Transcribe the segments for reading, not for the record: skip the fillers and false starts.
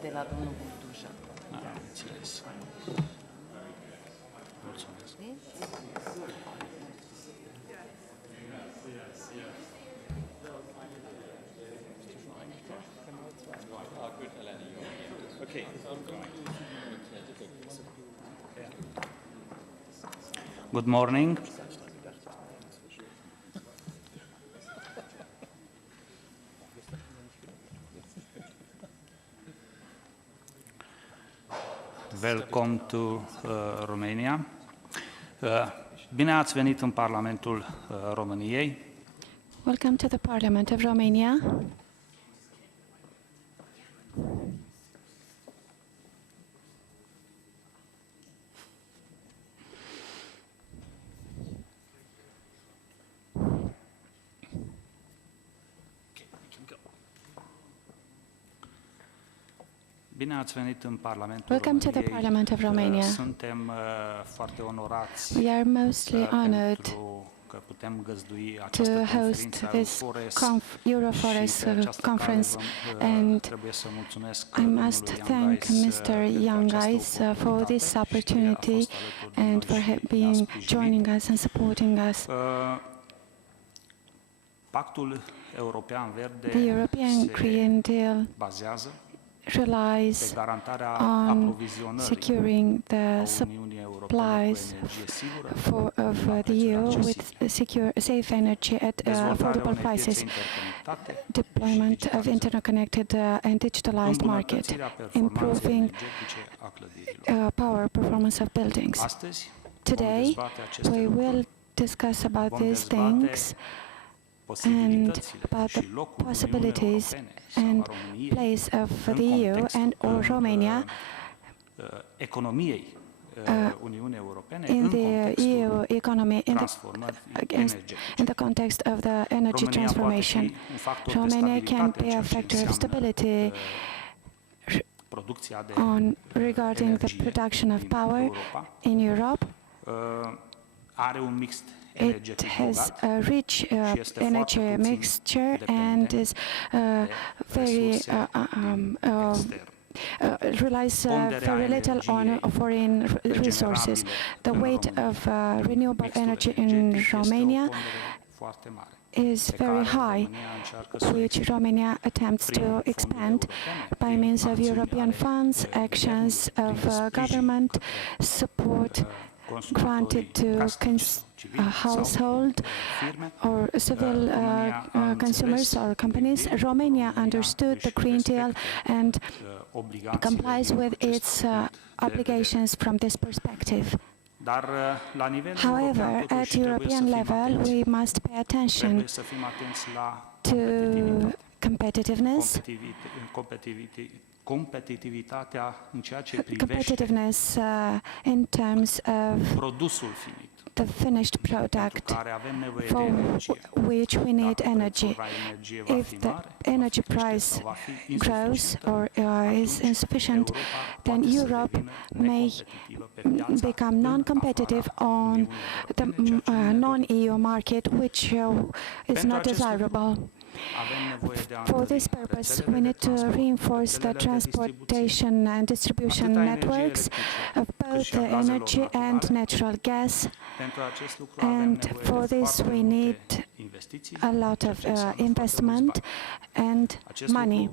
De la domnul Butușa. Înțeles. Mulțumesc. Good morning. Welcome to Romania. Bine ați venit în Parlamentul României. Welcome to the Parliament of Romania. Bine ați venit în Parlamentul Welcome to the României. Parliament of Romania. Suntem foarte onorați We are mostly honored că putem găzdui to această host conferință a this EUFORES EUFORES conference, and trebuie să mulțumesc I must thank Mr. Youngais for this opportunity and for being joining us and supporting us. Pactul European Verde The European Green Deal bazează relies pe garantarea on aprovizionării securing the a Uniunii Europene cu supplies energie sigură, of the EU with secure, safe energy at affordable unei piețe prices, interconectate, deployment of interconnected and digitalized market, îmbunătățirea performanței improving energetice a clădirilor. power performance of buildings. Astăzi Today, dezbate aceste we lucruri. will discuss about Vom these dezbate things and posibilitățile about și the locul Uniunii possibilities Europene sau a and României place of în the EU contextul and or Romania economiei Uniunii Europene in în the contextul EU economy transformării energetice. in the context of the energy România transformation. poate fi un factor de Romania can stabilitate be a în ceea ce factor of înseamnă, stability producția de regarding the energie production of din power Europa. in Europe. Are un mix It energetic has bogat a rich și este energy foarte puțin mixture and dependent is de very resurse externe. relies very little on foreign resources. The weight of renewable energy in Romania is very high, which Romania attempts to expand by means of European funds, actions of government, support granted to household or civil consumers or companies. Romania understood the Green Deal and complies with its obligations from this perspective. However, at European level, we must pay attention to competitiveness, competitivitatea în ceea ce privește competitiveness in terms of produsul finit, the finished product for which we need energy. If the energy price grows or is insufficient, then Europe may become non-competitive on the non-EU market, which is not desirable. For this purpose, we need to reinforce the transportation and distribution networks of both the energy and natural gas, and for this we need a lot of investment and money.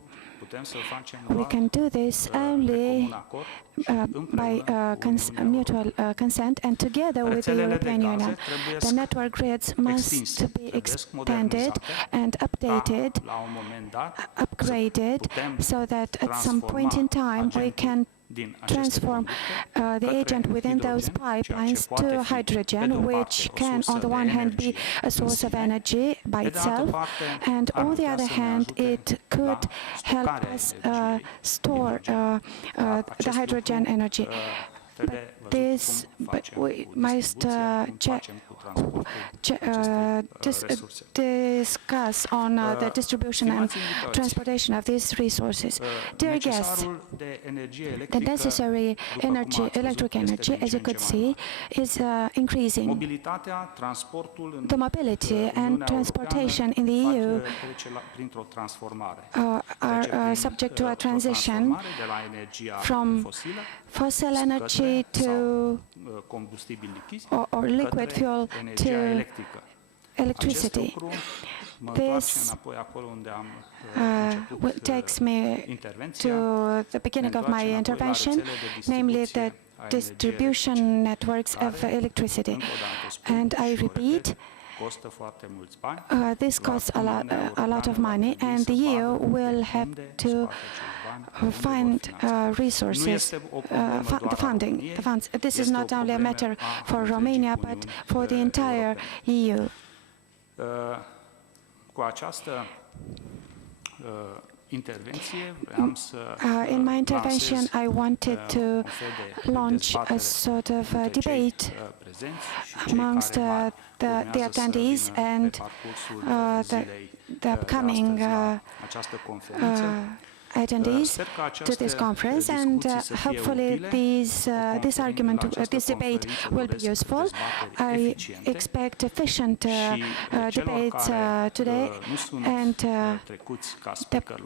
We can do this only by mutual consent and together with the European Union. The network grids must be expanded and updated, upgraded, so that at some point in time we can transform the agent within those pipelines to hydrogen, which can on the one hand be a source of energy by itself, and on the other hand it could help us store the hydrogen energy. But we must discuss on the distribution and transportation of these resources. Dear guests, the necessary electric energy, as you could see, is increasing. The mobility and transportation in the EU are subject to a transition from fossil energy to or liquid fuel to electricity. This takes me to the beginning of my intervention, namely the distribution networks of electricity. And I repeat, this costs a lot of money, and the EU will have to find resources, the funds. This is not only a matter for Romania, but for the entire EU. In my intervention, I wanted to launch a sort of debate amongst the attendees and the upcoming attendees to this conference, and hopefully this debate will be useful. I expect efficient debates today, and the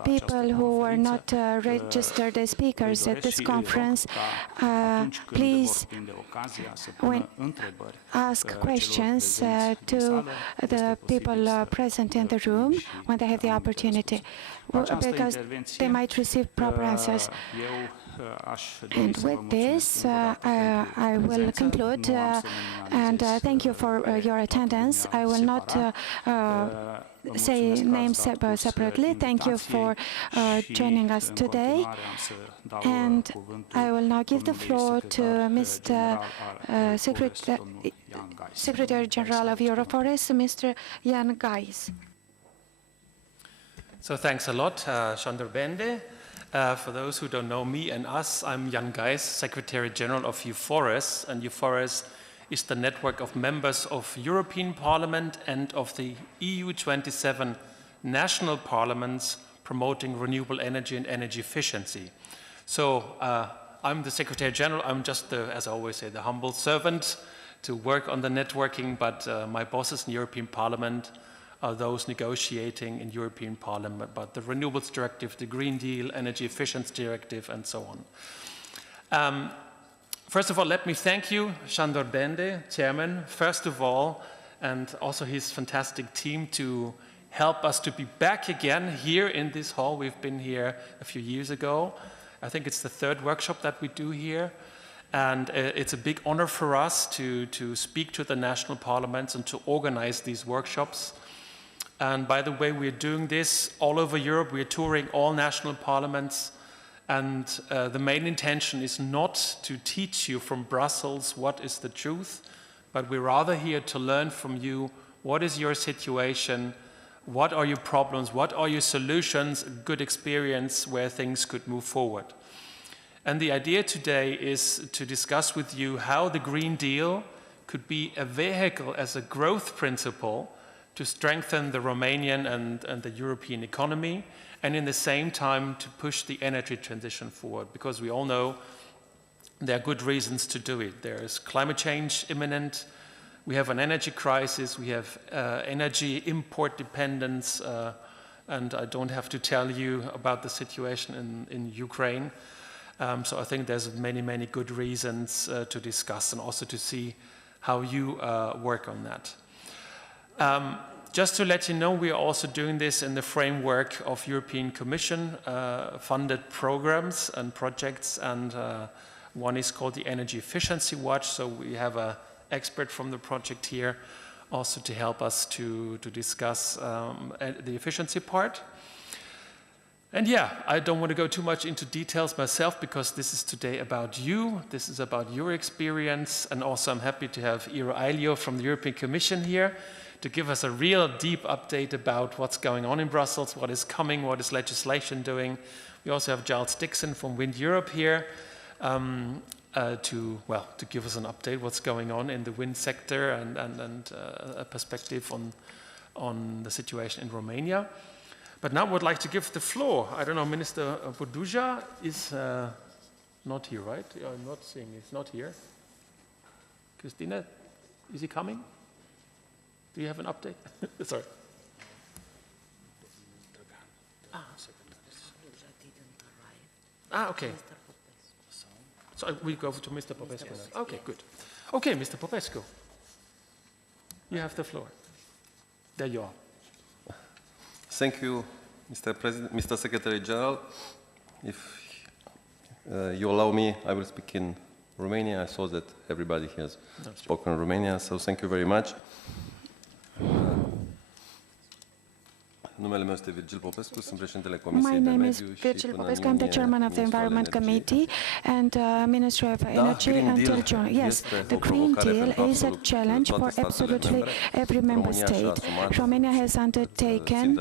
people who were not registered as speakers at this conference, please ask questions to the people present in the room when they have the opportunity, because they might receive proper answers. And with this, I will conclude, and thank you for your attendance. I will not say names separately. Thank you for joining us today. And I will now give the floor to Mr. Secretary General of EUFORES, Mr. Jan Gais. So thanks a lot, Sándor Bende. For those who don't know me and us, I'm Jan Gais, Secretary General of EUFORES, and EUFORES is the network of members of European Parliament and of the EU27 national parliaments promoting renewable energy and energy efficiency. So I'm the Secretary General. I'm just, as I always say, the humble servant to work on the networking, but my bosses in European Parliament are those negotiating in European Parliament about the Renewables Directive, the Green Deal, Energy Efficiency Directive, and so on. First of all, let me thank you, Sándor Bende, Chairman, first of all, and also his fantastic team to help us to be back again here in this hall. We've been here a few years ago. I think it's the third workshop that we do here. And it's a big honor for us to speak to the national parliaments and to organize these workshops. And by the way, we're doing this all over Europe. We're touring all national parliaments. And the main intention is not to teach you from Brussels what is the truth, but we're rather here to learn from you what is your situation, what are your problems, what are your solutions, good experience where things could move forward. And the idea today is to discuss with you how the Green Deal could be a vehicle as a growth principle to strengthen the Romanian and the European economy, and in the same time to push the energy transition forward, because we all know there are good reasons to do it. There is climate change imminent, we have an energy crisis, we have energy import dependence, and I don't have to tell you about the situation in Ukraine. So I think there's many, many good reasons to discuss and also to see how you work on that. Just to let you know, we are also doing this in the framework of European Commission funded programs and projects, and one is called the Energy Efficiency Watch. So we have an expert from the project here also to help us to discuss the efficiency part. And yeah, I don't want to go too much into details myself because this is today about you. This is about your experience. And also I'm happy to have Iiro Ailio from the European Commission here to give us a real deep update about what's going on in Brussels, what is coming, what is legislation doing. We also have Giles Dixon from Wind Europe here. to give us an update what's going on in the wind sector and a perspective on the situation in Romania. But now I would like to give the floor. I don't know, Minister Buduja is not here, right? I'm not seeing, he's not here. Christina, is he coming? Do you have an update? Sorry. Okay. So we go to Mr. Popescu now. Okay, good. Okay, Mr. Popescu, you have the floor. There you are. Thank you, Mr. President, Mr. Secretary General. If you allow me, I will speak in Romania. I saw that everybody has spoken Romania, so thank you very much. Numele meu este Virgil Popescu, sunt președintele Comisiei de Mediu și Virgil până Popescu. I'm the chairman of the Environment Committee and Ministry of Energy until June. Yes, the Green Deal is a challenge for absolutely every member state. Romania has undertaken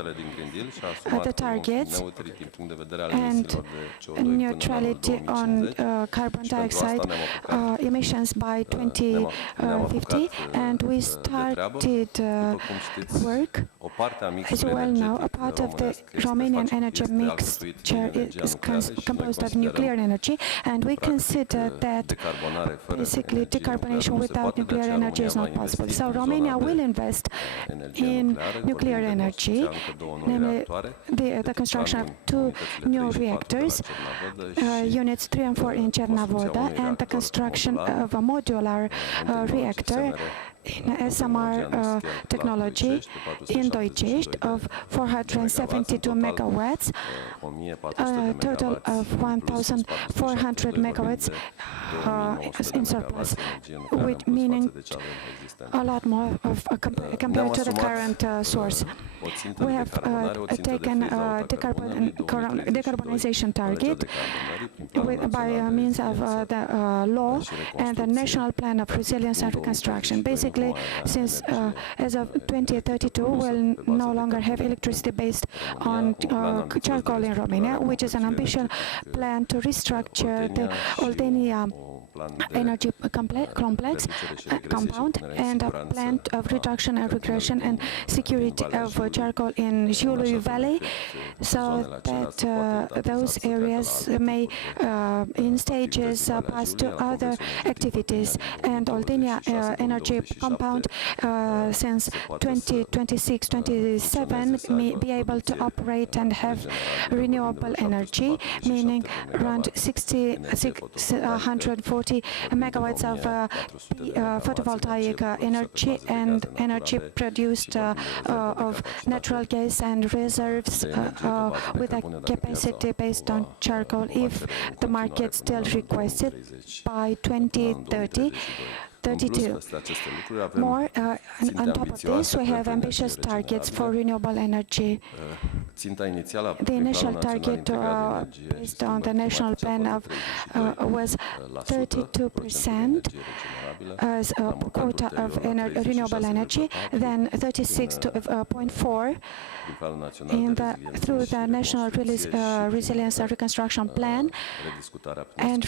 the targets and neutrality on carbon dioxide emissions by 2050, and we started work. As you well know, a part of the Romanian energy mixture is composed of nuclear energy, and we consider that basically decarbonation without nuclear energy is not possible. So Romania will invest in nuclear energy, namely the construction of 2 new reactors, units 3 and 4 in Cernavoda, and the construction of a modular reactor in SMR technology in Doicești of 472 megawatts, a total of 1,400 megawatts in surplus, with meaning a lot more compared to the current source. We have taken a decarbonization target by means of the law and the National Plan of Resilience and Reconstruction. Basically, since as of 2032, we'll no longer have electricity based on charcoal in Romania, which is an ambitious plan to restructure the Oltenia energy complex compound and a plan of reduction and regression and security of charcoal in Giului Valley, so that those areas may in stages pass to other activities. And Oltenia energy compound since 2026-27 may be able to operate and have renewable energy, meaning around 640 megawatts of photovoltaic energy and energy produced of natural gas and reserves with a capacity based on charcoal if the market still requests it by 2032. More, on top of this, we have ambitious targets for renewable energy. The initial target based on the national plan was 32% as a quota of renewable energy, then 36.4% through the National Resilience and Reconstruction Plan, and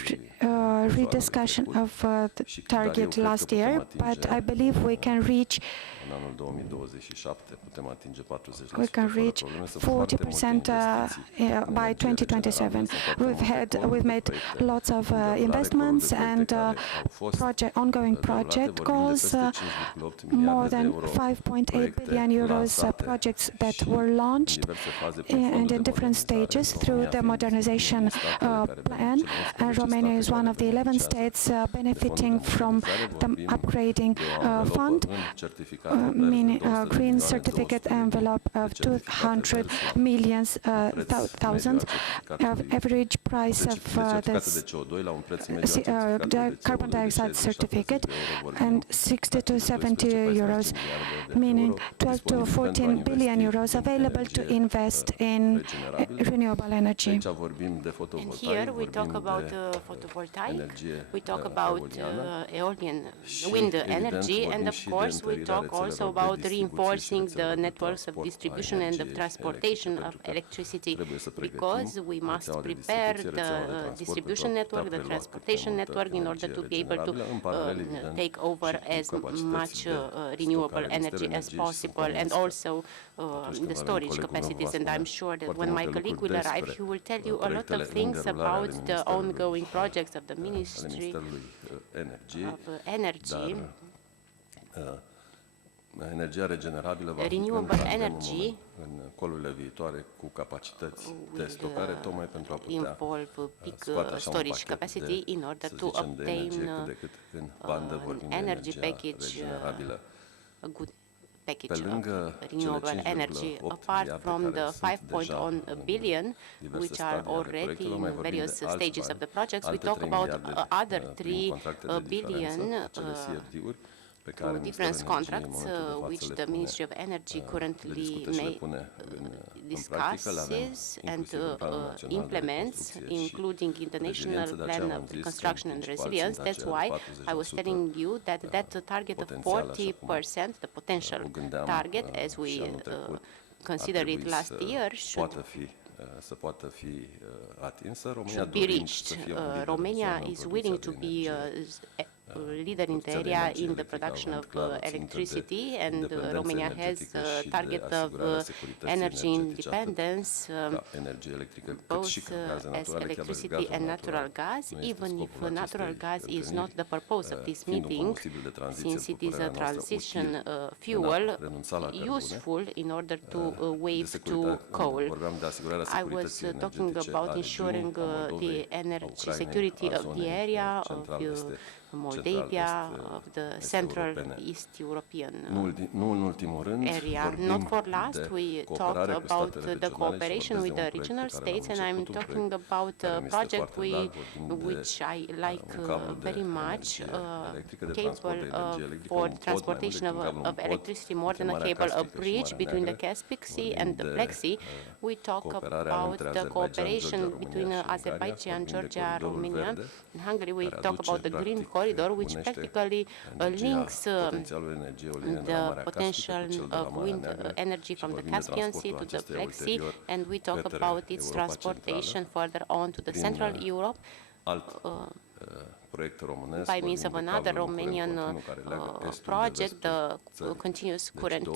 rediscussion of the target last year, but I believe we can reach 40% by 2027. We've made lots of investments and ongoing project goals, more than 5.8 billion euros projects that were launched and in different stages through the modernization plan. And Romania is one of the 11 states benefiting from the upgrading fund, meaning a green certificate envelope of 200 million thousand, average price of the carbon dioxide certificate. ticket, and 60 to 70 euros, meaning 12 to 14 billion euros available to invest in renewable energy. And here we talk about photovoltaic, we talk about wind energy, and of course we talk also about reinforcing the networks of distribution and of transportation of electricity, because we must prepare the distribution network, the transportation network, in order to be able to take over as much renewable energy as possible, and also the storage capacities. And I'm sure that when my colleague will arrive, he will tell you a lot of things about the ongoing projects of the Ministry of Energy. Renewable energy involve big storage capacity in order to obtain an energy package, a good package of renewable energy. Apart from the 5.1 billion, which are already in various stages of the projects, we talk about other 3 billion different contracts which the Ministry of Energy currently discusses and implements, including in the National Plan of Reconstruction and Resilience. That's why I was telling you that that target of 40%, the potential target, as we considered it last year, should be reached. Romania is willing to be leader in the area in the production of electricity, and Romania has a target of energy independence, both as electricity and natural gas, even if natural gas is not the purpose of this meeting, since it is a transition fuel useful in order to wave to coal. I was talking about ensuring the energy security of the area, of Moldavia, of the Central East European area. Not for last, we talked about the cooperation with the regional states, and I'm talking about a project which I like very much, cable for transportation of electricity, more than a cable, a bridge between the Caspic Sea and the Black Sea. We talk about the cooperation between Azerbaijan, Georgia, Romania, and Hungary. We talk about the Green Corridor, which practically links the potential of wind energy from the Caspian Sea to the Black Sea, and we talk about its transportation further on to the Central Europe by means of another Romanian project, the continuous current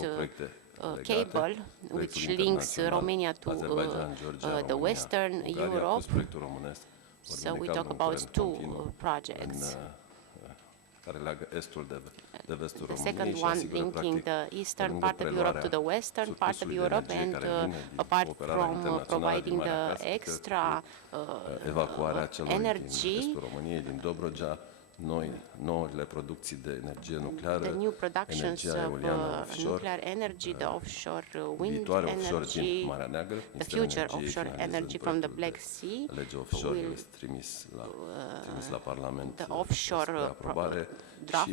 cable, which links Romania to the Western Europe. So we talk about 2 projects. The second one linking the eastern part of Europe to the western part of Europe, and apart from providing the extra energy, the new productions of nuclear energy, the offshore wind energy, the future offshore energy from the Black Sea, the offshore draft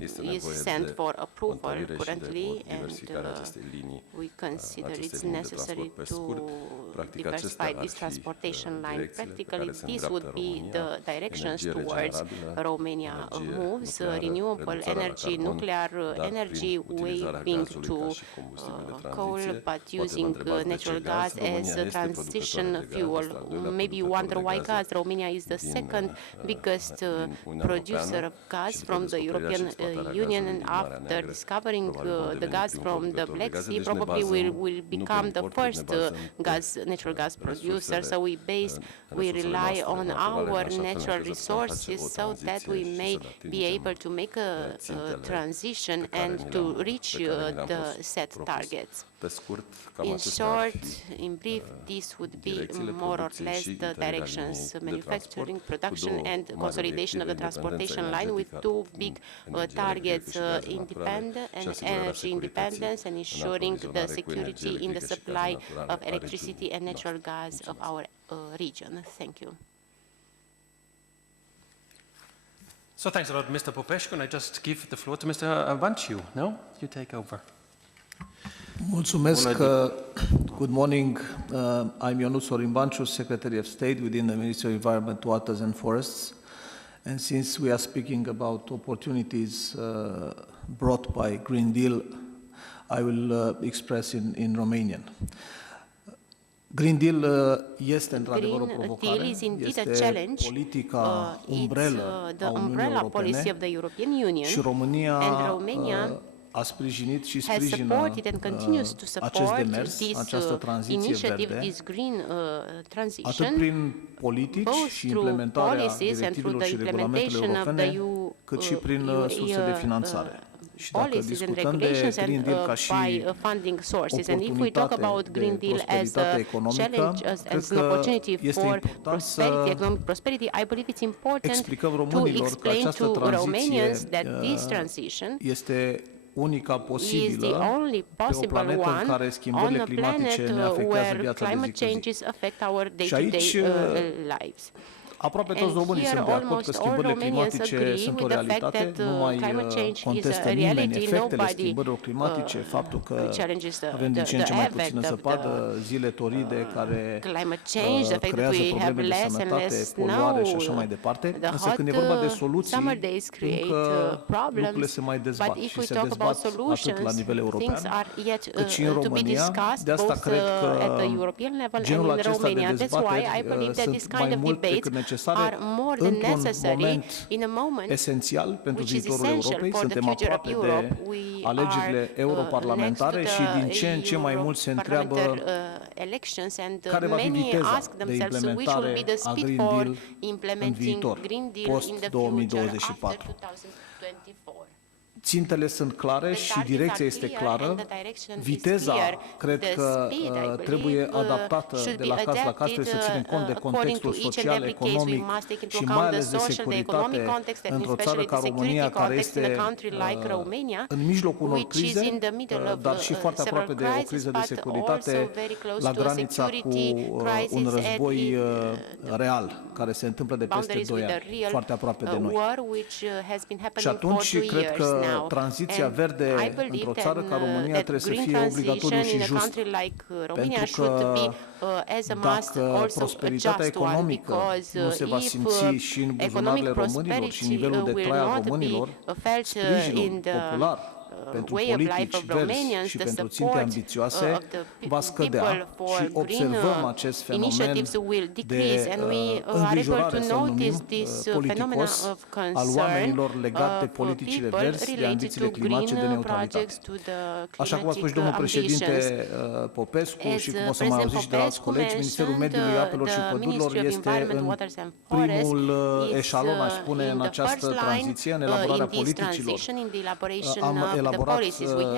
is sent for approval currently, and we consider it's necessary to diversify this transportation line. Practically, this would be the directions towards Romania moves: renewable energy, nuclear energy, waving to coal, but using natural gas as a transition fuel. Maybe you wonder why gas. Romania is the second biggest producer of gas from the European Union, and after discovering the gas from the Black Sea, probably will become the first natural gas producer. So we rely on our natural resources so that we may be able to make a transition and to reach the set targets. In short, in brief, this would be more or less the directions: manufacturing, production, and consolidation of the transportation line with 2 big targets: independence and energy independence, and ensuring the security in the supply of electricity and natural gas of our region. Thank you. So thanks a lot, Mr. Popescu, and I just give the floor to Mr. Vanciu. No? You take over. Mulțumesc. Good morning. I'm Ionut Sorin Banciu, Secretary of State within the Ministry of Environment, Waters and Forests. And since we are speaking about opportunities brought by Green Deal, I will express in Romanian. Green Deal este într-adevăr o provocare, este politica umbrelă a Uniunii Europene și România a sprijinit și sprijină acest demers, această tranziție verde, atât prin politici și implementarea directivelor și regulamentelor europene, cât și prin surse de finanțare. Și dacă discutăm de Green Deal ca și oportunitate de prosperitate economică, cred că este important să explicăm românilor că această tranziție este unica posibilă pe o planetă în care schimbările climatice ne afectează viața de zi cu zi. Și aici aproape toți românii sunt de acord că schimbările climatice sunt o realitate, nu mai contestă nimeni efectele schimbărilor climatice, faptul că avem din ce în ce mai puțină zăpadă, zile toride care creează probleme de sănătate, poluare și așa mai departe. Însă când e vorba de soluții, încă lucrurile se mai dezbat și se dezbat atât la nivel european, cât și în România. De asta cred că genul acesta de dezbateri sunt mai mult decât necesare într-un moment esențial pentru viitorul Europei. Suntem aproape de alegerile europarlamentare și din ce în ce mai mult se întreabă care va fi viteza de implementare a Green Deal în viitor, post-2024. Țintele sunt clare și direcția este clară. Viteza, cred că trebuie adaptată de la caz la caz, trebuie să ținem cont de contextul social, economic și mai ales de securitate într-o țară ca România, care este în mijlocul unor crize, dar și foarte aproape de o criză de securitate, la granița cu un război real, care se întâmplă de peste 2 ani, foarte aproape de noi. Și atunci, cred că tranziția verde într-o țară ca România trebuie să fie obligatoriu și just, pentru că dacă prosperitatea economică nu se va simți și în buzunarele românilor și nivelul de trai al românilor, sprijinul popular pentru politici verzi și pentru ținte ambițioase va scădea și observăm acest fenomen de îngrijorare, să numim politicos, al oamenilor legat de politicile verzi, de ambițiile climatice, de neutralitate. Așa cum a spus și domnul președinte Popescu și cum o să mai auziți și de alți colegi, Ministerul Mediului, Apelor și Pădurilor este în primul eșalon, aș spune, în această tranziție, în elaborarea politicilor. Am elaborat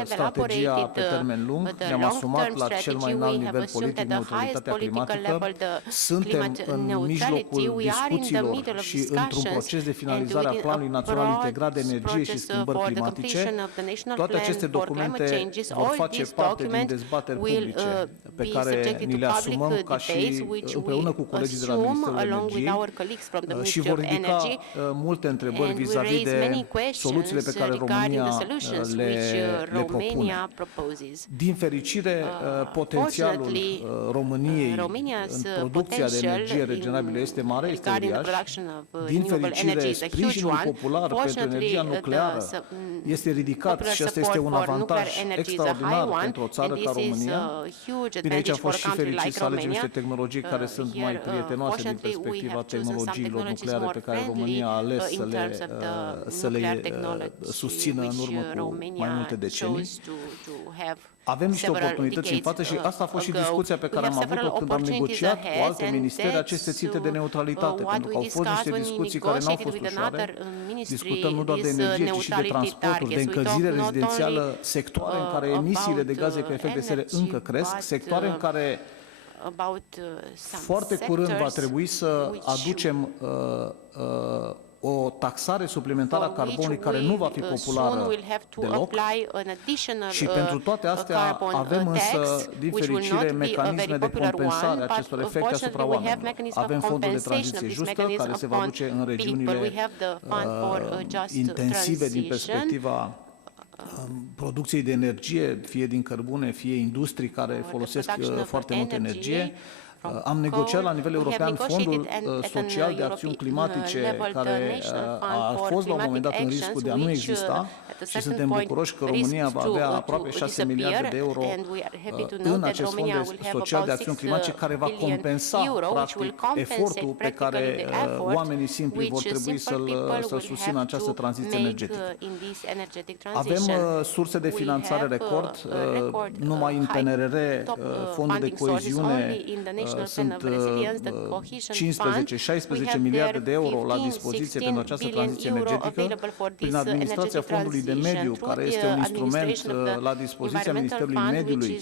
strategia pe termen lung, ne-am asumat la cel mai înalt nivel politic neutralitatea climatică, suntem în mijlocul discuțiilor și într-un proces de finalizare a Planului Național Integrat de Energie și Schimbări Climatice. Toate aceste documente vor face parte din dezbateri publice pe care ni le asumăm ca și împreună cu colegii de la Ministerul Energiei și vor ridica multe întrebări vis-a-vis de soluțiile pe care România le propune. Din fericire, potențialul României în producția de energie regenerabilă este mare, este uriaș. Din fericire, sprijinul popular pentru energia nucleară este ridicat și asta este un avantaj extraordinar pentru o țară ca România. Bine, aici am fost și fericit să alegem niște tehnologii care sunt mai prietenoase din perspectiva tehnologiilor nucleare pe care România a ales să le susțină în urmă cu mai multe decenii. Avem niște oportunități în față și asta a fost și discuția pe care am avut-o când am negociat cu alte ministere aceste ținte de neutralitate, pentru că au fost niște discuții care n-au fost ușoare. Discutăm nu doar de energie, ci și de transporturi, de încălzire rezidențială, sectoare în care emisiile de gaze cu efect de seră încă cresc, sectoare în care foarte curând va trebui să aducem o taxare suplimentară a carbonului care nu va fi populară deloc și pentru toate astea avem însă, din fericire, mecanisme de compensare a acestor efecte asupra oamenilor. Avem fondul de tranziție justă care se va duce în regiunile intensive din perspectiva producției de energie, fie din cărbune, fie industrii care folosesc foarte multă energie. Am negociat la nivel european Fondul Social de Acțiuni Climatice, care a fost la un moment dat în riscul de a nu exista și suntem bucuroși că România va avea aproape 6 miliarde de euro în acest Fond Social de Acțiuni Climatice, care va compensa, practic, efortul pe care oamenii simpli vor trebui să-l susțină în această tranziție energetică. Avem surse de finanțare record, numai în PNRR, Fondul de Coeziune, sunt 15-16 miliarde de euro la dispoziție pentru această tranziție energetică, prin administrația Fondului de Mediu, care este un instrument la dispoziția Ministerului Mediului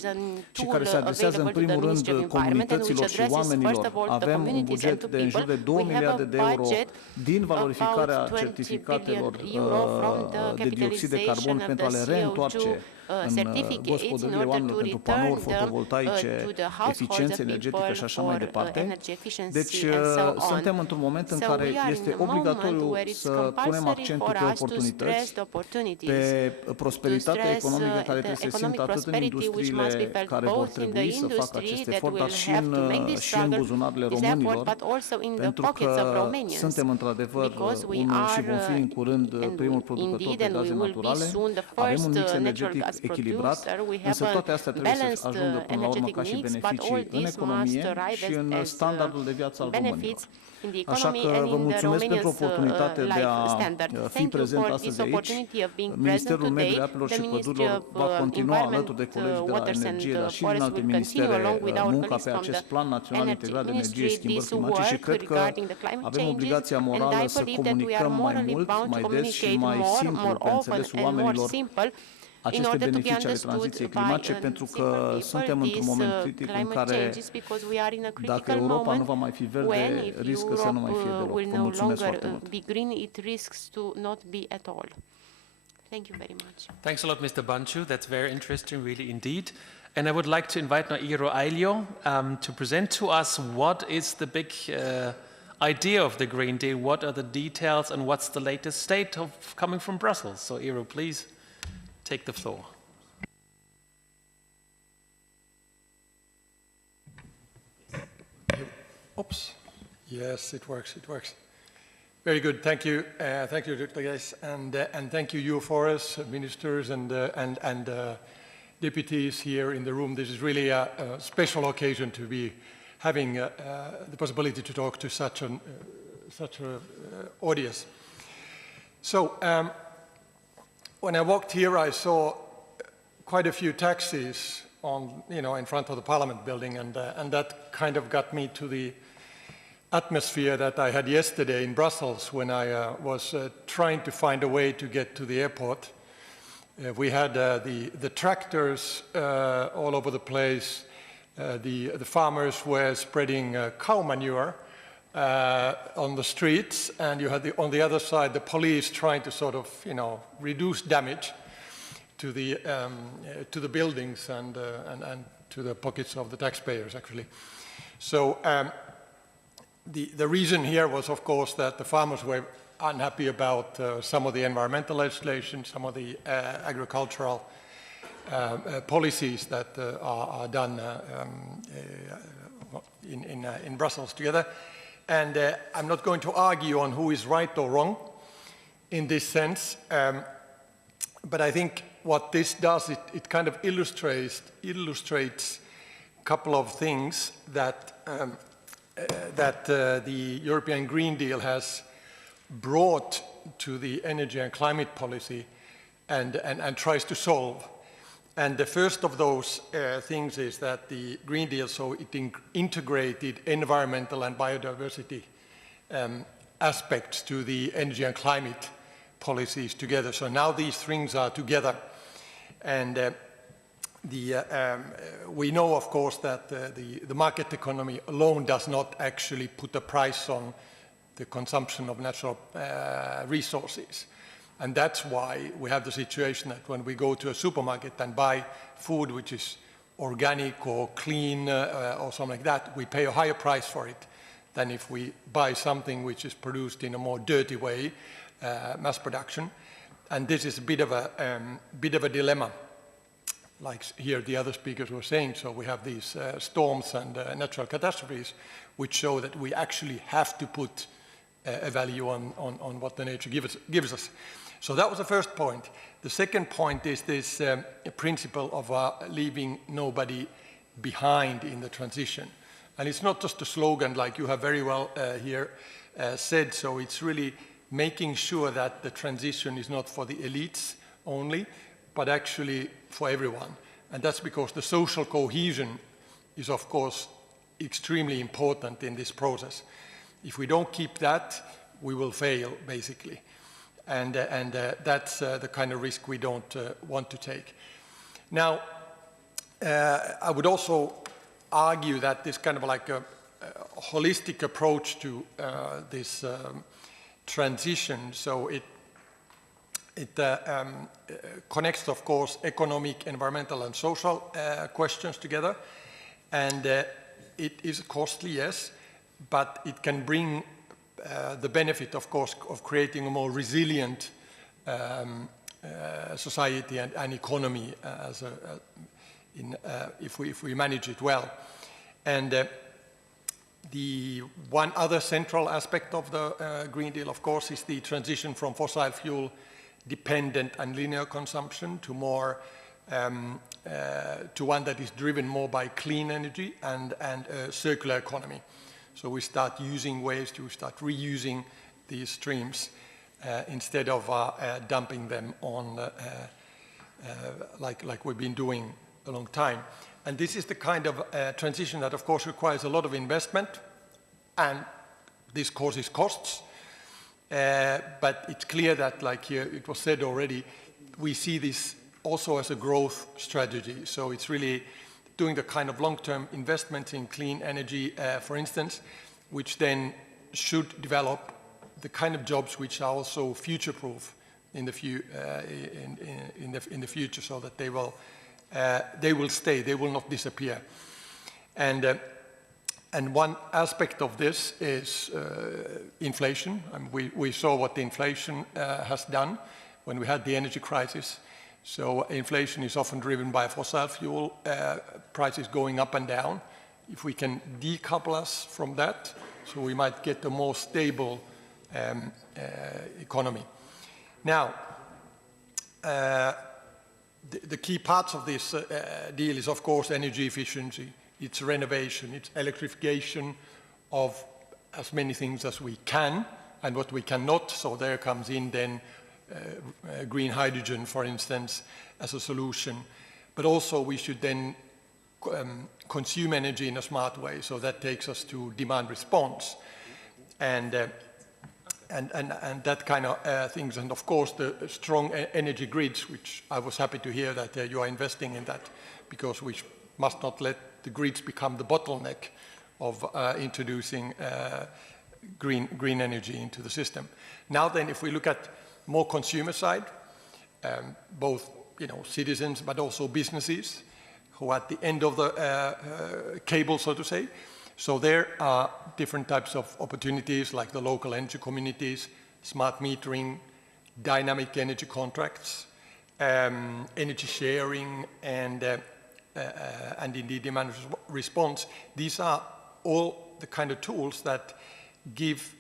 și care se adresează în primul rând comunităților și oamenilor. Avem un buget de în jur de 2 miliarde de euro din valorificarea certificatelor de dioxid de carbon pentru a le reîntoarce în gospodăriile oamenilor pentru panouri fotovoltaice, eficiență energetică și așa mai departe. Deci suntem într-un moment în care este obligatoriu să punem accentul pe oportunități, pe prosperitatea economică care trebuie să se simtă atât în industriile care vor trebui să facă acest efort, dar și în buzunarele românilor, pentru că suntem într-adevăr și vom fi în curând primul producător de gaze naturale, avem un mix energetic echilibrat, însă toate astea trebuie să ajungă până la urmă ca și beneficii în economie și în standardul de viață al românilor. Așa că vă mulțumesc pentru oportunitatea de a fi prezent astăzi aici. Ministerul Mediului, Apelor și Pădurilor va continua alături de colegii de la energie, dar și din alte ministere, munca pe acest plan național integrat de energie și schimbări climatice și cred că avem obligația morală să comunicăm mai mult, mai des și mai simplu pe înțelesul oamenilor aceste beneficii ale tranziției climatice, pentru că suntem într-un moment critic în care, dacă Europa nu va mai fi verde, riscă să nu mai fie deloc. Vă mulțumesc foarte mult. Thank you very much. Thanks a lot, Mr. Banciu. That's very interesting, really indeed. And I would like to invite now Iro Ailio to present to us what is the big idea of the Green Deal, what are the details, and what's the latest state of coming from Brussels. So, Iro, please take the floor. Oops. Yes, it works. It works. Very good. Thank you, Dr. Geis, and thank you, EUFORES, ministers and deputies here in the room. This is really a special occasion to be having the possibility to talk to such an audience. So, when I walked here, I saw quite a few taxis in front of the Parliament building, and that kind of got me to the atmosphere that I had yesterday in Brussels when I was trying to find a way to get to the airport. We had the tractors all over the place. The farmers were spreading cow manure on the streets, and you had on the other side the police trying to sort of reduce damage to the buildings and to the pockets of the taxpayers actually. So the reason here was, of course, that the farmers were unhappy about some of the environmental legislation, some of the agricultural policies that are done in Brussels together. And I'm not going to argue on who is right or wrong in this sense, but I think what this does, it kind of illustrates a couple of things that the European Green Deal has brought to the energy and climate policy and tries to solve. And the first of those things is that the Green Deal, so it integrated environmental and biodiversity aspects to the energy and climate policies together. So now these things are together. And we know, of course, that the market economy alone does not actually put a price on the consumption of natural resources. And that's why we have the situation that when we go to a supermarket and buy food which is organic or clean or something like that, we pay a higher price for it than if we buy something which is produced in a more dirty way, mass production. And this is a bit of a dilemma, like here the other speakers were saying. So we have these storms and natural catastrophes which show that we actually have to put a value on what the nature gives us. So that was the first point. The second point is this principle of leaving nobody behind in the transition. And it's not just a slogan like you have very well here said, so it's really making sure that the transition is not for the elites only, but actually for everyone. And that's because the social cohesion is, of course, extremely important in this process. If we don't keep that, we will fail, basically. And that's the kind of risk we don't want to take. Now, I would also argue that this kind of like a holistic approach to this transition, so it connects, of course, economic, environmental, and social questions together. And it is costly, yes, but it can bring the benefit, of course, of creating a more resilient society and economy if we manage it well. And the one other central aspect of the Green Deal, of course, is the transition from fossil fuel dependent and linear consumption to more to one that is driven more by clean energy and a circular economy. So we start using waste, we start reusing these streams instead of dumping them on like we've been doing a long time. And this is the kind of transition that, of course, requires a lot of investment, and this causes costs. But it's clear that, like here it was said already, we see this also as a growth strategy. So it's really doing the kind of long-term investment in clean energy, for instance, which then should develop the kind of jobs which are also future-proof in the future, so that they will stay, they will not disappear. And one aspect of this is inflation. We saw what the inflation has done when we had the energy crisis. So inflation is often driven by fossil fuel prices going up and down. If we can decouple us from that, so we might get a more stable economy. Now, the key parts of this deal is, of course, energy efficiency, it's renovation, it's electrification of as many things as we can and what we cannot. So there comes in then green hydrogen, for instance, as a solution. But also we should then consume energy in a smart way. So that takes us to demand response and that kind of things. And of course, the strong energy grids, which I was happy to hear that you are investing in that, because we must not let the grids become the bottleneck of introducing green energy into the system. Now then, if we look at more consumer side, both citizens but also businesses who are at the end of the cable, so to say. So there are different types of opportunities like the local energy communities, smart metering, dynamic energy contracts, energy sharing, and indeed demand response. These are all the kind of tools that give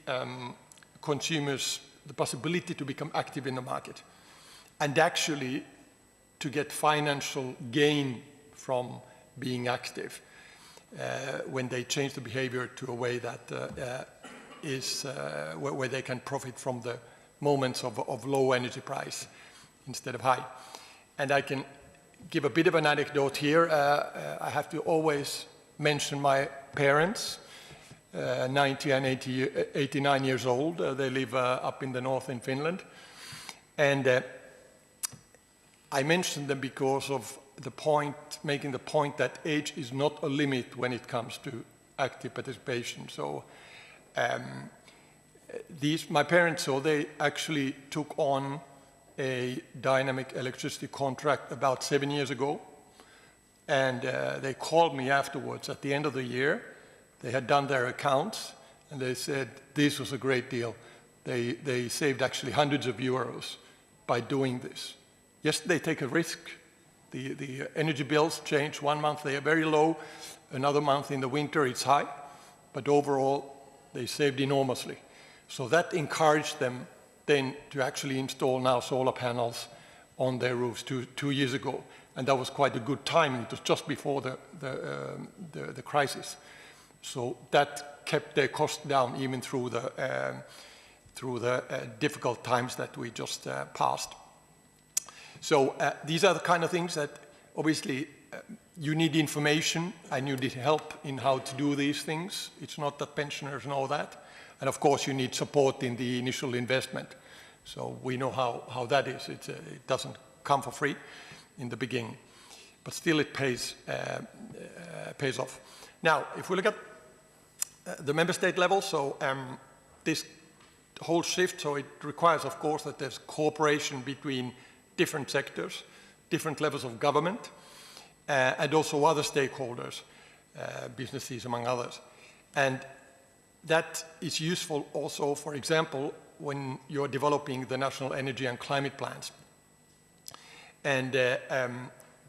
consumers the possibility to become active in the market and actually to get financial gain from being active when they change the behavior to a way that is where they can profit from the moments of low energy price instead of high. And I can give a bit of an anecdote here. I have to always mention my parents, 90 and 89 years old. They live up in the north in Finland. And I mentioned them because of the point, making the point that age is not a limit when it comes to active participation. So my parents, so they actually took on a dynamic electricity contract about 7 years ago. And they called me afterwards at the end of the year. They had done their accounts, and they said this was a great deal. They saved actually hundreds of euros by doing this. Yes, they take a risk. The energy bills change. 1 month they are very low, another month in the winter it's high, but overall they saved enormously. So that encouraged them then to actually install now solar panels on their roofs 2 years ago. And that was quite a good timing. It was just before the crisis. So that kept their costs down even through the difficult times that we just passed. So these are the kind of things that obviously you need information and you need help in how to do these things. It's not that pensioners know that. And of course you need support in the initial investment. So we know how that is. It doesn't come for free in the beginning, but still it pays off. Now, if we look at the member state level, so this whole shift, so it requires, of course, that there's cooperation between different sectors, different levels of government, and also other stakeholders, businesses among others. And that is useful also, for example, when you're developing the national energy and climate plans. And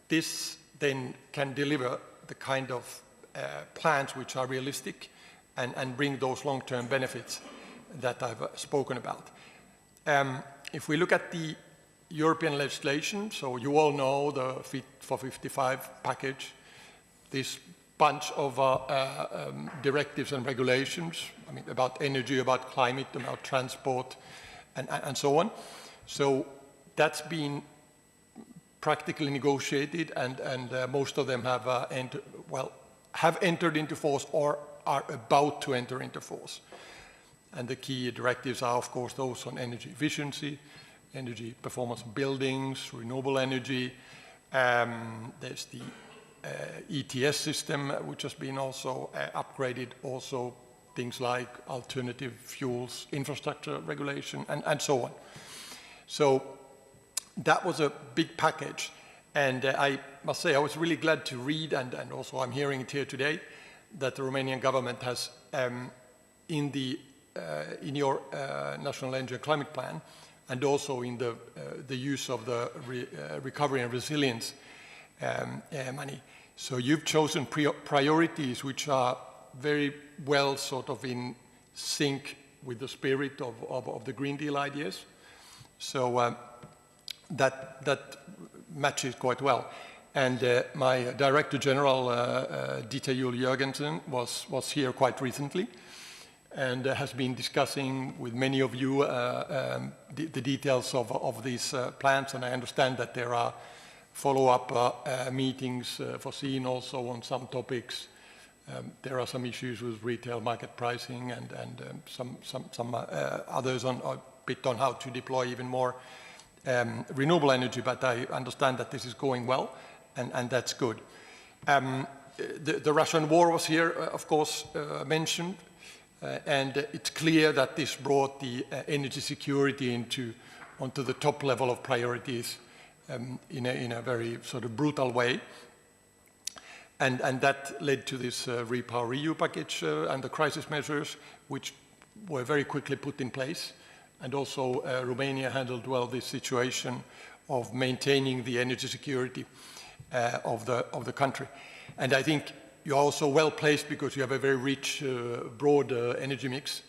this then can deliver the kind of plans which are realistic and bring those long-term benefits that I've spoken about. If we look at the European legislation, so you all know the Fit for 55 package, this bunch of directives and regulations, I mean, about energy, about climate, about transport, and so on. So that's been practically negotiated, and most of them have entered into force or are about to enter into force. And the key directives are, of course, those on energy efficiency, energy performance of buildings, renewable energy. There's the ETS system, which has been also upgraded, also things like alternative fuels, infrastructure regulation, and so on. So that was a big package. And I must say, I was really glad to read, and also I'm hearing it here today, that the Romanian government has, in your National Energy and Climate Plan, and also in the use of the recovery and resilience money. So you've chosen priorities which are very well sort of in sync with the spirit of the Green Deal ideas. So that matches quite well. And my Director General, Dieter Juhl Jørgensen, was here quite recently and has been discussing with many of you the details of these plans. And I understand that there are follow-up meetings foreseen also on some topics. There are some issues with retail market pricing and some others on a bit on how to deploy even more renewable energy, but I understand that this is going well, and that's good. The Russian war was here, of course, mentioned, and it's clear that this brought the energy security onto the top level of priorities in a very sort of brutal way. And that led to this REPowerEU package and the crisis measures, which were very quickly put in place. And also Romania handled well this situation of maintaining the energy security of the country. And I think you're also well placed because you have a very rich, broad energy mix.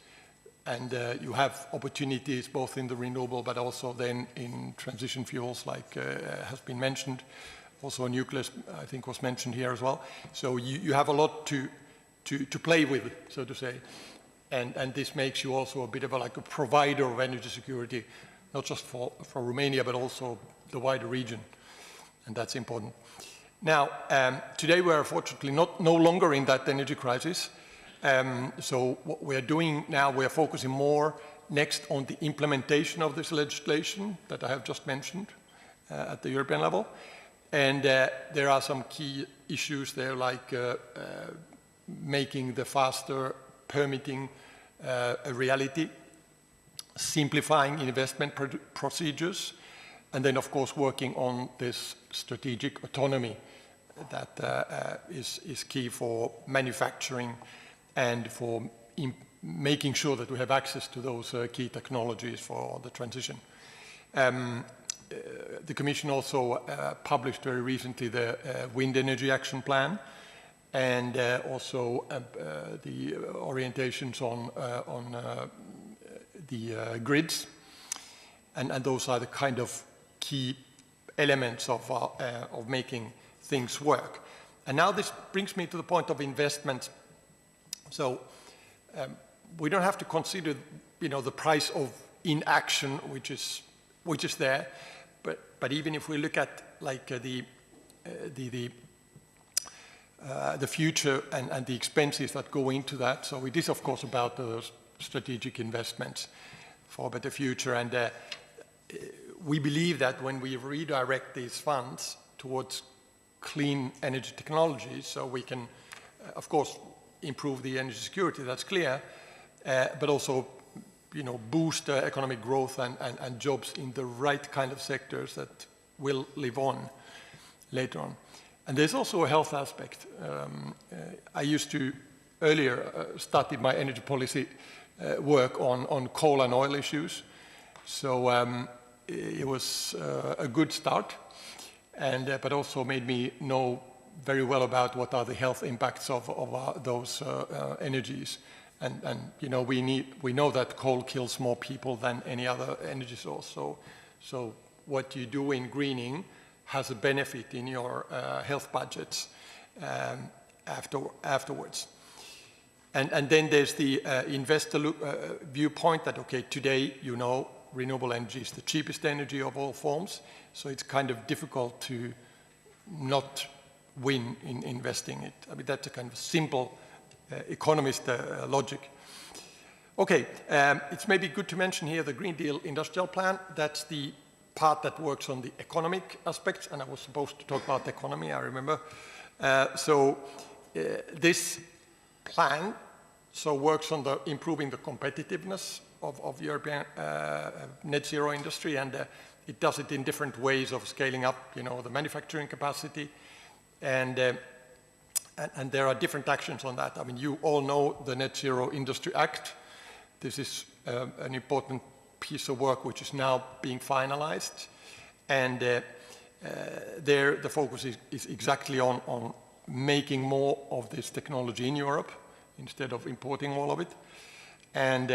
And you have opportunities both in the renewable, but also then in transition fuels, like has been mentioned. Also nuclear, I think, was mentioned here as well. So you have a lot to play with, so to say. And this makes you also a bit of like a provider of energy security, not just for Romania, but also the wider region. And that's important. Now, today we are fortunately no longer in that energy crisis. So what we are doing now, we are focusing more next on the implementation of this legislation that I have just mentioned at the European level. And there are some key issues there, like making the faster permitting a reality simplifying investment procedures, and then, of course, working on this strategic autonomy that is key for manufacturing and for making sure that we have access to those key technologies for the transition. The Commission also published very recently the Wind Energy Action Plan, and also the orientations on the grids, and those are the kind of key elements of making things work. And now this brings me to the point of investment. So we don't have to consider, the price of inaction, which is there, but even if we look at like the future and the expenses that go into that, so it is of course about the strategic investments for a better future, and we believe that when we redirect these funds towards clean energy technologies, so we can, of course, improve the energy security, that's clear, but also, boost economic growth and jobs in the right kind of sectors that will live on later on. And there's also a health aspect. I used to earlier started my energy policy work on coal and oil issues, so it was a good start, and but also made me know very well about what are the health impacts of those energies. And we know that coal kills more people than any other energy source. So what you do in greening has a benefit in your health budgets afterwards. And then there's the investor viewpoint that, okay, today, renewable energy is the cheapest energy of all forms, so it's kind of difficult to not win in investing it. I mean, that's a kind of simple economist logic. Okay, it's maybe good to mention here the Green Deal Industrial Plan. That's the part that works on the economic aspects, and I was supposed to talk about the economy, I remember. This plan works on improving the competitiveness of European net zero industry, and it does it in different ways of scaling up, the manufacturing capacity, and there are different actions on that. I mean, you all know the Net Zero Industry Act. This is an important piece of work which is now being finalized, and there the focus is exactly on making more of this technology in Europe instead of importing all of it. And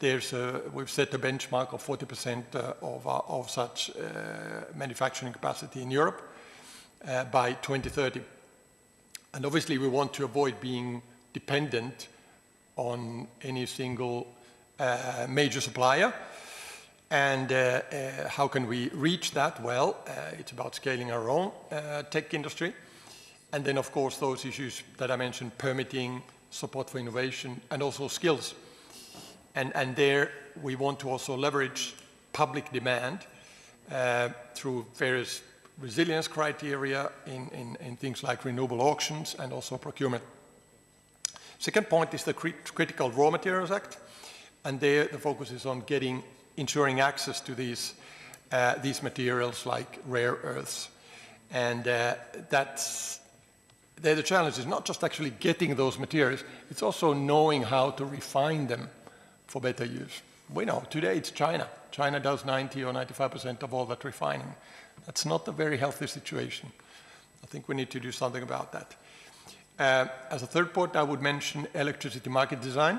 we've set a benchmark of 40% of such manufacturing capacity in Europe by 2030. And obviously we want to avoid being dependent on any single major supplier. And how can we reach that? Well, it's about scaling our own tech industry. And then, of course, those issues that I mentioned, permitting, support for innovation, and also skills. And there we want to also leverage public demand through various resilience criteria in things like renewable auctions and also procurement. Second point is the Critical Raw Materials Act, and there the focus is on ensuring access to these materials like rare earths. And the challenge is not just actually getting those materials, it's also knowing how to refine them for better use. We know today it's China. China does 90 or 95% of all that refining. That's not a very healthy situation. I think we need to do something about that. As a third point, I would mention electricity market design.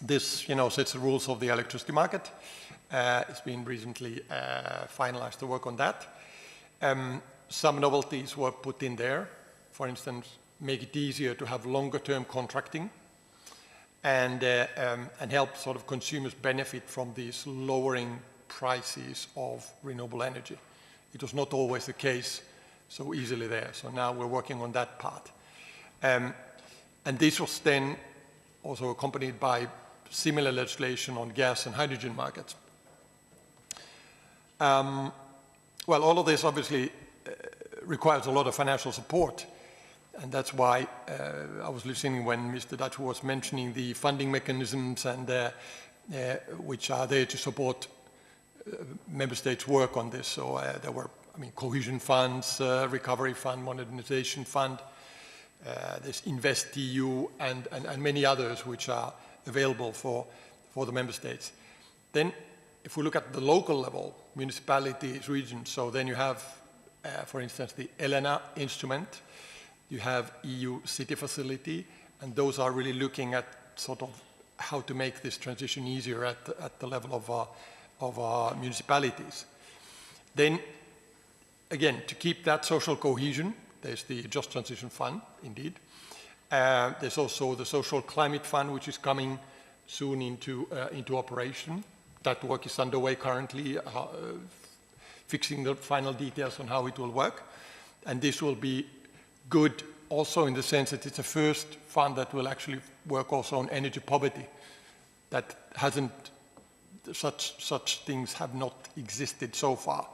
This, sets the rules of the electricity market. It's been recently finalized to work on that. Some novelties were put in there. For instance, make it easier to have longer-term contracting and help sort of consumers benefit from these lowering prices of renewable energy. It was not always the case so easily there. So now we're working on that part. And this was then also accompanied by similar legislation on gas and hydrogen markets. Well, all of this obviously requires a lot of financial support. And that's why I was listening when Mr. Dutch was mentioning the funding mechanisms and which are there to support member states' work on this. So there were, cohesion funds, recovery fund, modernization fund, there's InvestEU and many others which are available for the member states. Then if we look at the local level, municipalities, regions, so then you have, for instance, the ELENA instrument, you have EU City Facility, and those are really looking at sort of how to make this transition easier at the level of our municipalities. Then, again, to keep that social cohesion, there's the Just Transition Fund, indeed. There's also the Social Climate Fund, which is coming soon into operation. That work is underway currently, fixing the final details on how it will work. And this will be good also in the sense that it's the first fund that will actually work also on energy poverty. That hasn't, such things have not existed so far.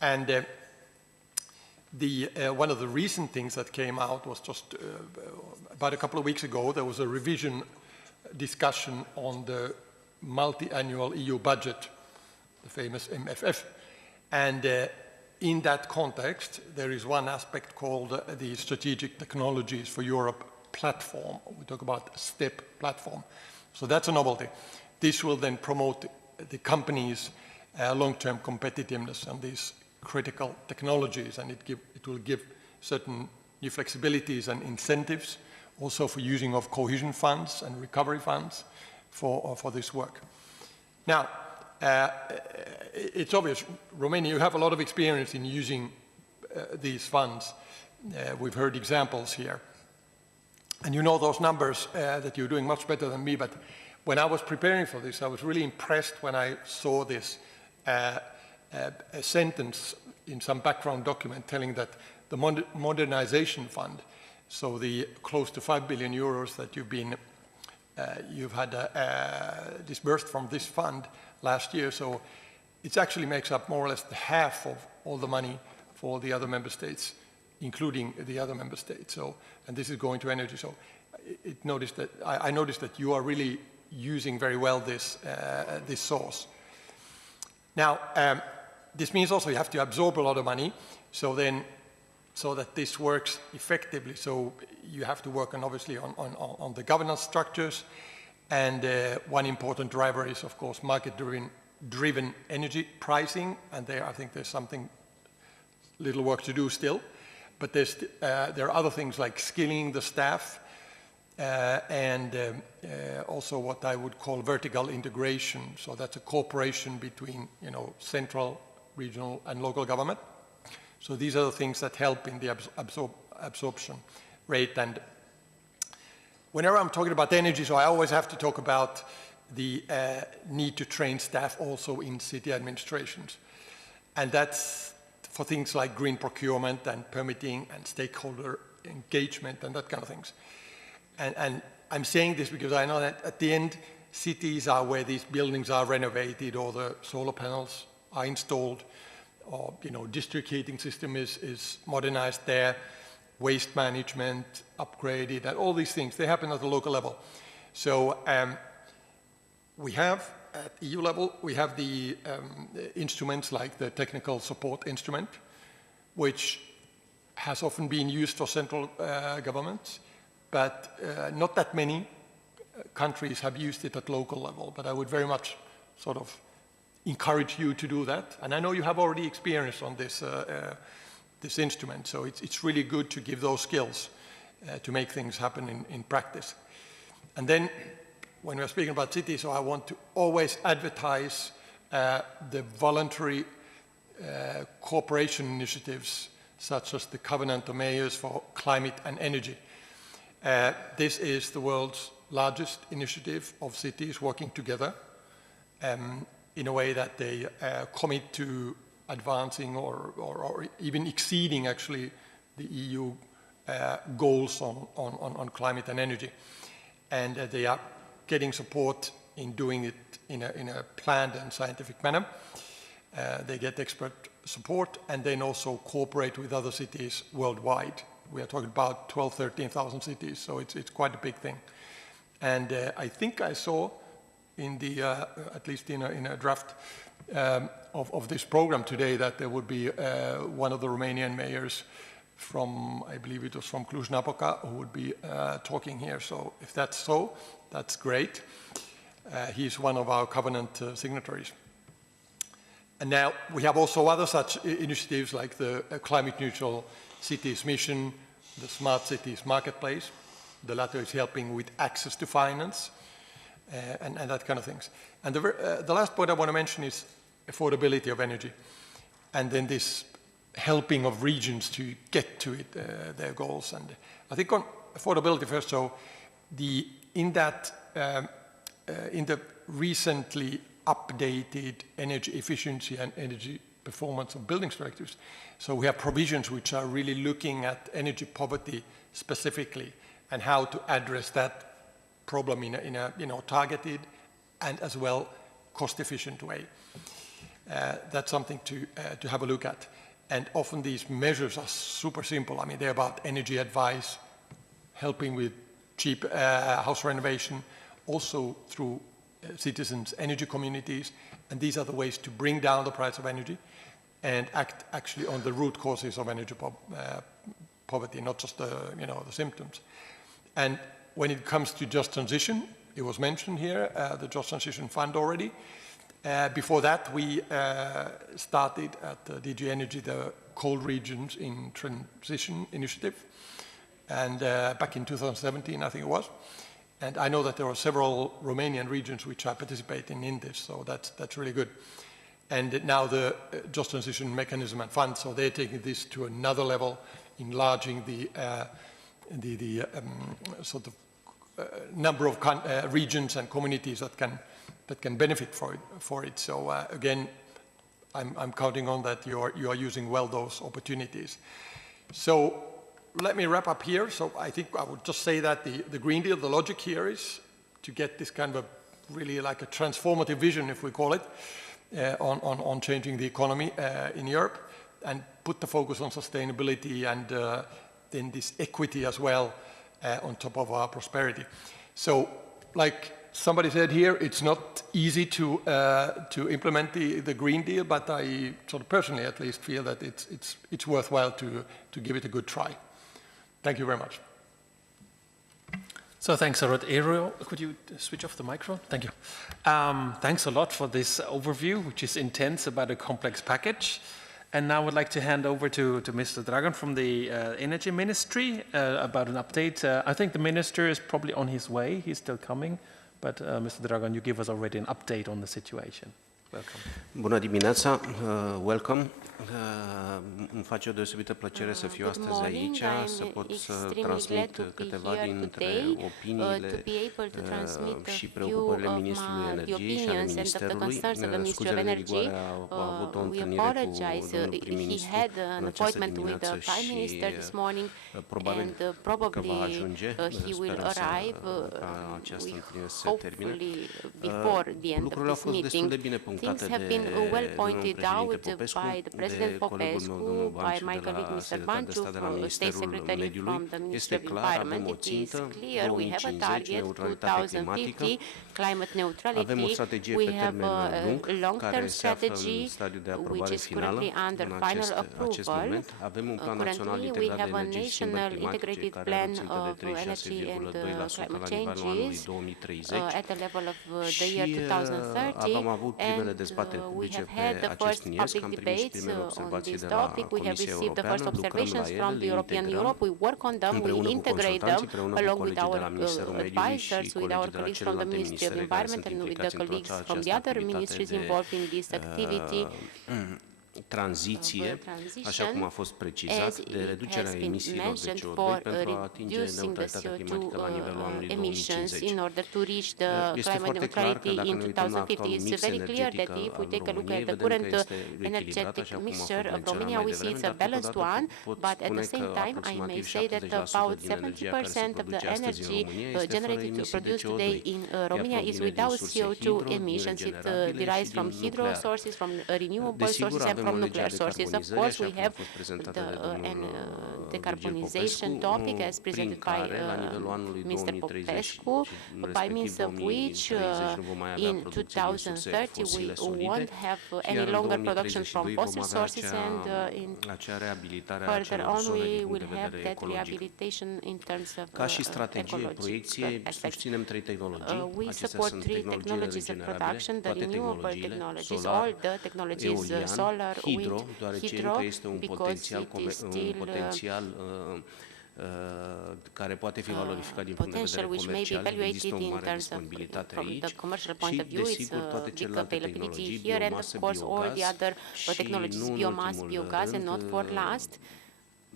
And one of the recent things that came out was just about a couple of weeks ago, there was a revision discussion on the multi-annual EU budget, the famous MFF. And in that context, there is one aspect called the Strategic Technologies for Europe platform. We talk about STEP platform. So that's a novelty. This will then promote the companies' long-term competitiveness on these critical technologies, and it will give certain new flexibilities and incentives also for using of cohesion funds and recovery funds for this work. Now, it's obvious, Romania, you have a lot of experience in using these funds. We've heard examples here. And you know those numbers that you're doing much better than me, but when I was preparing for this, I was really impressed when I saw this a sentence in some background document telling that the modernization fund, so the close to 5 billion euros that you've had disbursed from this fund last year, so it actually makes up more or less the half of all the money for the other member states, including the other member states. So, and this is going to energy. So I noticed that you are really using very well this source. Now, this means also you have to absorb a lot of money, so that this works effectively. So you have to work on, obviously, on the governance structures, and one important driver is, of course, market-driven energy pricing, and there I think there's little work to do still, but there are other things like skilling the staff, and also what I would call vertical integration. So that's a cooperation between, central, regional, and local government. So these are the things that help in the absorption rate. And whenever I'm talking about energy, so I always have to talk about the need to train staff also in city administrations. And that's for things like green procurement and permitting and stakeholder engagement and that kind of things. And I'm saying this because I know that at the end, cities are where these buildings are renovated or the solar panels are installed, or district heating system is modernized there, waste management upgraded, and all these things, they happen at the local level. So we have, at EU level, we have the instruments like the technical support instrument, which has often been used for central governments, but not that many countries have used it at local level. But I would very much sort of encourage you to do that. And I know you have already experience on this, this instrument, so it's really good to give those skills to make things happen in practice. And then, when we're speaking about cities, so I want to always advertise the voluntary cooperation initiatives, such as the Covenant of Mayors for Climate and Energy. This is the world's largest initiative of cities working together in a way that they commit to advancing or even exceeding, actually, the EU goals on climate and energy. And they are getting support in doing it in a planned and scientific manner. They get expert support and then also cooperate with other cities worldwide. We are talking about 12,000, 13,000 cities, so it's quite a big thing. And I think I saw in the, at least in a draft of this program today, that there would be one of the Romanian mayors from, I believe it was from Cluj-Napoca, who would be talking here. So if that's so, that's great. He's one of our covenant signatories. And now we have also other such initiatives like the Climate Neutral Cities Mission, the Smart Cities Marketplace. The latter is helping with access to finance and that kind of things. And the last point I want to mention is affordability of energy. And then this helping of regions to get to it, their goals. And I think on affordability first, so in the recently updated energy efficiency and energy performance of building structures, so we have provisions which are really looking at energy poverty specifically and how to address that problem in a targeted and as well cost-efficient way. That's something to have a look at. And often these measures are super simple. I mean, they're about energy advice, helping with cheap house renovation, also through citizens' energy communities. And these are the ways to bring down the price of energy and act actually on the root causes of energy poverty, not just the symptoms. And when it comes to just transition, it was mentioned here, the Just Transition Fund already. Before that, we started at DG Energy the Coal Regions in Transition Initiative, and back in 2017, I think it was. And I know that there are several Romanian regions which are participating in this, so that's really good. And now the Just Transition Mechanism and Fund, so they're taking this to another level, enlarging the sort of number of regions and communities that can benefit for it. So again, I'm counting on that you are using well those opportunities. So let me wrap up here. So I think I would just say that the Green Deal, the logic here is to get this kind of really like a transformative vision, if we call it, on changing the economy in Europe, and put the focus on sustainability and then this equity as well on top of our prosperity. So like somebody said here, it's not easy to implement the Green Deal, but I sort of personally at least feel that it's worthwhile to give it a good try. Thank you very much. So thanks a lot, Ariel. Could you switch off the micro? Thank you. Thanks a lot for this overview, which is intense about a complex package. And now I would like to hand over to Mr. Dragan from the Energy Ministry about an update. I think the Minister is probably on his way. He's still coming. But Mr. Dragan, you give us already an update on the situation. Welcome. Bună dimineața, welcome. Îmi face o deosebită plăcere să fiu astăzi aici, să pot să transmit câteva dintre opiniile și preocupările Ministrului Energiei și ale Ministerului. Scuzele de rigoare au avut o întâlnire cu domnul prim-ministru în această dimineață și probabil că va ajunge, sperăm ca această întâlnire să se termine. Lucrurile au fost destul de bine punctate de domnul președinte Popescu, President Popescu, by my colleague Mr. Banciu, State Secretary from the Ministry of Environment. It is clear we have a target, 2050, climate neutrality. We have a long-term strategy, which is currently under final approval. Currently, we have a national integrated plan of energy and climate changes at the level of the year 2030, and we have had the first public debates on this topic. We have received the first observations from the European Europe. We work on them, we integrate them along with our advisors, with our colleagues from the Ministry of Environment and with the colleagues from the other ministries involved in this activity. Tranziție, așa cum a fost precizat, de reducerea emisiilor de CO2 pentru a atinge neutralitatea climatică la nivelul anului 2050. Este foarte clar că dacă ne uităm la actualul mix energetic al României, vedem că este echilibrat, așa cum a fost menționat mai devreme, dar totodată pot spune că aproximativ 70% din energia care se produce astăzi în România este fără emisii de CO2. Ea provine din surse hidro, regenerabile. Desigur, avem from nuclear sources. Of course, we have the decarbonization topic as presented by Mr. Popescu, by means of which in 2030 we won't have any longer production from fossil sources, and in further on we will have that rehabilitation in terms of ecological aspects. We support three technologies of production, the renewable technologies, all the technologies, solar, wind, hydro, because it is still potential which may be evaluated in terms of, from the commercial point of view, it's big availability here, and of course all the other technologies, biomass, biogas, and not for last,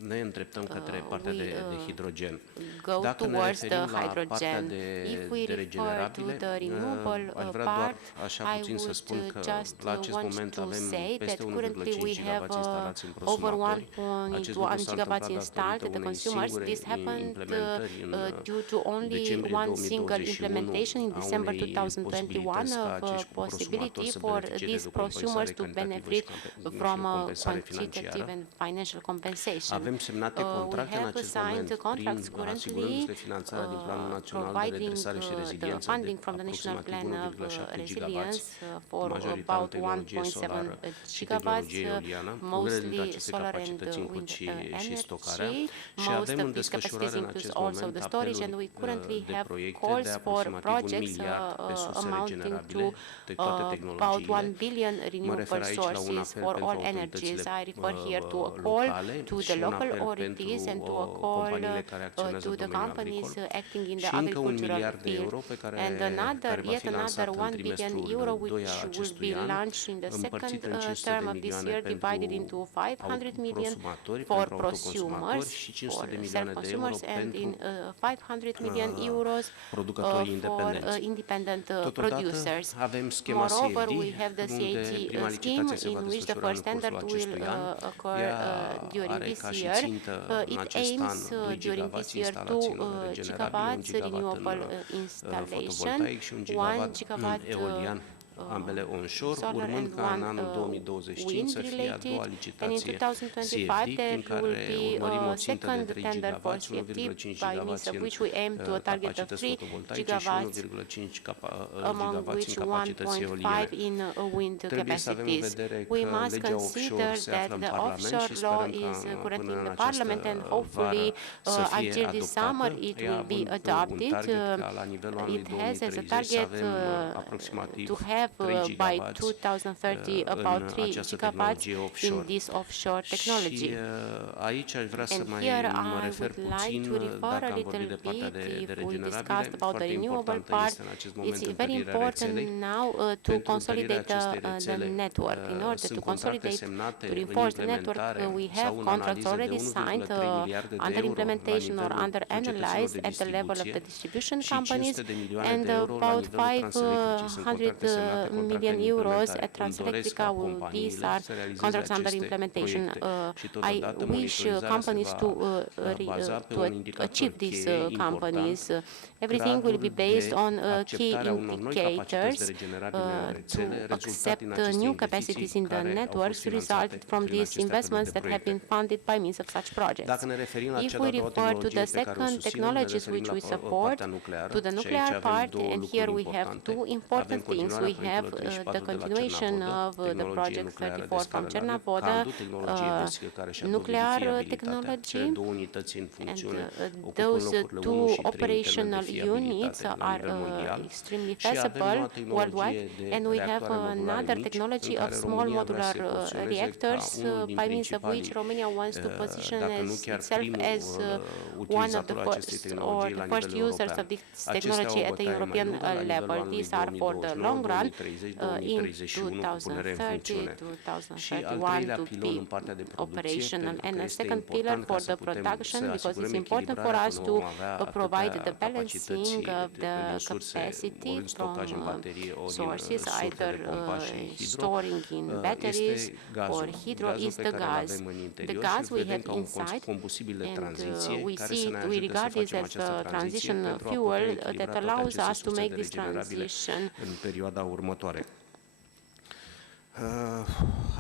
ne îndreptăm către partea de hidrogen. Go towards the hydrogen. If we refer to the renewable part, I would just want to say that currently we have over 1.1 gigawatts installed at the consumers. This happened due to only one single implementation in December 2021 of possibility for these prosumers to benefit from quantitative and financial compensation. Avem semnate contracte în acest moment prin asigurându-ți de finanțarea din Planul Național de Redresare și Reziliență de aproximativ 1,7 gigawatts, majoritatea tehnologie solară și tehnologie eoliană, unele dintre aceste capacități includ și stocarea, și avem în desfășurare în acest moment apeluri de proiecte de aproximativ 1 miliard pe surse regenerabile de toate tehnologiile. Mă refer aici la un apel pentru autoritățile locale, authorities and to a call to the companies acting in the agricultural field, and yet another 1 billion euro which will be launched in the second term of this year, divided into 500 million for prosumers, for self-consumers, and in 500 million euros for independent producers. Moreover, we have the CAT scheme in which the first tender will occur during this year. It aims during this year 2 gigawatts renewable installation, 1 gigawatt ambele onshore, urmând ca în anul 2025 să fie a doua licitație CFD, prin care urmărim o țintă de 3 gigawatts, 1,5 gigawatts în capacități fotovoltaice și 1,5 gigawatts în capacități eoliene. Trebuie să avem în vedere că legea offshore se află în Parlament și sperăm ca până în această vară să fie adoptată. Ea având un target ca la nivelul anului 2030 să avem aproximativ by 2030 about 3 gigawatts in this offshore technology. Și aici aș vrea să mai mă refer puțin, dacă am vorbit de partea de regenerabile, foarte important este în acest moment întărirea rețelei. Pentru întărirea acestei rețele sunt contracte semnate în implementare sau în analiză de 1,3 miliarde de euro la nivelul societăților de distribuție și 500 de milioane de euro la nivelul Transelectricii. Sunt contracte semnate million euros at Transelectrica. These are contracts under implementation. I wish companies to achieve these companies. Everything will be based on key indicators to accept new capacities in the networks resulted from these investments that have been funded by means of such projects. If we refer to the second technologies which we support, to the nuclear part, and here we have two important things. We have the continuation of the project 34 from Cernavodă, nuclear technology, and those two operational units are extremely feasible worldwide, and we have another technology of small modular reactors, by means of which Romania wants to position itself as one of the first or the first users of this technology at the European level. These are for the long run, in 2030, 2031 to be operational. And a second pillar for the production, because it's important for us to provide the balancing of the capacity from sources, either storing in batteries or hydro, is the gas. The gas we have inside, and we regard this as a transition fuel that allows us to make this transition. În perioada următoare.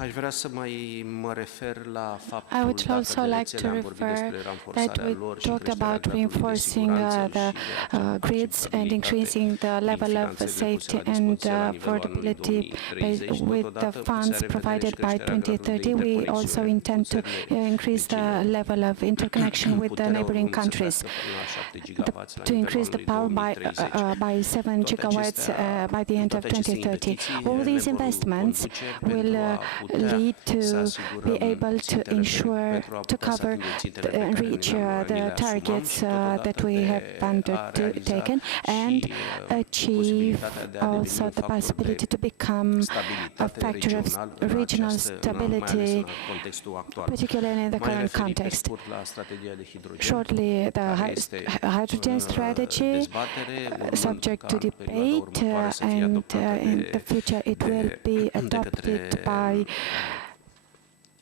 Aș vrea să mai mă refer la I faptul, would dacă also de like rețele to am vorbit refer despre that ramforsarea we lor și talked creșterea about gradului de reinforcing siguranță the și de această grids and increasing the level of safety and affordability with the funds provided by 2030. We also intend to increase the level of interconnection with the neighboring countries, to increase the power by 7 gigawatts by the end of 2030. All these investments will lead to be able to ensure, to cover and reach the targets that we have undertaken and achieve also the possibility to become a factor of regional stability, particularly in the current context. Shortly, the hydrogen strategy, subject to debate, and in the future it will be adopted by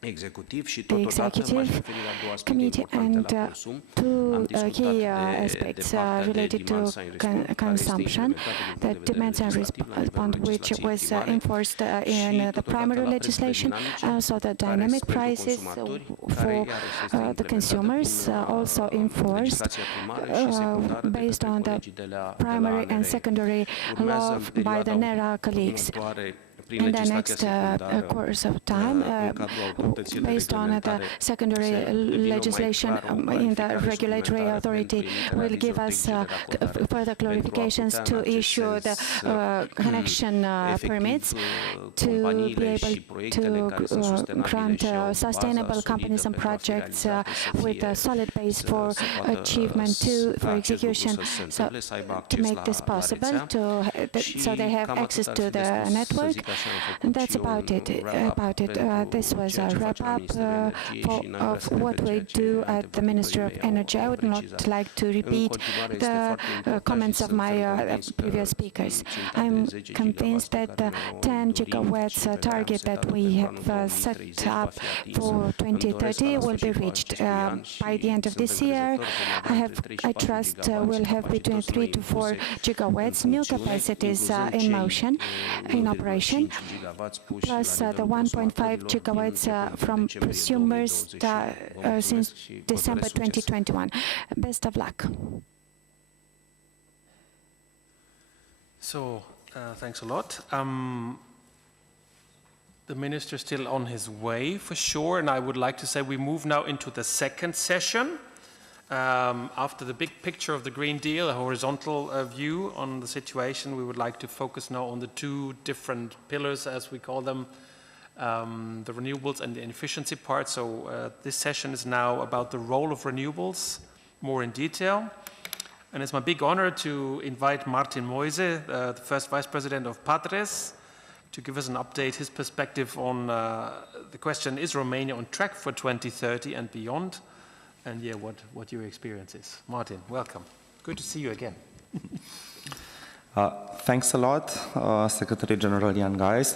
the Executive Committee, and two key aspects related to consumption, the demands and response, which was enforced in the primary legislation, also the dynamic prices for the consumers, also enforced based on the primary and secondary law by the NERA colleagues. In the next course of time, based on the secondary legislation in the regulatory authority, will give us further clarifications to issue the connection permits to be able to grant sustainable companies and projects with a solid base for achievement for execution. So to make this possible, so they have access to the network. And that's about it. This was a wrap-up of what we do at the Ministry of Energy. I would not like to repeat the comments of my previous speakers. I'm convinced that the 10 gigawatts target that we have set up for 2030 will be reached by the end of this year. I trust we'll have between 3 to 4 gigawatts new capacities in operation, plus the 1.5 gigawatts from prosumers since December 2021. Best of luck. So, thanks a lot. The minister is still on his way for sure, and I would like to say we move now into the second session. After the big picture of the Green Deal, a horizontal view on the situation, we would like to focus now on the two different pillars, as we call them, the renewables and the efficiency part. So this session is now about the role of renewables, more in detail. And it's my big honor to invite Martin Moise, the first Vice President of Patres, to give us an update, his perspective on the question, is Romania on track for 2030 and beyond? And yeah, what your experience is. Martin, welcome. Good to see you again. Thanks a lot, Secretary General Jan Geis.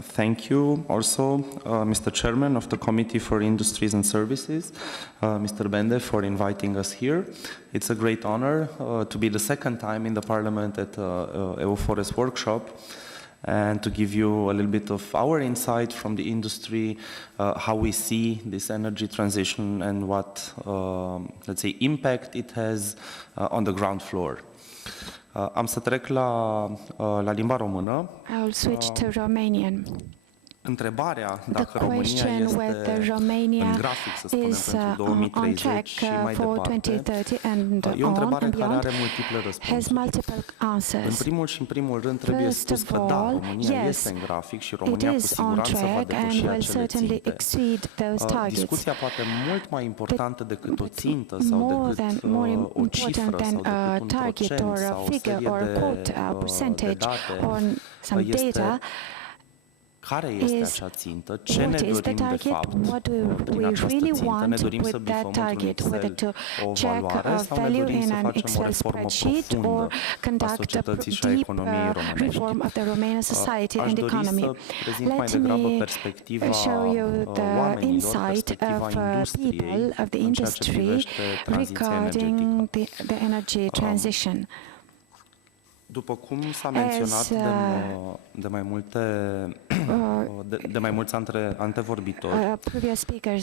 Thank you also, Mr. Chairman of the Committee for Industries and Services, Mr. Bende, for inviting us here. It's a great honor to be the second time in the Parliament at EUFORES workshop, and to give you a little bit of our insight from the industry, how we see this energy transition and what, let's say, impact it has on the ground floor. Am să trec la limba română. I'll switch to Romanian. Întrebarea dacă România este în grafic, să spunem, pentru 2030 și mai departe, e o întrebare care are multiple răspunsuri. În primul și în primul rând trebuie spus că da, România este în grafic și România cu siguranță va depăși acele ținte. Discuția poate mult mai importantă decât o țintă sau decât o cifră sau decât un procent sau o serie de date este care este acea țintă, ce ne dorim de fapt din această țintă, ne dorim să bifăm într-un Excel o valoare sau ne dorim să facem o reformă profundă a societății și a economiei românești. Aș dori să prezint mai degrabă perspectiva oamenilor, perspectiva industriei în ceea ce privește tranziția energetică. După cum s-a menționat de mai mulți antevorbitori,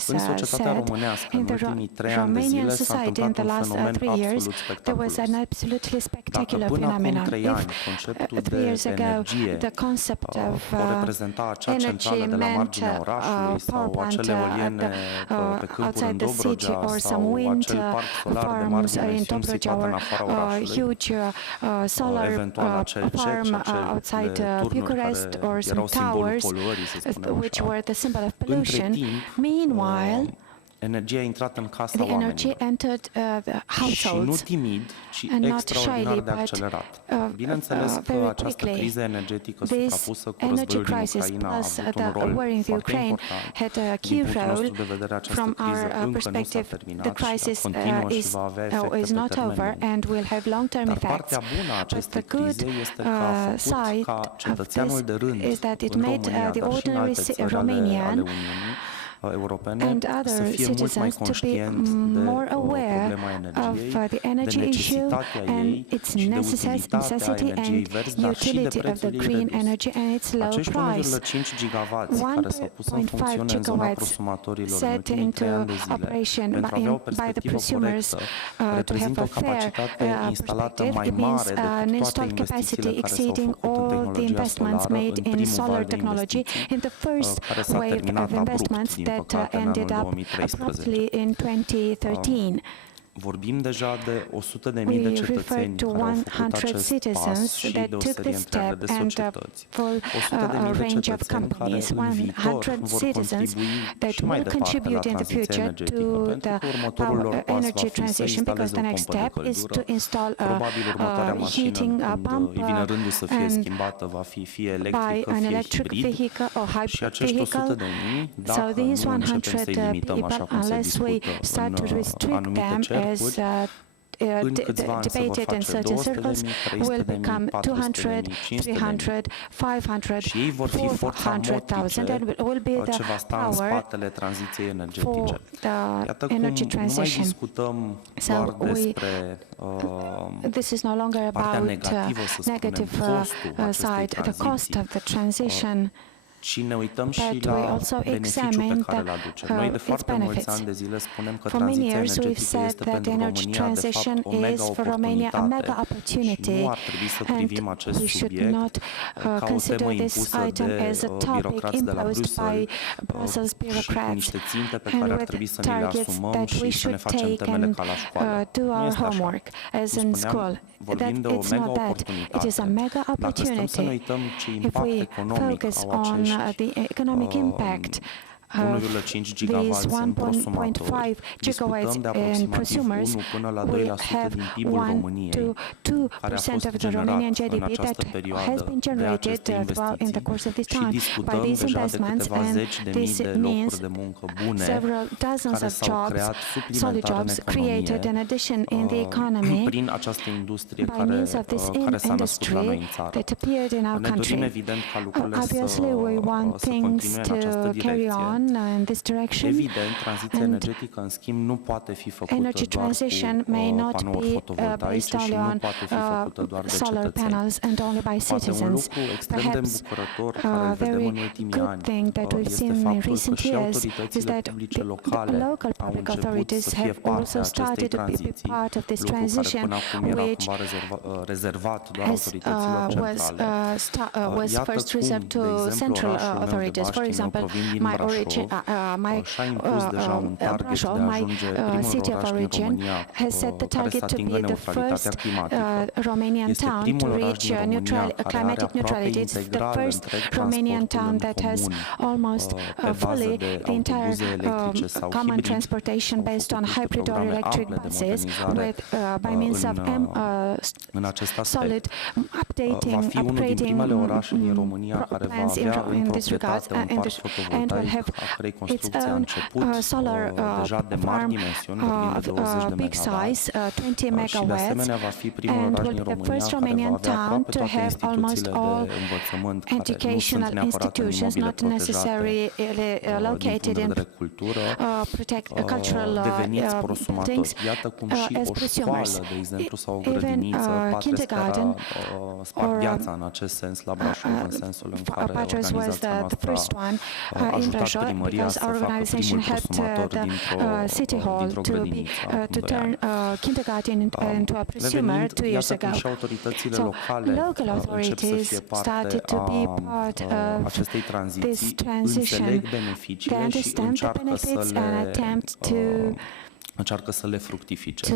în societatea românească, în ultimii 3 ani de zile, s-a întâmplat un fenomen absolut spectaculos. Dacă până acum 3 ani conceptul de energie o reprezenta acea centrală de la marginea orașului sau acele eoliene pe câmpuri în Dobrogea sau acel parc solar de mare dimensiuni situat în afara orașului, eventual acel CEC, outside Bukarest or some towers, which were the symbol of pollution. Meanwhile, energia a intrat în casa the energy oamenilor entered the și nu households, timid, ci and not extraordinar shyly, de but accelerat. Bineînțeles că very această quickly. criză energetică This suprapusă cu energy războiul din crisis Ucraina a plus avut the un rol war in the foarte Ukraine important. had a key Din punctul role. nostru de vedere, această From criză our încă nu s-a perspective, the terminat și crisis continuă și is va avea efecte is pe not termen over lung. and will have long-term Dar effects. partea bună a But acestei the good crize este că a făcut side ca of cetățeanul de rând this is that it în made România, the dar și în ordinary alte țări ale Romanian Uniunii Europene and să other fie mult mai citizens to be conștient de more aware problema energiei, of the de energy issue necesitatea and ei its și de necessity utilitatea energiei and verzi, dar și de utility of the prețul ei green redus. energy and its low Acești price. 1,5 gigawatts care s-au pus în 1.5 funcțiune în zona gigawatts prosumatorilor în set ultimii into 3 ani de zile operation pentru a avea o by the perspectivă prosumers corectă, to have reprezintă a o fair capacitate instalată perspective. mai It means mare an decât toate installed capacity investițiile care s-au exceeding făcut în all the tehnologia investments solară made în in primul solar val de technology investiții, in the first care s-a wave terminat of investments abrupt, din that păcate, în ended anul up 2013. abruptly in 2013. Vorbim deja de 100.000 de We cetățeni refer to care au făcut 100 acest citizens pas și that de o took serie this întreagă step de and a societăți. full 100.000 de range of cetățeni care companies, în viitor 100 vor citizens contribui that și mai will departe la contribute in the tranziția future energetică, to pentru the că următorul lor pas va energy fi să transition, because instaleze the o next pompă de step is to căldură. install Probabil următoarea a mașină, heating când pump îi vine rândul să fie and schimbată, va fi fie buy electrică, an fie electric hibrid. vehicle or Și hybrid acești vehicle. 100.000, So dacă these nu începem 100 să-i limităm așa people, cum se unless we discută start to în restrict anumite them as cercuri, în câțiva ani se vor debated in face certain circles, 200.000, will 300.000, become 200, 400.000, 300, 500, și ei vor fi forța 400,000 and will be ce the va sta în power spatele tranziției energetice. for the Iată cum energy nu mai transition. discutăm So doar we- despre This is no longer partea about negativă, să spunem, negative costul acestei side, the cost tranziții. of the transition. Și ne uităm și But we la also beneficiul pe examine care îl the, aduce. Noi de its foarte mulți benefits. ani de zile spunem că For many tranziția years, we've energetică said este that pentru energy România, de transition fapt, o mega is for Romania a mega oportunitate opportunity, și nu ar trebui să privim and acest we should subiect not ca o consider temă this impusă item de as a topic birocrați de la imposed by Bruxelles Brussels și cu bureaucrats niște ținte pe and care ar with trebui să ni le targets asumăm that we și să ne should facem take temele and ca la școală. do Nu our este așa. homework as Cum in spuneam, school. vorbim de o It's mega not that. It is a oportunitate. mega Dacă stăm să ne opportunity. uităm ce If impact we economic focus au on acești the economic impact 1,5 these gigawatts în 1.5 prosumatori, gigawatts discutăm de in aproximativ prosumers, 1 până la 2% we have din PIB-ul 1 României, to 2% care a fost of the Romanian generat în GDP that această has perioadă been de generated aceste throughout in the investiții course of this și time by discutăm these deja de investments, câteva and zeci de mii this de means locuri de muncă bune several dozens care of s-au jobs, creat solid suplimentar în jobs created in economie addition in the economy prin această industrie by means of this care s-a născut la noi industry în țară. that appeared in our Ne dorim country. evident ca lucrurile Obviously, we want să things continue în această to carry direcție. on in this direction. Evident, tranziția And energetică, în schimb, nu poate fi făcută energy doar transition cu may not panouri be fotovoltaice based și only nu on poate fi făcută doar de solar cetățeni. panels and only by Poate un citizens. lucru extrem de Perhaps îmbucurător a care îl vedem very în ultimii good ani thing that we've este seen in faptul că recent și years is autoritățile that publice the locale local au public început authorities să fie have parte also a acestei started to be tranziții, part of this lucru care transition, până acum era which cumva rezervat doar has, autorităților centrale. was Iată first cum, reserved de to exemplu, central orașul meu de authorities. For Baștin, eu example, provin din my origin, Brașov, și-a impus deja un target de a my ajunge primul city of oraș din origin România has set the care să target to atingă be the neutralitatea first climatică. Romanian Este town to primul oraș reach din România climatic care are aproape neutrality. It's the integral first întreg Romanian transportul town în that has comun, almost pe bază fully de the entire autobuze electrice sau common hibrid. transportation Au based on făcut niște hybrid or programe electric ample de buses modernizare with by means of în acest solid aspect. Va fi unul din primele orașe din România care va avea în proprietate un parc and will have fotovoltaic a cărei construcție a început deja de mari dimensiuni, vorbim de 20 de big size, 20 megawatts, și de asemenea va fi primul oraș din România care va avea aproape toate instituțiile de învățământ care nu sunt neapărat în imobile protejate din punct de vedere cultură, deveniți prosumatori. Iată cum și o școală, de exemplu, sau o grădiniță poate spart viața în acest sens la Brașov, în sensul în care organizația noastră a ajutat primăria să facă primul prosumator dintr-o grădiniță. Revenind, iată cum și autoritățile locale încep să fie parte a acestei tranziții, înțeleg beneficiile și încearcă să le fructifice.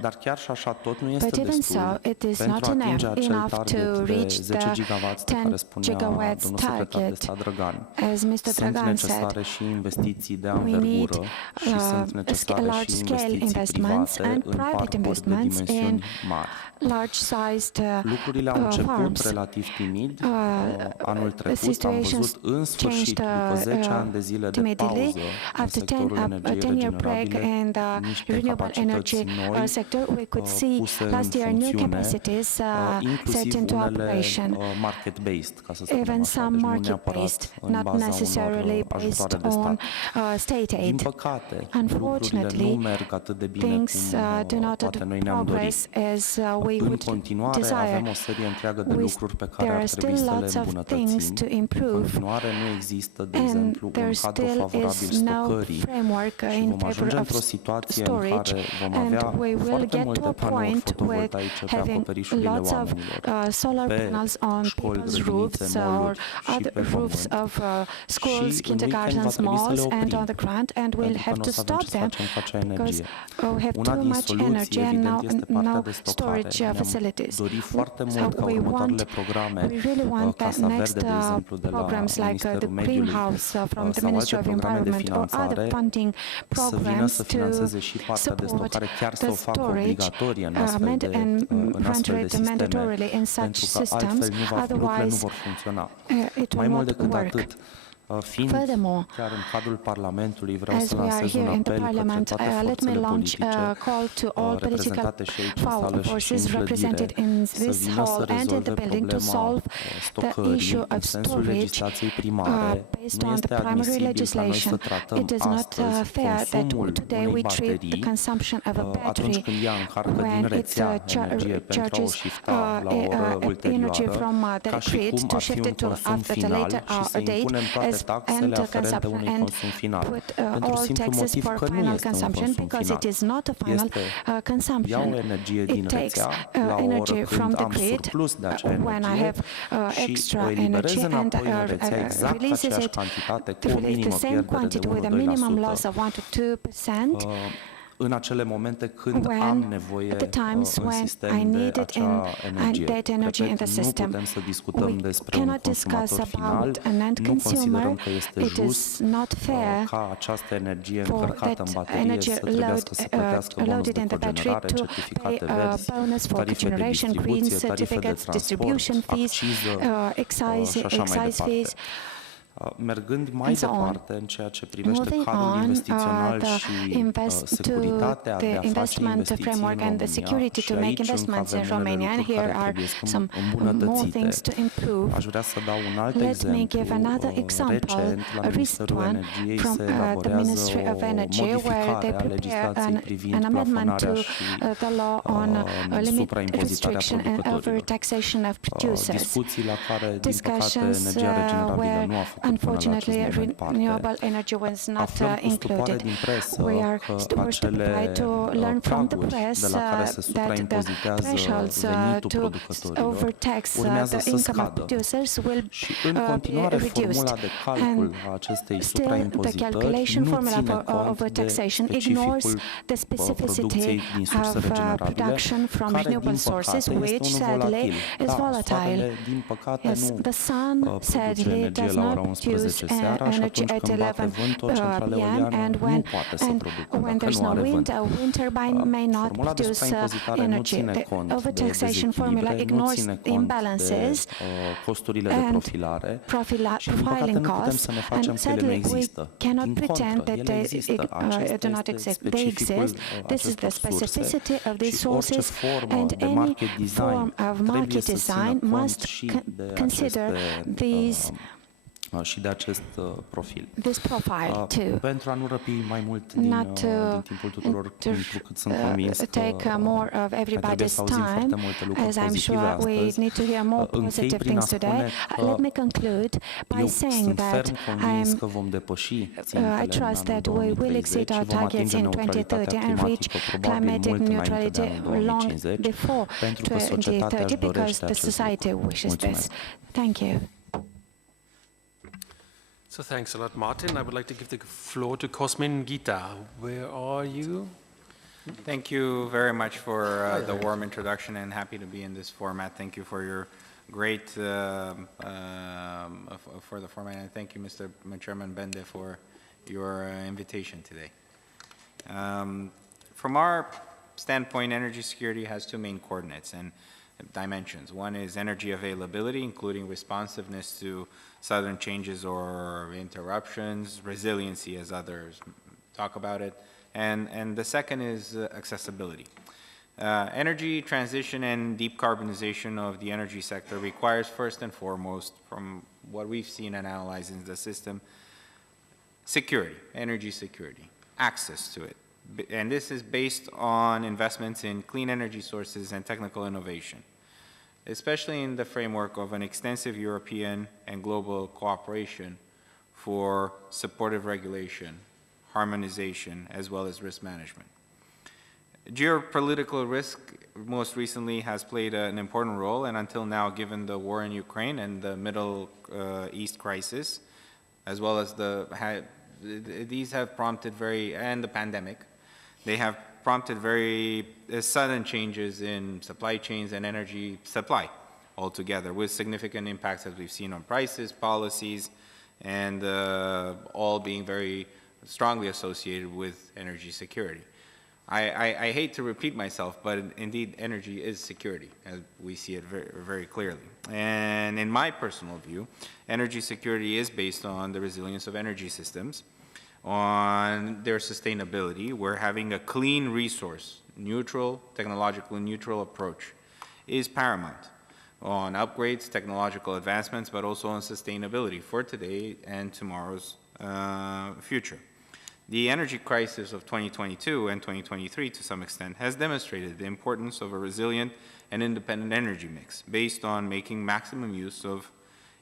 Dar chiar și așa tot nu este destul pentru a atinge acel target de 10 gigawatts de care spunea domnul secretar de stat Drăgan. Sunt necesare și investiții de anvergură și sunt necesare și investiții private în parcuri de dimensiuni mari. Lucrurile au început relativ timid. Anul trecut am văzut în sfârșit, după 10 ani de zile de pauză în sectorul energiei regenerabile, niște capacități noi puse în funcțiune, inclusiv unele market-based, ca să spunem așa, deci nu neapărat în baza unor ajutoare de stat. Din păcate, lucrurile nu merg atât de bine cum poate noi ne-am dorit. În continuare avem o serie întreagă de lucruri pe care ar trebui să le îmbunătățim. În continuare nu există, de exemplu, un cadru favorabil stocării și vom ajunge într-o situație în care vom avea foarte multe panouri fotovoltaice pe acoperișurile oamenilor, pe școli, grădinițe, mall-uri și pe pământ. Și în weekend va trebui să le oprim, pentru că nu o să avem ce să facem cu acea energie. Una din soluții, evident, este partea de stocare. Ne-am dorit foarte mult ca următoarele programe, Casa Verde, de exemplu, de la Ministerul Mediului sau alte programe de finanțare, să vină să finanțeze și partea de stocare, chiar să o facă obligatorie în astfel de sisteme, pentru că altfel lucrurile nu vor funcționa. Mai mult decât atât, fiind chiar în cadrul Parlamentului, vreau să lansez un apel către toate forțele politice reprezentate și aici în sală și în clădire, să vină să rezolve problema stocării în sensul legislației primare. Nu este admisibil ca noi să tratăm astăzi consumul unei baterii atunci când ea încarcă din rețea energie pentru a o shifta la o oră ulterioară, ca și cum ar fi un consum final și să impunem toate taxele aferente unui consum final. Pentru simplu motiv că nu este un consum final. Este, iau energie din rețea la o oră când am surplus de acea energie și o eliberez înapoi în rețea exact aceeași cantitate cu o minimă pierdere de 1-2%. În acele momente când am nevoie în sistem de acea energie. Repet, nu putem să discutăm despre un consumator final, nu considerăm că este just ca această energie încărcată în baterie să trebuiască să plătească bonus de cogenerare, certificate verzi, tarife de distribuție, tarife de transport, acciză și așa mai departe. Mergând mai departe în ceea ce privește cadrul investițional și securitatea de a face investiții în România, și aici încă avem unele lucruri care trebuie îmbunătățite. Aș vrea să dau un alt exemplu. Recent, la Ministerul Energiei se elaborează o modificare a legislației privind plafonarea și supraimpozitarea producătorilor. Discuții la care, din păcate, energia regenerabilă nu a făcut. Unfortunately, renewable energy was not included. We are prepared to learn from the press that the thresholds to overtax the income of producers will be reduced. And still, the calculation formula for overtaxation ignores the specificity of production from renewable sources, which sadly is volatile. Yes, the sun sadly does not produce energy at 11 p.m. and when there's no wind, a wind turbine may not produce energy. The overtaxation formula ignores imbalances and profiling costs, and sadly we cannot pretend that they do not exist. They exist. This is the specificity of these sources, and any form of market design must consider these și de acest profil. This profile too. Pentru a nu răpi mai mult din timpul tuturor, întrucât sunt convins că take more of everybody's time, as I'm sure we need to hear more positive things today. Let me conclude by saying that I trust that we will exceed our targets in 2030 and reach climatic neutrality long before 2030 because the society wishes this. Thank you. So thanks a lot, Martin. I would like to give the floor to Cosmin Gita. Where are you? Thank you very much for the warm introduction, and happy to be in this format. Thank you for your great for the format, and thank you, Mr. Chairman Bende, for your invitation today. From our standpoint, energy security has two main coordinates and dimensions. One is energy availability, including responsiveness to sudden changes or interruptions, resiliency as others talk about it, and the second is accessibility. Energy transition and decarbonization of the energy sector requires first and foremost, from what we've seen and analyzed in the system, security, energy security, access to it. And this is based on investments in clean energy sources and technical innovation, especially in the framework of an extensive European and global cooperation for supportive regulation, harmonization, as well as risk management. Geopolitical risk most recently has played an important role, and until now, given the war in Ukraine and the Middle East crisis, as well as these have prompted and the pandemic, they have prompted very sudden changes in supply chains and energy supply altogether, with significant impacts, as we've seen, on prices, policies, and all being very strongly associated with energy security. I hate to repeat myself, but indeed energy is security, as we see it very, very clearly. And in my personal view, energy security is based on the resilience of energy systems, on their sustainability. We're having a clean resource, neutral, technologically neutral approach is paramount on upgrades, technological advancements, but also on sustainability for today and tomorrow's future. The energy crisis of 2022 and 2023, to some extent, has demonstrated the importance of a resilient and independent energy mix based on making maximum use of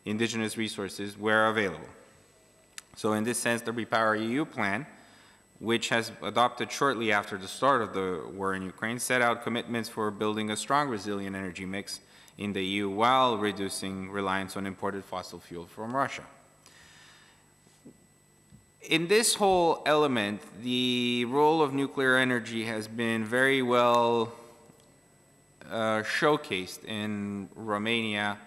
indigenous resources where available. So in this sense, the REPowerEU plan, which has adopted shortly after the start of the war in Ukraine, set out commitments for building a strong, resilient energy mix in the EU while reducing reliance on imported fossil fuel from Russia. In this whole element, the role of nuclear energy has been very well showcased in Romania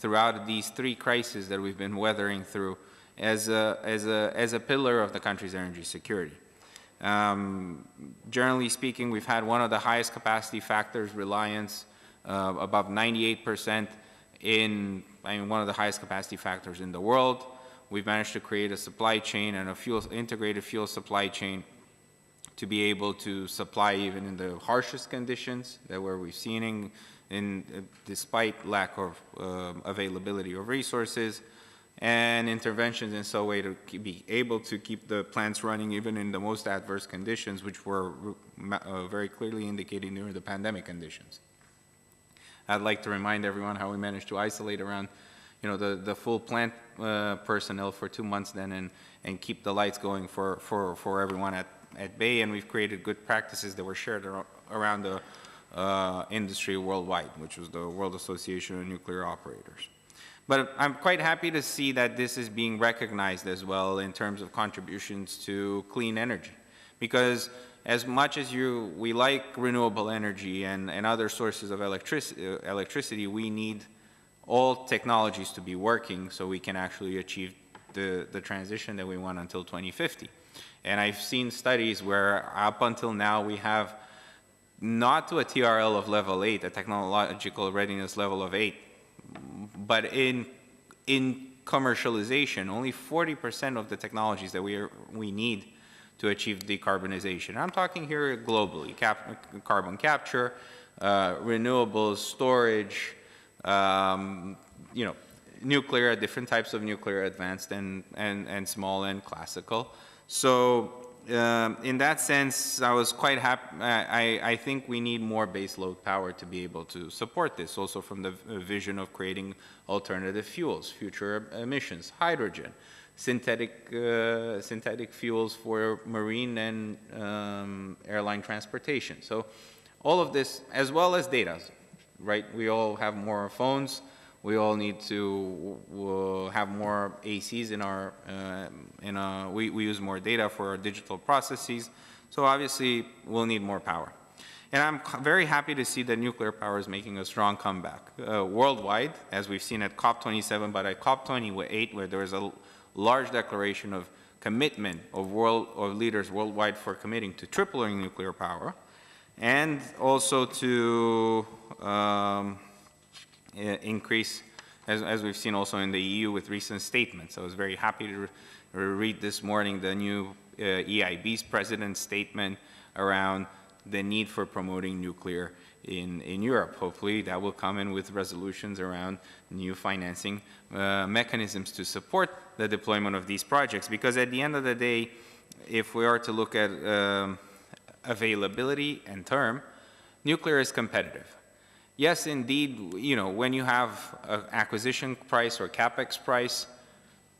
throughout these three crises that we've been weathering through as a pillar of the country's energy security. Generally speaking, we've had one of the highest capacity factors, reliance above 98% one of the highest capacity factors in the world. We've managed to create a supply chain and integrated fuel supply chain to be able to supply even in the harshest conditions where we've seen despite lack of availability of resources, and interventions in some way to be able to keep the plants running even in the most adverse conditions, which were very clearly indicated during the pandemic conditions. I'd like to remind everyone how we managed to isolate around the full plant personnel for 2 months then and keep the lights going for everyone at bay, and we've created good practices that were shared around the industry worldwide, which was the World Association of Nuclear Operators. But I'm quite happy to see that this is being recognized as well in terms of contributions to clean energy, because as much as we like renewable energy and other sources of electricity, we need all technologies to be working so we can actually achieve the transition that we want until 2050. And I've seen studies where up until now we have not to a TRL of level 8, a technological readiness level of 8, but in commercialization, only 40% of the technologies that we need to achieve decarbonization. I'm talking here globally, carbon capture, renewables, storage, you know, nuclear, different types of nuclear, advanced and small and classical. So in that sense, I was quite happy. I think we need more baseload power to be able to support this, also from the vision of creating alternative fuels, future emissions, hydrogen, synthetic fuels for marine and airline transportation. So all of this, as well as data, right? We all have more phones. We all need to have more ACs in our, we use more data for our digital processes. So obviously, we'll need more power. And I'm very happy to see that nuclear power is making a strong comeback. Worldwide, as we've seen at COP27, but at COP28, where there was a large declaration of commitment of leaders worldwide for committing to tripling nuclear power, and also to increase, as we've seen also in the EU with recent statements. I was very happy to read this morning the new EIB's president's statement around the need for promoting nuclear in Europe. Hopefully that will come in with resolutions around new financing mechanisms to support the deployment of these projects. Because at the end of the day, if we are to look at availability and term, nuclear is competitive. Yes, indeed, you know, when you have an acquisition price or capex price,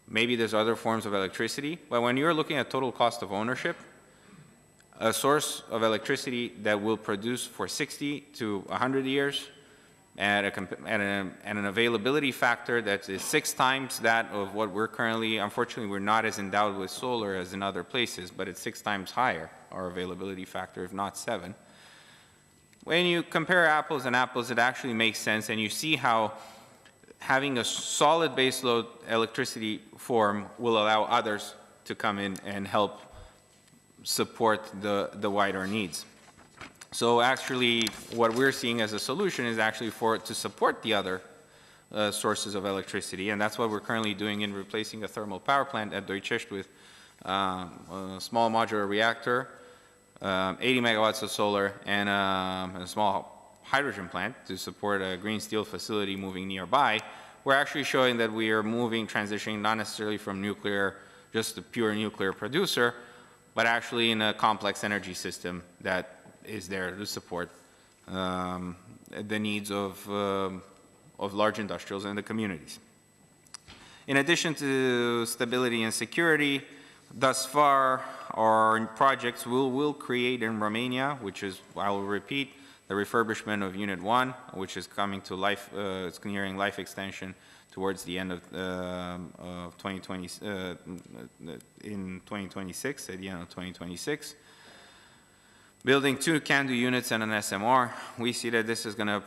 maybe there's other forms of electricity, but when you're looking at total cost of ownership, a source of electricity that will produce for 60 to 100 years at an availability factor that is 6 times that of what we're currently, unfortunately, we're not as endowed with solar as in other places, but it's 6 times higher, our availability factor, if not 7. When you compare apples and apples, it actually makes sense, and you see how having a solid baseload electricity form will allow others to come in and help support the wider needs. So actually, what we're seeing as a solution is actually to support the other sources of electricity, and that's what we're currently doing in replacing a thermal power plant at Doicești with a small modular reactor, 80 megawatts of solar, and a small hydrogen plant to support a green steel facility moving nearby. We're actually showing that we are transitioning not necessarily from nuclear, just a pure nuclear producer, but actually in a complex energy system that is there to support the needs of large industrials and the communities. In addition to stability and security, thus far, our projects will create in Romania, which is, I will repeat, the refurbishment of Unit 1, which is coming to life, it's nearing life extension towards the end of 2020, in 2026, at the end of 2026. Building 2 CANDU units and an SMR, we see that this is going to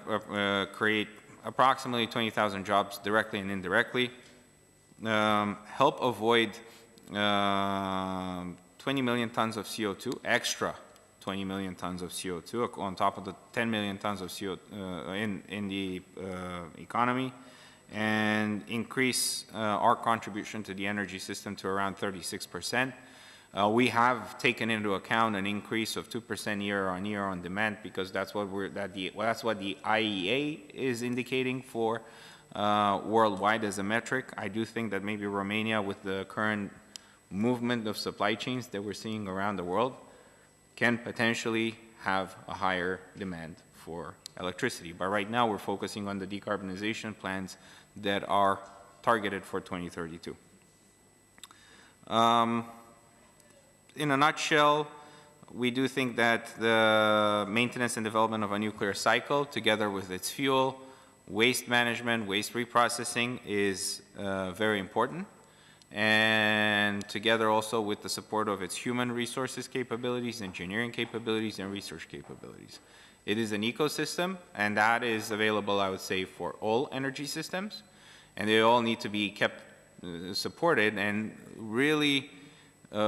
create approximately 20,000 jobs directly and indirectly, help avoid 20 million tons of CO2, extra 20 million tons of CO2 on top of the 10 million tons of CO2 in the economy, and increase our contribution to the energy system to around 36%. We have taken into account an increase of 2% year on year on demand, because that's what that's what the IEA is indicating for worldwide as a metric. I do think that maybe Romania, with the current movement of supply chains that we're seeing around the world, can potentially have a higher demand for electricity. But right now we're focusing on the decarbonization plans that are targeted for 2032. In a nutshell, we do think that the maintenance and development of a nuclear cycle, together with its fuel, waste management, waste reprocessing, is very important. And together also with the support of its human resources capabilities, engineering capabilities, and research capabilities. It is an ecosystem, and that is available, I would say, for all energy systems, and they all need to be kept supported and really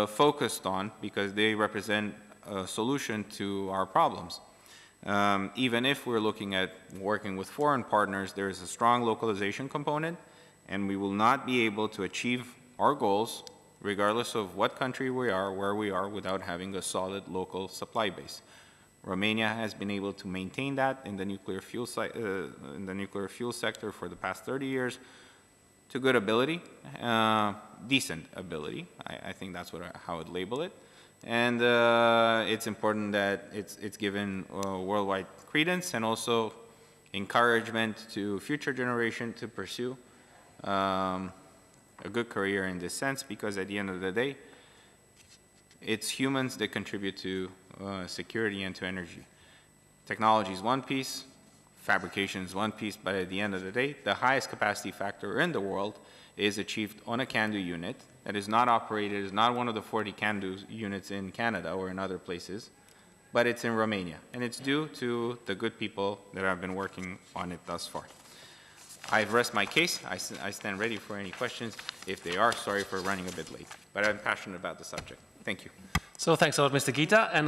focused on, because they represent a solution to our problems. Even if we're looking at working with foreign partners, there is a strong localization component, and we will not be able to achieve our goals, regardless of what country we are, where we are, without having a solid local supply base. Romania has been able to maintain that in the nuclear fuel sector for the past 30 years to good ability, decent ability. I think that's how I would label it. And it's important that it's given worldwide credence and also encouragement to future generation to pursue a good career in this sense, because at the end of the day, it's humans that contribute to security and to energy. Technology is one piece, fabrication is one piece, but at the end of the day, the highest capacity factor in the world is achieved on a CANDU unit that is not operated, is not one of the 40 CANDU units in Canada or in other places, but it's in Romania. And it's due to the good people that have been working on it thus far. I've rest my case. I stand ready for any questions. If they are, sorry for running a bit late, but I'm passionate about the subject. Thank you. So thanks a lot, Mr. Gita. And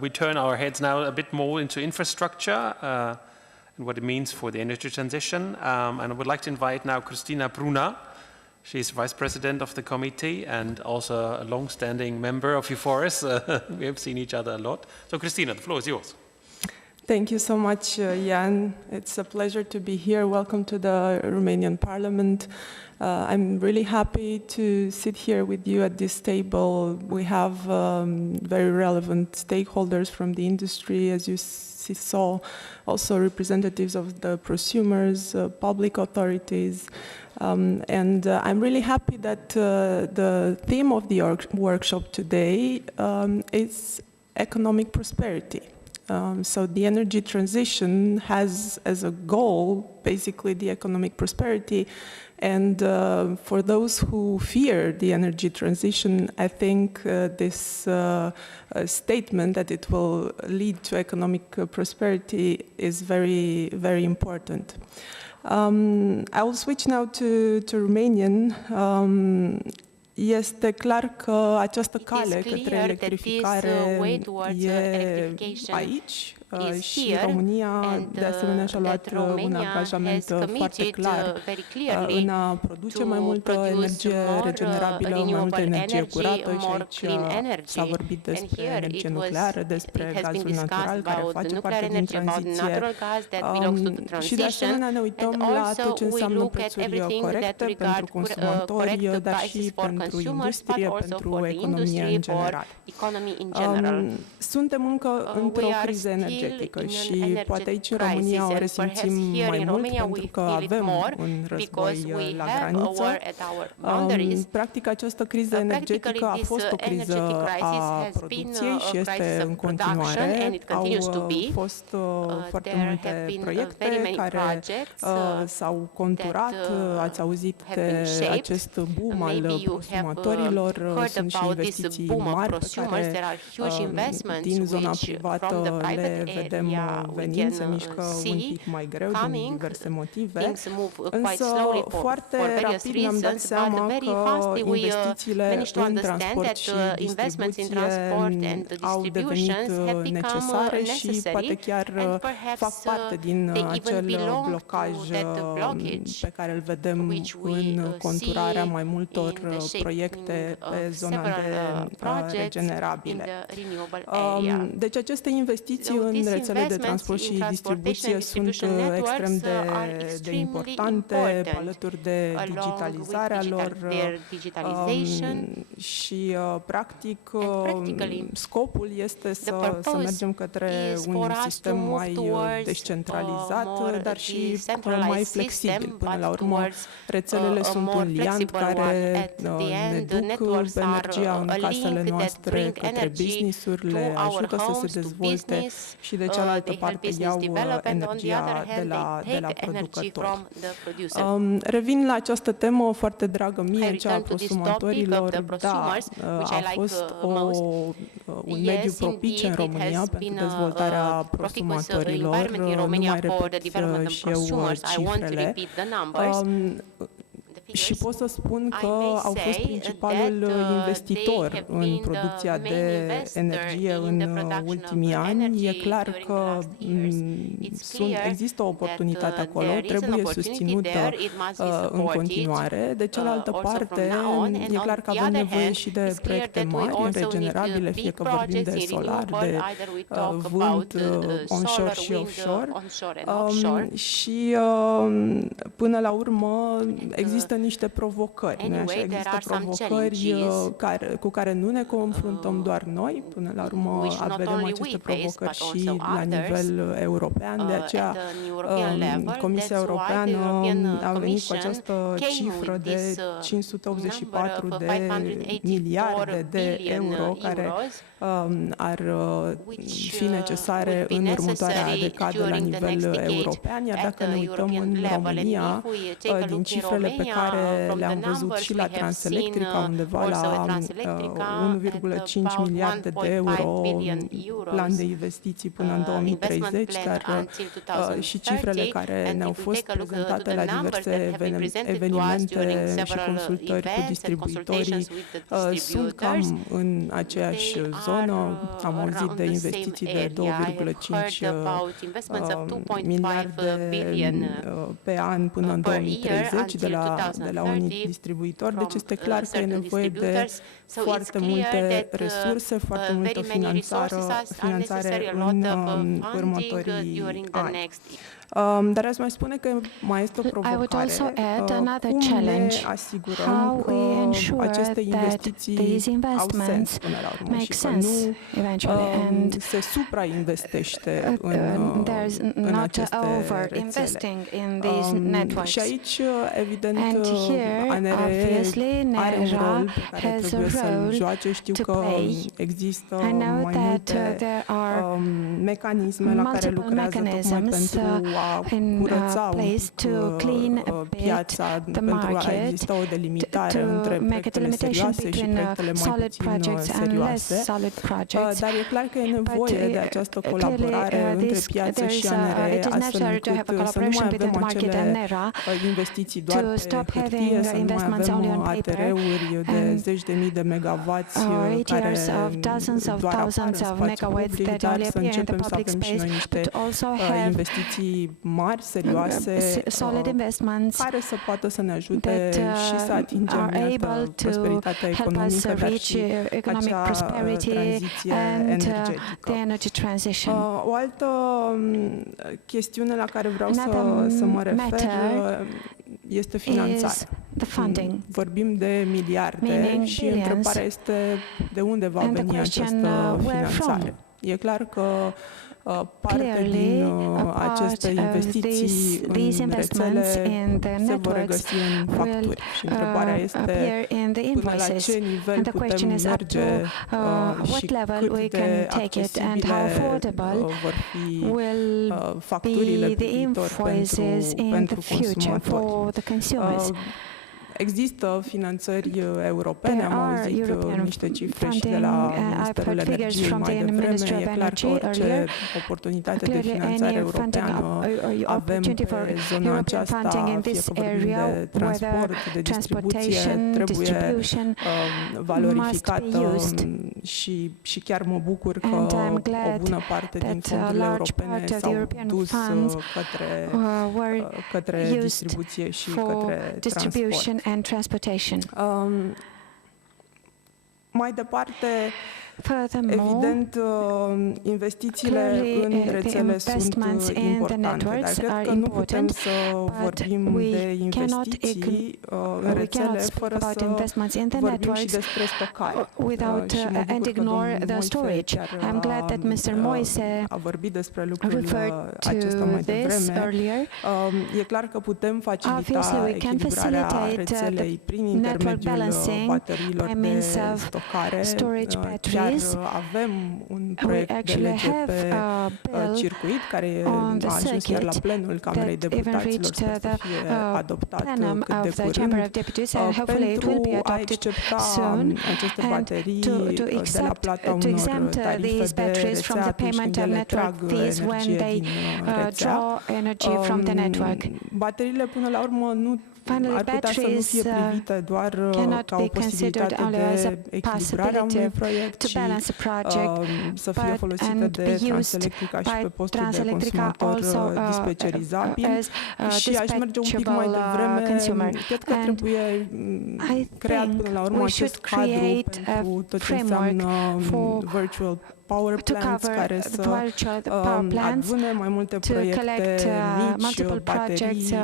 we turn our heads now a bit more into infrastructure and what it means for the energy transition. And I would like to invite now Christina Bruna. She's Vice President of the committee and also a long-standing member of EUFORES. We have seen each other a lot. So Christina, the floor is yours. Thank you so much, Jan. It's a pleasure to be here. Welcome to the Romanian Parliament. I'm really happy to sit here with you at this table. We have very relevant stakeholders from the industry, as you saw, also representatives of the prosumers, public authorities. And I'm really happy that the theme of the workshop today is economic prosperity. So the energy transition has as a goal basically the economic prosperity, and for those who fear the energy transition, I think this statement that it will lead to economic prosperity is very, very important. I will switch now to Romanian. Este clar că această cale către electrificare e aici și România, de asemenea, și-a luat un angajament foarte clar în a produce mai multă energie regenerabilă, mai multă energie curată, și aici s-a vorbit despre energie nucleară, despre gazul natural care face parte din tranziție și de asemenea ne uităm la tot ce înseamnă prețuri corecte pentru consumatori, dar și pentru industrie, pentru economie în general. Suntem încă într-o criză energetică și poate aici în România o resimțim mai mult pentru că avem un război la graniță. Practic această criză energetică a fost o criză a producției și este în continuare. Au fost foarte multe proiecte care s-au conturat, ați auzit de acest boom al consumatorilor, sunt și investiții mari pe care din zona privată le vedem venind, se mișcă un pic mai greu din diverse motive, însă foarte rapid ne-am dat seama că investițiile în transport și distribuție au devenit necesare și poate chiar fac parte din acel blocaj pe care îl vedem în conturarea mai multor proiecte pe zona de regenerabile. Deci aceste investiții în rețele de transport și distribuție sunt extrem de importante, alături de digitalizarea lor și practic scopul este să mergem către un sistem mai descentralizat, dar și mai flexibil. Până la urmă, rețelele sunt un liant care ne duc energia în casele noastre către business-uri, le ajută să se dezvolte și de cealaltă parte iau energia de la producători. Revin la această temă foarte dragă mie, cea a prosumatorilor. Da, a fost un mediu propice în România pentru dezvoltarea prosumatorilor. Nu mai repet și eu cifrele. Și pot să spun că au fost principalul investitor în producția de energie în ultimii ani. E clar că există o oportunitate acolo, trebuie susținută în continuare. De cealaltă parte, e clar că avem nevoie și de proiecte mari, regenerabile, fie că vorbim de solar, de vânt, onshore și offshore. Și până la urmă există niște provocări. Așa? Există provocări cu care nu ne confruntăm doar noi. Până la urmă vedem aceste provocări și la nivel european. De aceea Comisia Europeană a venit cu această cifră de 584 de miliarde de euro care ar fi necesare în următoarea decadă la nivel european, iar dacă ne uităm în România, din cifrele pe care le-am văzut și la Transelectrica, undeva la 1,5 miliarde de euro plan de investiții până în 2030, dar și cifrele care ne-au fost prezentate la diverse evenimente și consultări cu distribuitorii sunt cam în aceeași zonă. Am auzit de investiții de 2,5 miliarde pe an până în 2030 de la unii distribuitori. Deci este clar că e nevoie de foarte multe resurse, foarte multă finanțare în următorii ani. Dar aș mai spune că mai este o provocare. Cum ne asigurăm că aceste investiții au sens până la urmă și că nu se suprainvestește în aceste rețele. Și aici, evident, ANRE are un rol pe care trebuie să-l joace. Știu că există mai multe mecanisme la care lucrează tocmai pentru a curăța un pic piața, pentru a exista o delimitare între proiectele serioase și proiectele mai puțin serioase. Dar e clar că e nevoie de această colaborare între piață și ANRE, astfel încât să nu mai avem acele investiții doar pe hârtie, să nu mai avem ATR-uri de zeci de mii de megawatts care doar apar în spațiu public, dar să începem să avem și noi niște investiții mari, serioase, care să poată să ne ajute și să atingem prosperitatea economică, dar și acea tranziție energetică. O altă chestiune la care vreau să mă refer este finanțarea. Vorbim de miliarde și întrebarea este de unde va veni această finanțare. E clar că parte din aceste investiții în rețele se vor regăsi în facturi. Și întrebarea este până la ce nivel putem merge și cât de accesibile vor fi facturile pe viitor pentru consumatori. Există finanțări europene, am auzit niște cifre și de la Ministerul Energiei mai devreme. E clar că orice oportunitate de finanțare europeană avem pe zona aceasta, fie că vorbim de transport, de distribuție, trebuie valorificată și chiar mă bucur că o bună parte din fondurile europene s-au dus către distribuție și către transport. And transportation. Mai departe, evident, investițiile în rețele sunt importante, dar cred că nu putem să vorbim de investiții în rețele fără să vorbim și despre stocare. And ignore the storage. I'm glad that Mr. Moise a vorbit despre lucrurile acesta mai devreme. E clar că putem facilita echilibrarea rețelei prin intermediul bateriilor de stocare, chiar batteries, avem un we proiect de actually lege have pe a bill circuit care on the a ajuns chiar la circuit plenul Camerei that even Deputaților, reached sper să the fie adoptat plenum cât de of the Chamber of curând, Deputies, and hopefully it will be pentru a adopted excepta soon, aceste and baterii de la plata to unor exempt tarife these de batteries from rețea the atunci payment când of ele network trag fees when energie they din rețea. draw energy from the network. Bateriile până la urmă nu Finally, ar putea să nu batteries fie privite doar cannot ca o be considered posibilitate only as a de echilibrare a unui possibility proiect to și balance a project, să fie but folosite and de be used Transelectrica și by pe posturi de Transelectrica consumator also dispecerizabil. as Și aș merge un pic mai devreme. consumer. Cred că And trebuie I creat think până la urmă we acest should cadru create a pentru tot ce framework înseamnă for virtual power to plants cover care the să virtual power plants, adune mai multe to proiecte collect mici, multiple projects, baterii,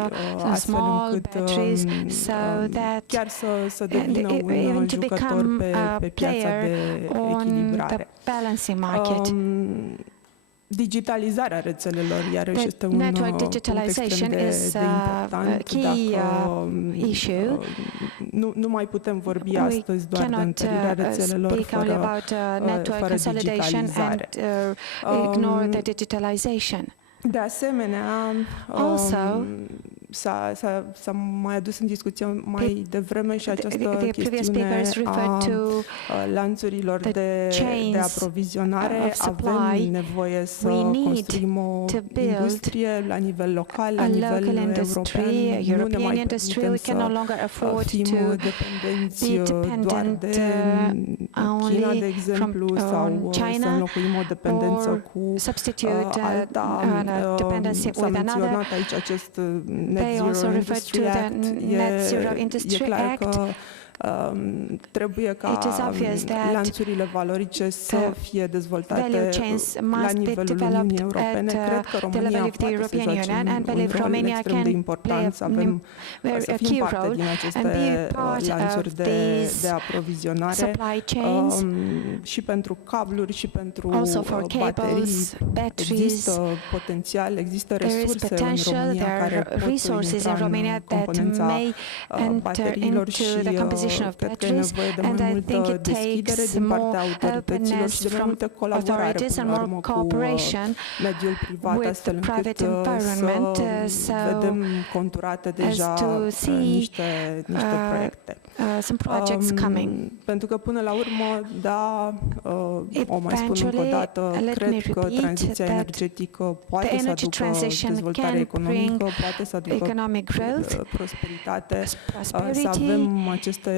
astfel small încât batteries, so that chiar să devină even un to jucător become a pe piața player de on the echilibrare. balancing market. Digitalizarea rețelelor, iarăși, The este un network punct digitalization extrem de is a important. key Dacă issue. nu mai putem vorbi We astăzi doar de cannot întărirea rețelelor speak only about network fără consolidation and digitalizare. ignore the digitalization. De asemenea, Also, s-a mai adus în discuție mai devreme și această the previous speakers chestiune referred to lanțurilor the de chains aprovizionare. of supply. Avem nevoie să We need construim o to build industrie la nivel local, la a nivel local industry, european. a Nu ne European mai industry. We permitem can no să longer afford fim to dependenți be doar dependent de China, only de exemplu, from sau să China, înlocuim o dependență or cu substitute alta. dependency S-a with another. menționat aici acest Net They Zero also referred Industry to the Act. Net Zero E Industry clar Act. că trebuie ca It is obvious that lanțurile valorice să fie dezvoltate value chains la must be nivelul Uniunii developed Europene. at Cred că the level România of the poate să European joace Union, and un believe rol Romania extrem de can important, să very să fim key parte role din and aceste be part lanțuri of de these aprovizionare supply chains. și pentru cabluri și pentru Also for baterii. batteries, Există potențial, există there is resurse în potential, România there care are pot resources in intra Romania în that componența may enter bateriilor into și the composition of cred că e batteries, nevoie de and mai I multă think it deschidere takes din partea more autorităților și openness de mai from multă colaborare authorities până and la more urmă cu cooperation mediul privat, with astfel the încât private environment, să so vedem conturate deja to see, niște proiecte. some projects coming. Pentru că până la urmă, da, o mai spun încă o dată, cred că tranziția energetică poate să aducă dezvoltare economică, poate să aducă economic growth, prosperitate, să prosperity, avem aceste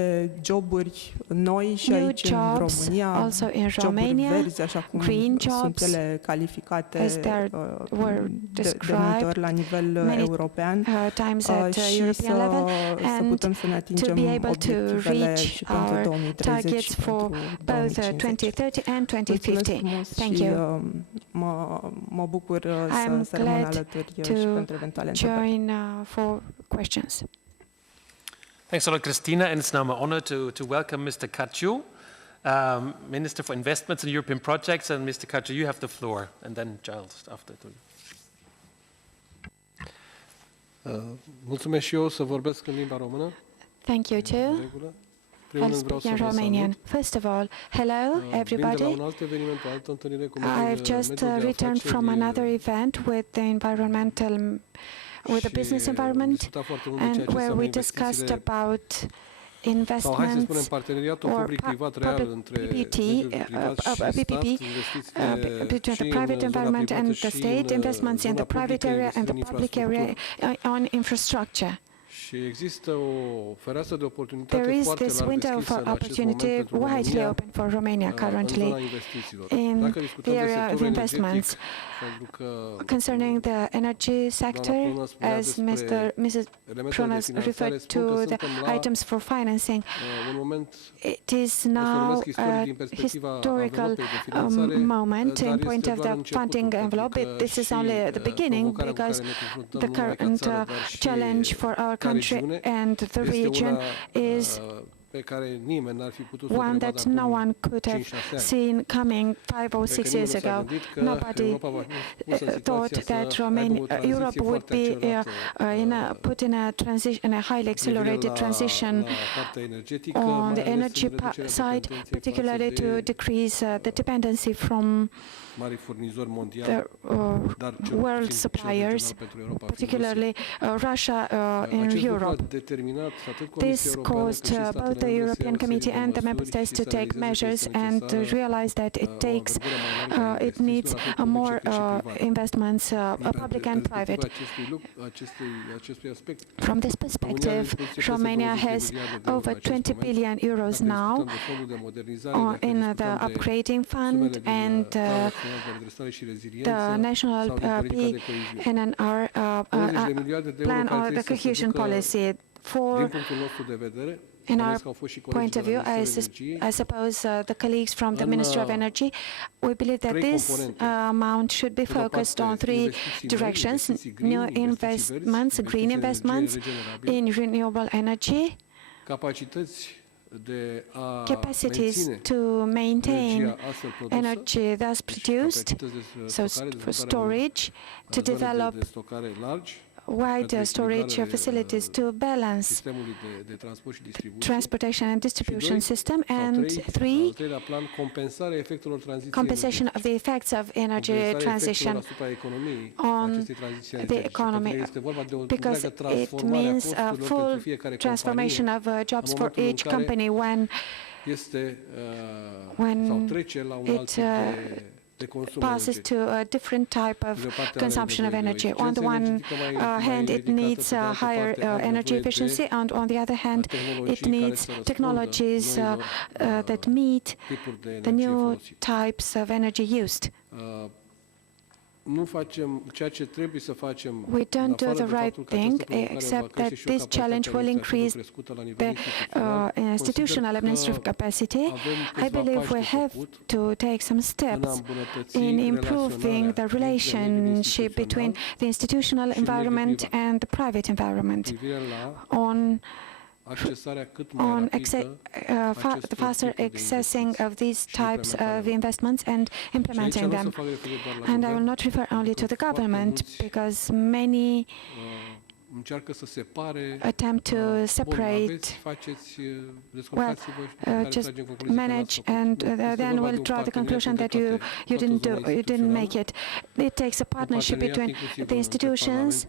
joburi noi și new aici în jobs, România, also in joburi Romania, verzi, așa cum green sunt jobs, ele calificate as they were de multe described ori la nivel many european times at și European level, să and putem să ne to atingem be able to obiectivele reach și pentru our 2030 targets și for pentru both 2050. 2030 and Mulțumesc 2050. frumos Thank și you. mă bucur I'm să rămân glad alături și to pentru eventuale întrebări. join for questions. Thanks a lot, Christina, and it's now my honor to welcome Mr. Kaciu, Minister for Investments and European Projects. And Mr. Kaciu, you have the floor, and then Giles after. Mulțumesc și eu, să vorbesc în limba română. Thank you too. În regulă. I'll speak in Romanian. First of all, hello everybody. Vin de la un alt eveniment, o altă întâlnire cu I've just returned from another event with the business environment, and where we discussed about investments or PPP, between the private environment and the state, investments in the private area and the public area on infrastructure. Și există o fereastră de oportunitate There is foarte this larg window deschisă for în acest opportunity moment pentru widely România, open for Romania în currently zona investițiilor. in Dacă discutăm the de area of sectorul investments. energetic, pentru că Concerning the energy sector, as Mrs. Prunas referred to the items for financing, it is now a historical moment in point of the funding envelope. This is only the beginning, because the current challenge for our country and the region is one that no one could have seen coming 5 or 6 years ago. Nobody thought that Europe would be put in a highly accelerated transition on the energy side, particularly to decrease the dependency from the world suppliers, particularly Russia in Europe. This caused both the European Committee and the Member States to take measures and to realize that it needs more investments, public and private. From this perspective, Romania has over 20 billion euros now in the upgrading fund and the national PNR plan or the cohesion policy. In our point of view, I suppose the colleagues from the Ministry of Energy, we believe that this amount should be focused on 3 directions: new investments, green investments in renewable energy, capacities to maintain energy thus produced, so for storage, to develop wide storage facilities to balance the transportation and distribution system, and 3, compensation of the effects of energy transition on the economy, because it means a full transformation of jobs for each company when it passes to a different type of consumption of energy. On the one hand, it needs higher energy efficiency, and on the other hand, it needs technologies that meet the new types of energy used. We don't do the right thing, except that this challenge will increase the institutional administrative capacity. I believe we have to take some steps in improving the relationship between the institutional environment and the private environment on the faster accessing of these types of investments and implementing them. And I will not refer only to the government, because many attempt to separate, just manage, and then we'll draw the conclusion that you didn't make it. It takes a partnership between the institutions,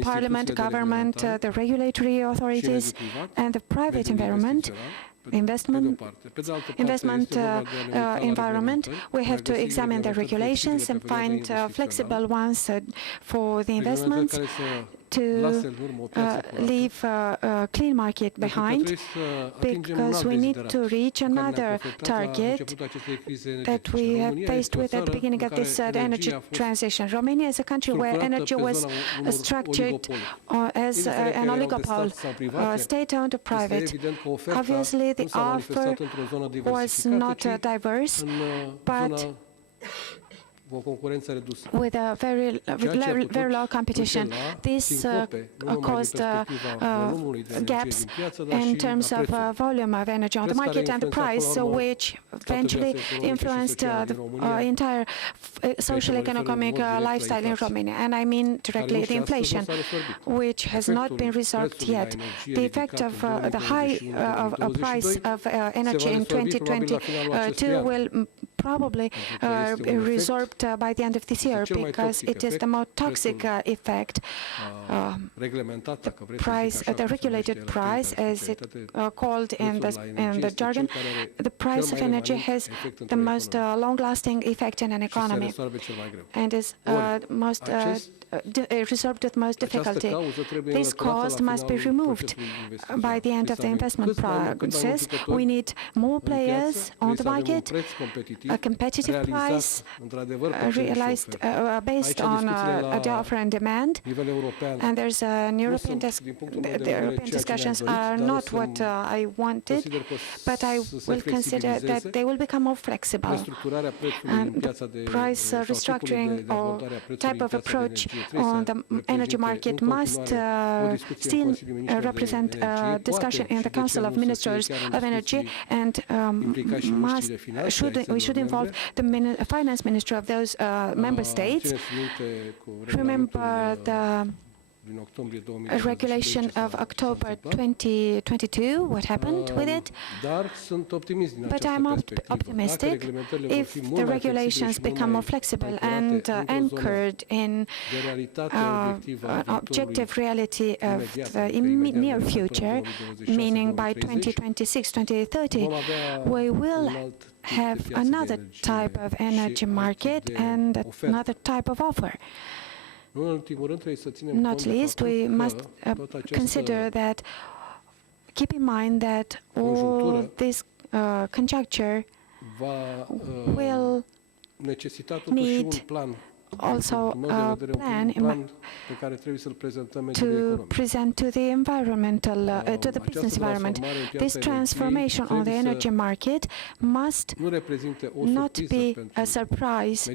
Parliament, government, the regulatory authorities, and the private environment, investment environment. We have to examine the regulations and find flexible ones for the investments to leave a clean market behind, because we need to reach another target that we have faced with at the beginning of this energy transition. Romania is a country where energy was structured as an oligopoly, state-owned or private. Obviously, the offer was not diverse, but with very low competition. This caused gaps in terms of volume of energy on the market and the price, which eventually influenced the entire social economic lifestyle in Romania. And I mean directly the inflation, which has not been resolved yet. The effect of the high price of energy in 2022 will probably be resolved by the end of this year, because it is the more toxic effect. The regulated price, as it called in the jargon, the price of energy has the most long-lasting effect in an economy, and is resolved with most difficulty. This cost must be removed by the end of the investment process. We need more players on the market a competitive price realized based on the offer and demand. And there's an European the European discussions are not what I wanted, but I will consider that they will become more flexible. And the price restructuring or type of approach on the energy market must still represent discussion in the Council of Ministers of Energy, and we should involve the finance minister of those member states. Remember the regulation of October 2022, what happened with it? But I'm optimistic if the regulations become more flexible and anchored in objective reality of the near future, meaning by 2026, 2030, we will have another type of energy market and another type of offer. Not least, we must consider that, keep in mind that all this conjecture will need also a plan to present to the environmental, to the business environment. This transformation on the energy market must not be a surprise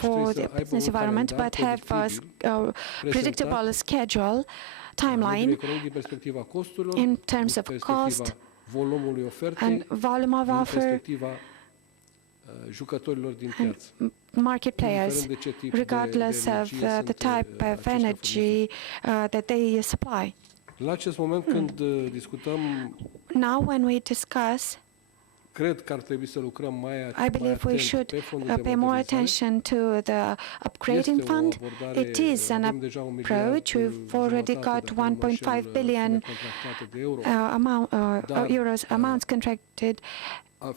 for the business environment, but have a predictable schedule, timeline in terms of cost and volume of offer and market players, regardless of the type of energy that they supply. Now, when we discuss, I believe we should pay more attention to the upgrading fund. It is an approach. We've already got 1.5 billion euros amounts contracted. But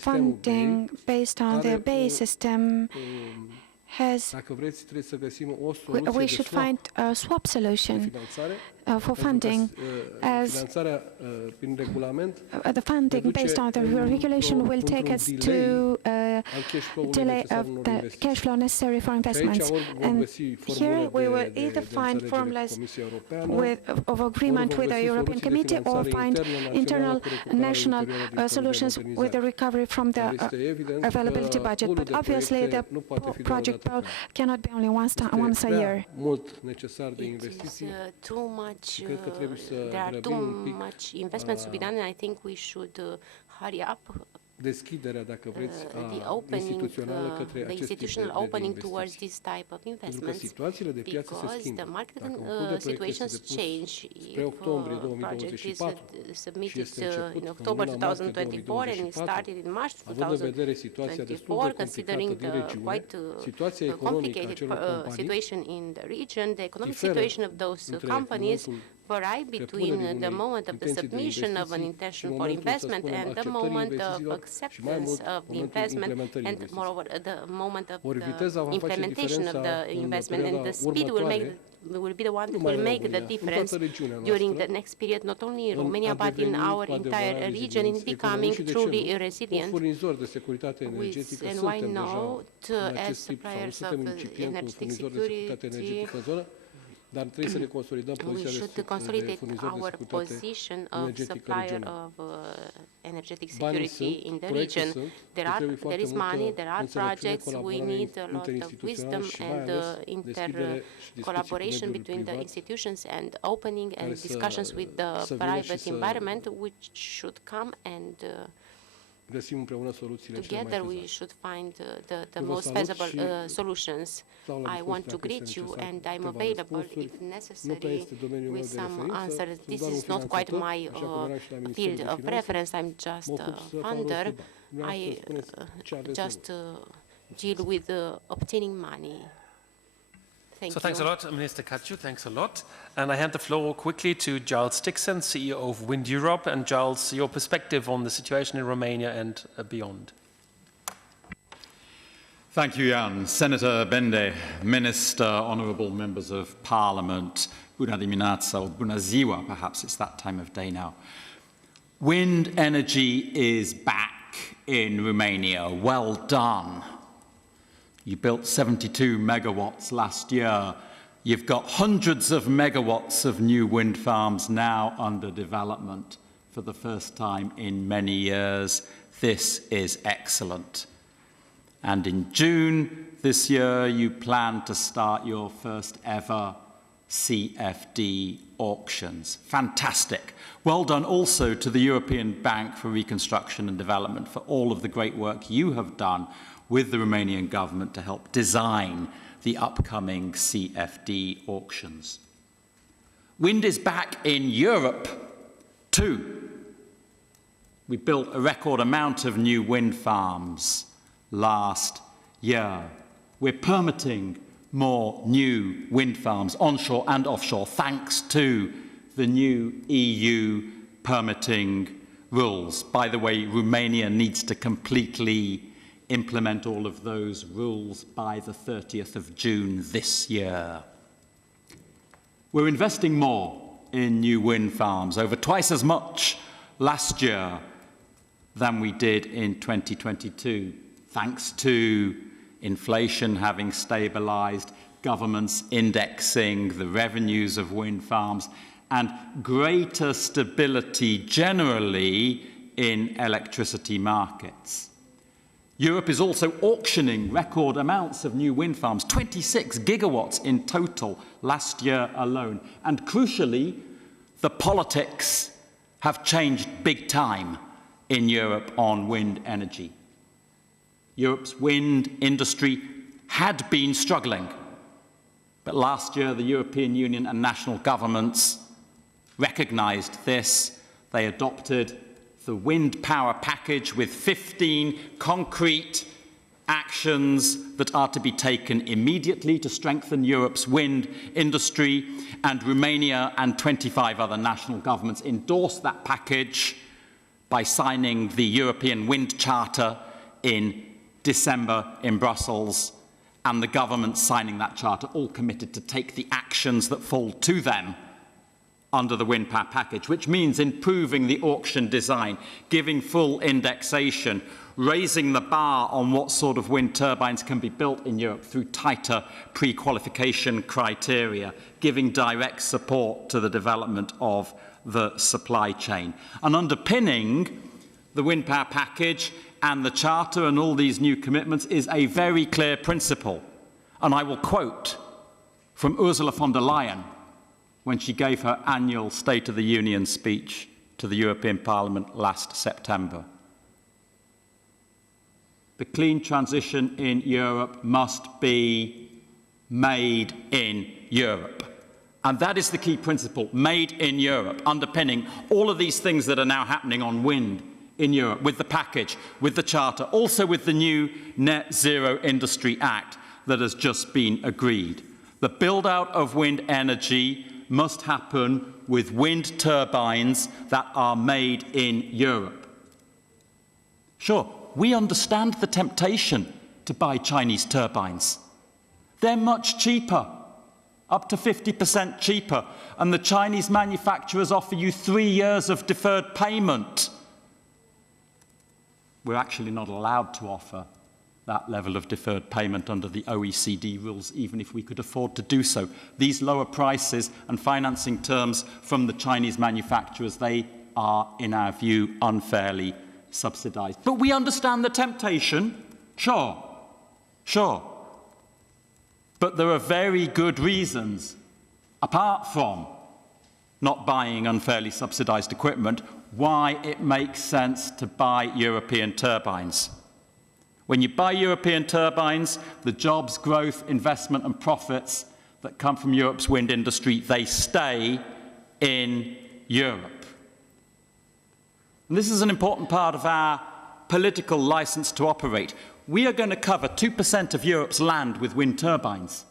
funding based on the base system has, we should find a swap solution for funding, as the funding based on the regulation will take us to a delay of the cash flow necessary for investments. And here we will either find formulas of agreement with the European Committee or find internal national solutions with the recovery from the availability budget. But obviously the project cannot be only once a year. It is too much. There are too much investments to be done, and I think we should hurry up the opening, the institutional opening towards this type of investments, because the market situations change. If a project is submitted in October 2024 and it started in March 2024, considering the quite complicated situation in the region, the economic situation of those companies vary between the moment of the submission of an intention for investment and the moment of acceptance of the investment, and moreover the moment of the implementation of the investment. And the speed will be the one that will make the difference during the next period, not only in Romania but in our entire region, in becoming truly resilient. And why not, as suppliers of energetic security, we should consolidate our position of supplier of energetic security in the region. There is money, there are projects, we need a lot of wisdom and collaboration between the institutions and opening and discussions with the private environment, which should come, and together we should find the most feasible solutions. I want to greet you, and I'm available if necessary with some answers. This is not quite my field of reference. I'm just a funder. I just deal with obtaining money. Thanks a lot, Minister Kaciu, thanks a lot. And I hand the floor quickly to Giles Dixon, CEO of Wind Europe. And Giles, your perspective on the situation in Romania and beyond. Thank you, Jan. Senator Bende, Minister, honourable members of Parliament, bună dimineața, or bună ziua, perhaps it's that time of day now. Wind energy is back in Romania. Well done. You built 72 megawatts last year. You've got hundreds of megawatts of new wind farms now under development for the first time in many years. This is excellent. And in June this year, you plan to start your first ever CFD auctions. Fantastic. Well done also to the European Bank for Reconstruction and Development for all of the great work you have done with the Romanian government to help design the upcoming CFD auctions. Wind is back in Europe too. We built a record amount of new wind farms last year. We're permitting more new wind farms onshore and offshore thanks to the new EU permitting rules. By the way, Romania needs to completely implement all of those rules by the 30th of June this year. We're investing more in new wind farms, over twice as much last year than we did in 2022, thanks to inflation having stabilized, governments indexing the revenues of wind farms, and greater stability generally in electricity markets. Europe is also auctioning record amounts of new wind farms, 26 gigawatts in total last year alone. And crucially, the politics have changed big time in Europe on wind energy. Europe's wind industry had been struggling, but last year the European Union and national governments recognized this. They adopted the wind power package with 15 concrete actions that are to be taken immediately to strengthen Europe's wind industry, and Romania and 25 other national governments endorsed that package by signing the European Wind Charter in December in Brussels, and the government signing that charter all committed to take the actions that fall to them under the wind power package, which means improving the auction design, giving full indexation, raising the bar on what sort of wind turbines can be built in Europe through tighter pre-qualification criteria, giving direct support to the development of the supply chain. And underpinning the wind power package and the charter and all these new commitments is a very clear principle. And I will quote from Ursula von der Leyen when she gave her annual State of the Union speech to the European Parliament last September. The clean transition in Europe must be made in Europe. And that is the key principle, made in Europe, underpinning all of these things that are now happening on wind in Europe, with the package, with the charter, also with the new Net Zero Industry Act that has just been agreed. The build-out of wind energy must happen with wind turbines that are made in Europe. Sure, we understand the temptation to buy Chinese turbines. They're much cheaper, up to 50% cheaper, and the Chinese manufacturers offer you 3 years of deferred payment. We're actually not allowed to offer that level of deferred payment under the OECD rules, even if we could afford to do so. These lower prices and financing terms from the Chinese manufacturers, they are, in our view, unfairly subsidized. But we understand the temptation, sure. But there are very good reasons, apart from not buying unfairly subsidized equipment, why it makes sense to buy European turbines. When you buy European turbines, the jobs, growth, investment and profits that come from Europe's wind industry, they stay in Europe. And this is an important part of our political license to operate. We are going to cover 2% of Europe's land with wind turbines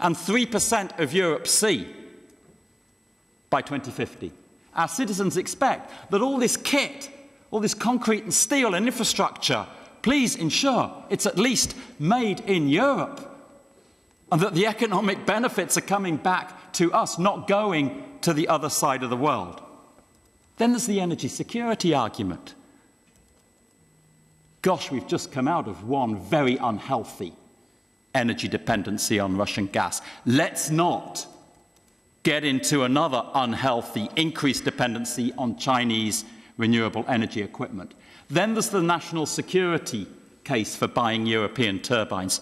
and 3% of Europe's sea by 2050. Our citizens expect that all this kit, all this concrete and steel and infrastructure, please ensure it's at least made in Europe, and that the economic benefits are coming back to us, not going to the other side of the world. Then there's the energy security argument. gosh, we've just come out of one very unhealthy energy dependency on Russian gas. Let's not get into another unhealthy, increased dependency on Chinese renewable energy equipment. Then there's the national security case for buying European turbines.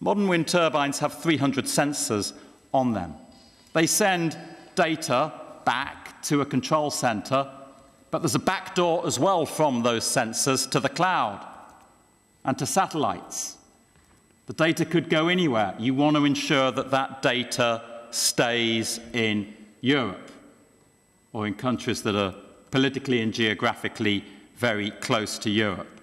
Modern wind turbines have 300 sensors on them. They send data back to a control center, but there's a backdoor as well from those sensors to the cloud and to satellites. The data could go anywhere. You want to ensure that that data stays in Europe or in countries that are politically and geographically very close to Europe.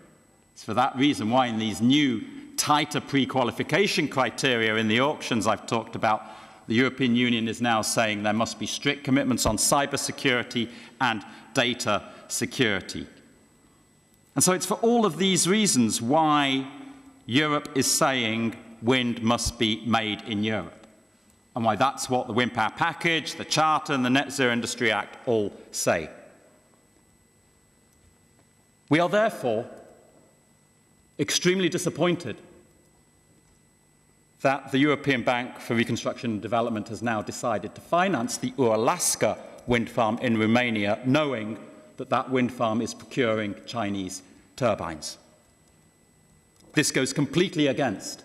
It's for that reason why in these new tighter pre-qualification criteria in the auctions I've talked about, the European Union is now saying there must be strict commitments on cybersecurity and data security. And so it's for all of these reasons why Europe is saying wind must be made in Europe, and why that's what the Wind Power Package, the Charter and the Net Zero Industry Act all say. We are therefore extremely disappointed that the European Bank for Reconstruction and Development has now decided to finance the Ur-Alaska wind farm in Romania, knowing that that wind farm is procuring Chinese turbines. This goes completely against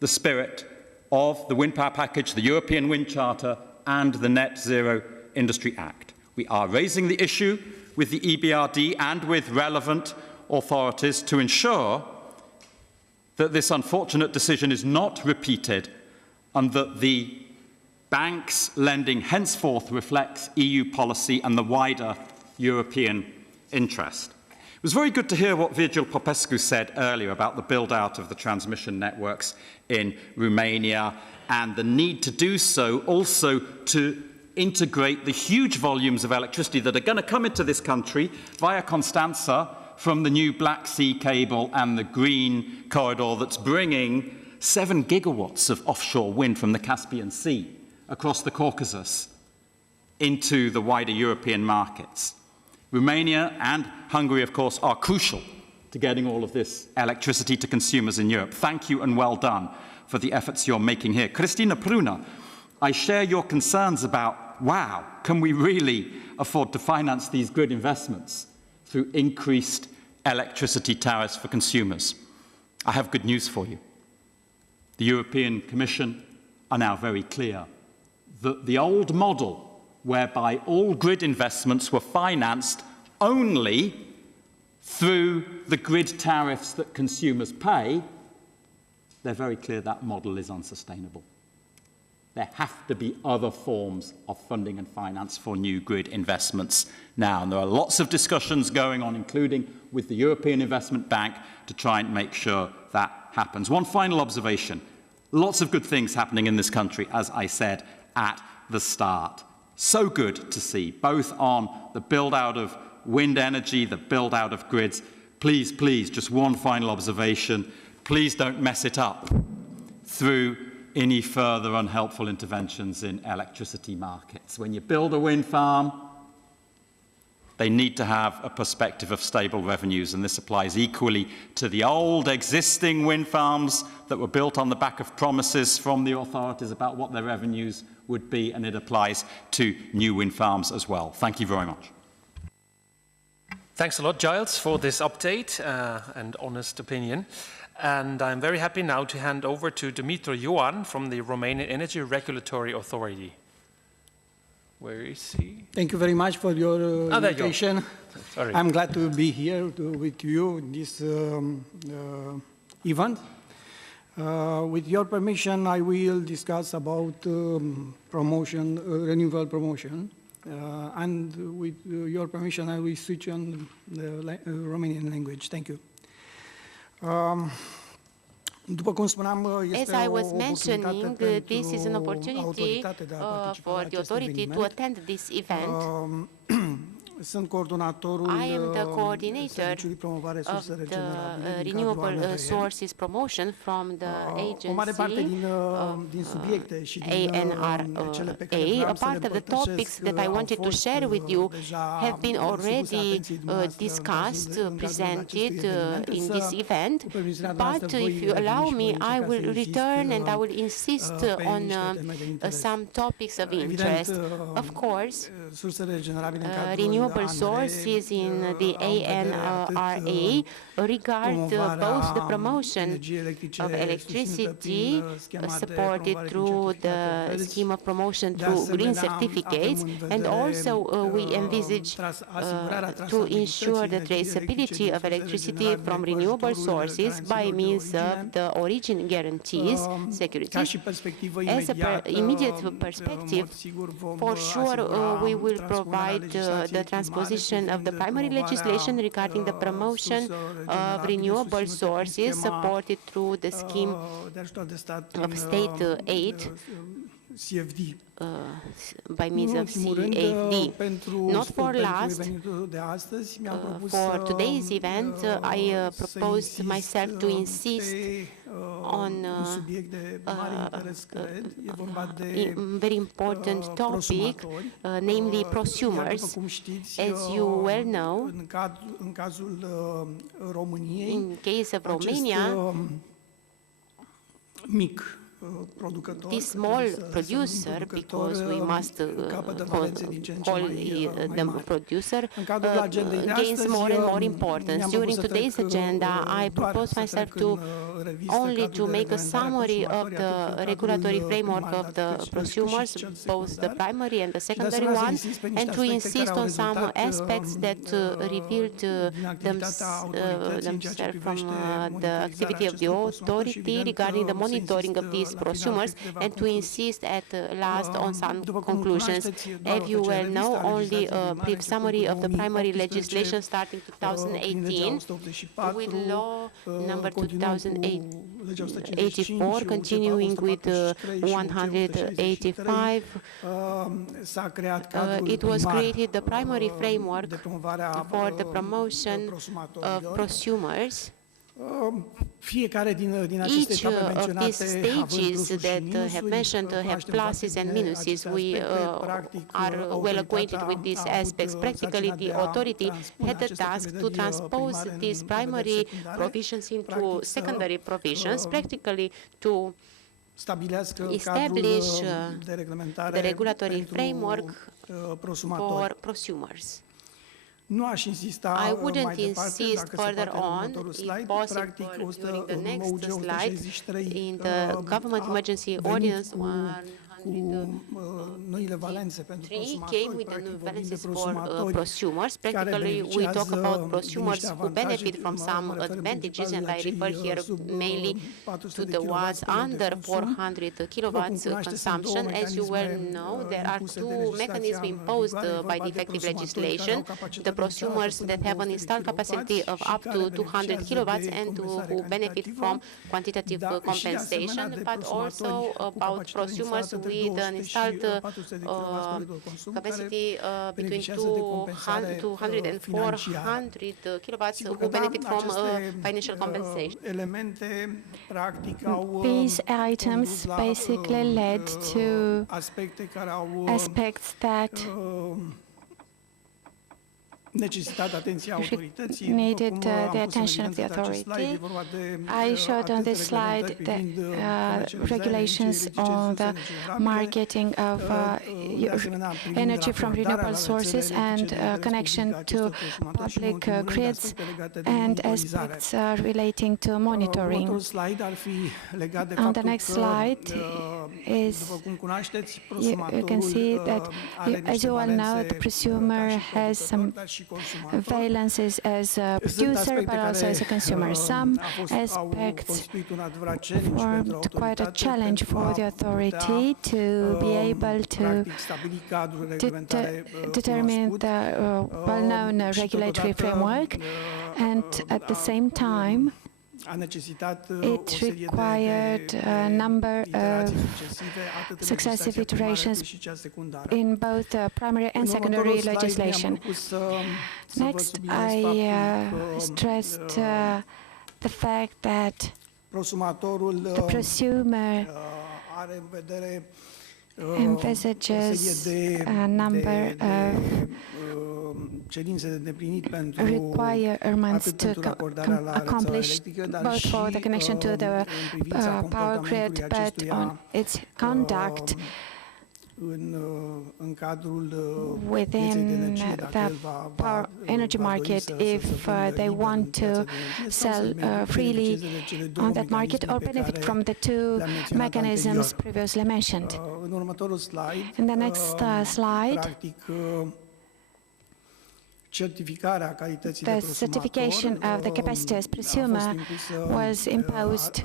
the spirit of the Wind Power Package, the European Wind Charter, and the Net Zero Industry Act. We are raising the issue with the EBRD and with relevant authorities to ensure that this unfortunate decision is not repeated and that the bank's lending henceforth reflects EU policy and the wider European interest. It was very good to hear what Virgil Popescu said earlier about the build-out of the transmission networks in Romania and the need to do so also to integrate the huge volumes of electricity that are going to come into this country via Constanța from the new Black Sea cable and the green corridor that's bringing 7 gigawatts of offshore wind from the Caspian Sea across the Caucasus into the wider European markets. Romania and Hungary, of course, are crucial to getting all of this electricity to consumers in Europe. Thank you and well done for the efforts you're making here. Cristina Pruna, I share your concerns about, wow, can we really afford to finance these grid investments through increased electricity tariffs for consumers? I have good news for you. The European Commission are now very clear that the old model whereby all grid investments were financed only through the grid tariffs that consumers pay, they're very clear that model is unsustainable. There have to be other forms of funding and finance for new grid investments now. And there are lots of discussions going on, including with the European Investment Bank, to try and make sure that happens. One final observation. Lots of good things happening in this country, as I said at the start. So good to see, both on the build-out of wind energy, the build-out of grids. Please, please, just one final observation. Please don't mess it up through any further unhelpful interventions in electricity markets. When you build a wind farm, they need to have a perspective of stable revenues, and this applies equally to the old existing wind farms that were built on the back of promises from the authorities about what their revenues would be, and it applies to new wind farms as well. Thank you very much. Thanks a lot, Giles, for this update and honest opinion. And I'm very happy now to hand over to Dumitru Ioan from the Romanian Energy Regulatory Authority. Where is he? Thank you very much for your invitation. Sorry. I'm glad to be here with you in this event. With your permission, I will discuss about promotion, renewable promotion. And with your permission, I will switch on the Romanian language. Thank you. As I was mentioning, this is an opportunity for the authority to attend this event. Sunt coordonatorul I am the coordinator Serviciului Promovare of Surse Regenerabile the din cadrul Renewable ANRE. Sources Promotion from the O mare parte agency din subiecte și din cele pe care ANRA. vreau A să le part of the topics împărtășesc that I au wanted to fost share with you deja have been supuse already atenției dumneavoastră în discussed, cadrul presented acestui eveniment, in însă, this event, cu permisiunea but dumneavoastră, voi if you allow reveni me, și voi I încerca will să insist return and I will insist pe on niște teme de interes. some topics of interest. Of course, sursele regenerabile în cadrul renewable ANRE sources in the ANRA regard both the promotion of electricity supported through the scheme of promotion through green certificates, and also we envisage to ensure the traceability of electricity from renewable sources by means of the origin guarantees, securities. As an immediate perspective, for sure we will provide the transposition of the primary legislation regarding the promotion of renewable sources supported through the scheme of state aid by means of CAD. Not for last, for today's event, I proposed myself to insist on a very important topic, namely prosumers. As you well know, in case of Romania, this small producer, because we must call them producer, gains more and more importance. During today's agenda, I propose myself to only to make a summary of the regulatory framework of the prosumers, both the primary and the secondary one, and to insist on some aspects that revealed themselves from the activity of the authority regarding the monitoring of these prosumers, and to insist at last on some conclusions. As you well know, only a brief summary of the primary legislation starting 2018 with law number 2084, continuing with 185. It was created the primary framework for the promotion of prosumers. Each of these stages that have mentioned have pluses and minuses. We are well acquainted with these aspects. Practically, the authority had the task to transpose these primary provisions into secondary provisions, practically to establish the regulatory framework for prosumers. I wouldn't insist further on, if possible, during the next slide, in the Government Emergency Ordinance 103 came with the new valences for prosumers. Practically, we talk about prosumers who benefit from some advantages, and I refer here mainly to the ones under 400 kilowatts consumption. As you well know, there are two mechanisms imposed by the effective legislation: the prosumers that have an installed capacity of up to 200 kilowatts and who benefit from quantitative compensation, but also about prosumers with an installed capacity between 200 and 400 kilowatts who benefit from financial compensation. These items basically led to aspects that needed the attention of the authority. I showed on this slide the regulations on the marketing of energy from renewable sources and connection to public grids and aspects relating to monitoring. On the next slide you can see that, as you all know, the prosumer has some valences as a producer but also as a consumer. Some aspects formed quite a challenge for the authority to be able to determine the well-known regulatory framework, and at the same time It required a number of successive iterations in both primary and secondary legislation. Next, I stressed the fact that the prosumer envisages a number of requirements to accomplish both for the connection to the power grid, but on its conduct within the power energy market, if they want to sell freely on that market or benefit from the two mechanisms previously mentioned. In the next slide, the certification of the capacity as prosumer was imposed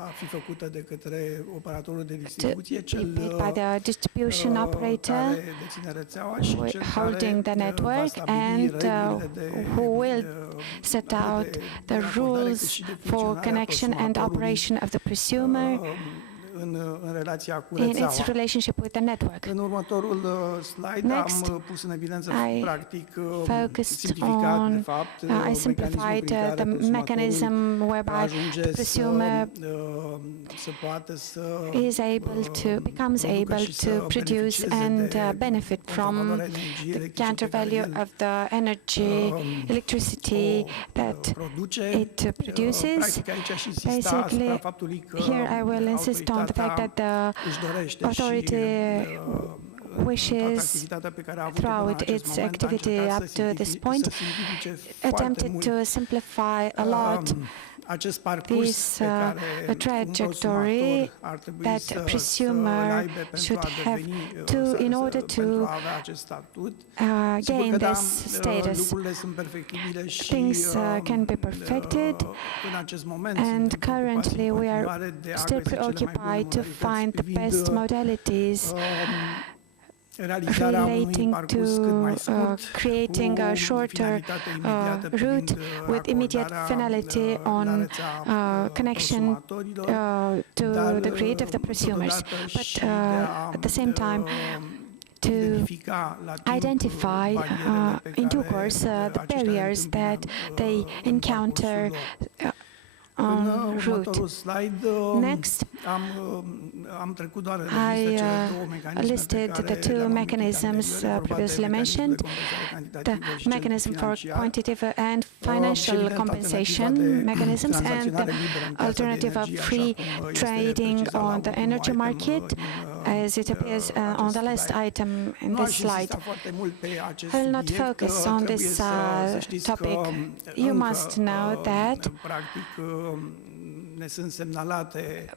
by the distribution operator holding the network and who will set out the rules for connection and operation of the prosumer in its relationship with the network. Next, I simplified the mechanism whereby the prosumer becomes able to produce and benefit from the counter value of the energy, electricity that it produces. Basically, here I will insist on the fact that the authority wishes, throughout its activity up to this point, attempted to simplify a lot this trajectory that a prosumer should have to in order to gain this status. Things can be perfected, and currently we are still preoccupied to find the best modalities relating to creating a shorter route with immediate finality on connection to the grid of the prosumers, but at the same time to identify in due course the barriers that they encounter en route. Next, I listed the two mechanisms previously mentioned, the mechanism for quantitative and financial compensation mechanisms and the alternative of free trading on the energy market, as it appears on the last item in this slide. I will not focus on this topic. You must know that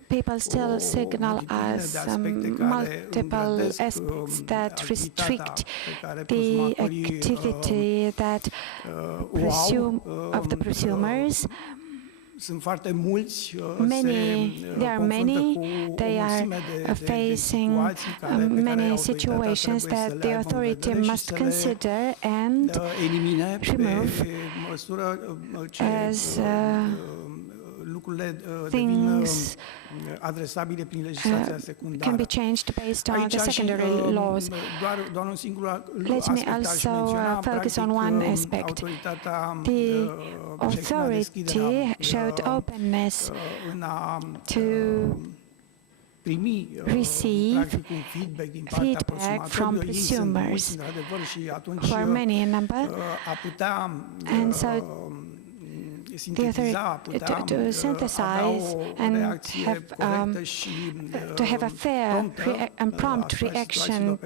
people still signal us multiple aspects that restrict the activity that of the prosumers. There are many, they are facing many situations that the authority must consider and remove as things can be changed based on the secondary laws. Let me also focus on one aspect. The authority showed openness to receive feedback from prosumers, who are many in number, and so the authority to synthesize and to have a fair and prompt reaction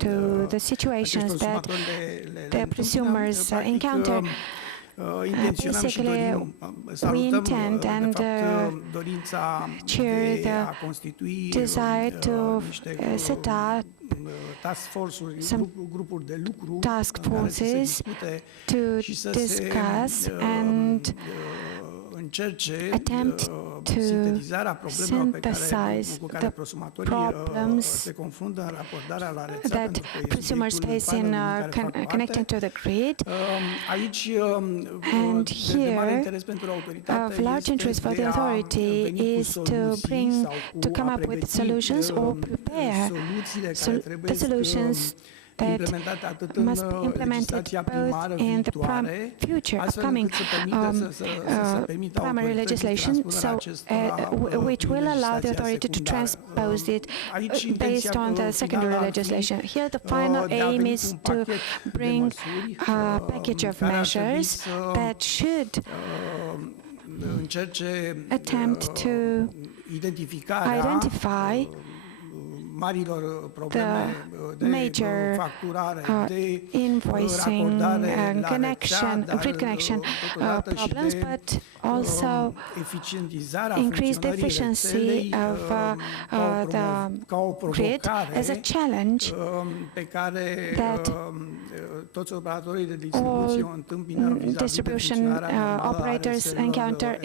to the situations that the prosumers encounter. Basically, we intend and share the desire to set up some task forces to discuss and attempt to synthesize the problems that prosumers face in connecting to the grid. And here, of large interest for the authority is to come up with solutions or prepare the solutions that must be implemented both in the upcoming primary legislation, which will allow the authority to transpose it based on the secondary legislation. Here, the final aim is to bring a package of measures that should attempt to identify the major invoicing and grid connection problems, but also increase the efficiency of the grid as a challenge that all distribution operators encounter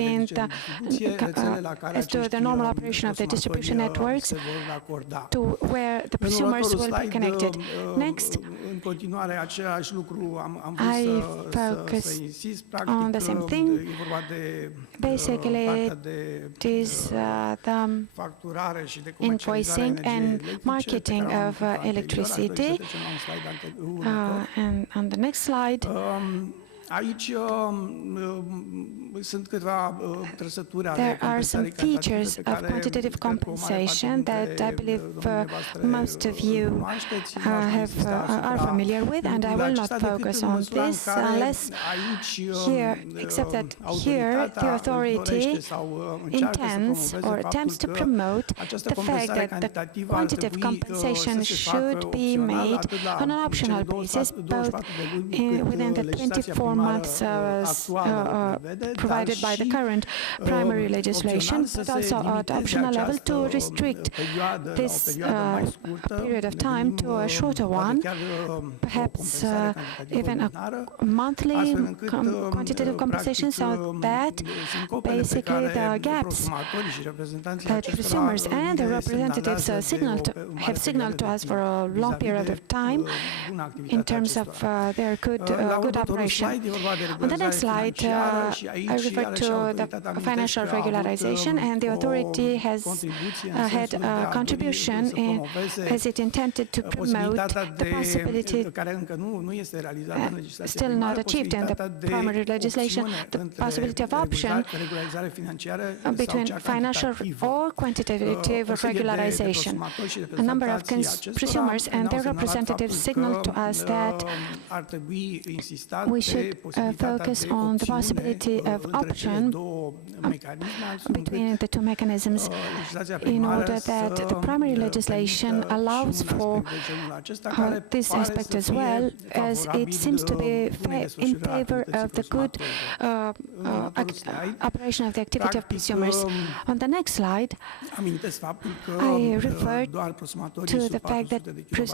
as to the normal operation of the distribution networks, to where the prosumers will be connected. Next, I focus on the same thing. Basically, it is the invoicing and marketing of electricity. And on the next slide, there are some features of quantitative compensation that I believe most of you are familiar with, and I will not focus on this except that here the authority intends or attempts to promote the fact that the quantitative compensation should be made on an optional basis, both within the 24 months provided by the current primary legislation, but also at optional level to restrict this period of time to a shorter one, perhaps even a monthly quantitative compensation, so that basically the gaps that prosumers and the representatives have signaled to us for a long period of time in terms of their good operation. On the next slide, I refer to the financial regularization, and the authority has had a contribution as it intended to promote the possibility, still not achieved in the primary legislation, the possibility of option between financial or quantitative regularization. A number of prosumers and their representatives signaled to us that we should focus on the possibility of option between the two mechanisms in order that the primary legislation allows for this aspect as well, as it seems to be in favor of the good operation of the activity of prosumers. On the next slide, I refer to the fact that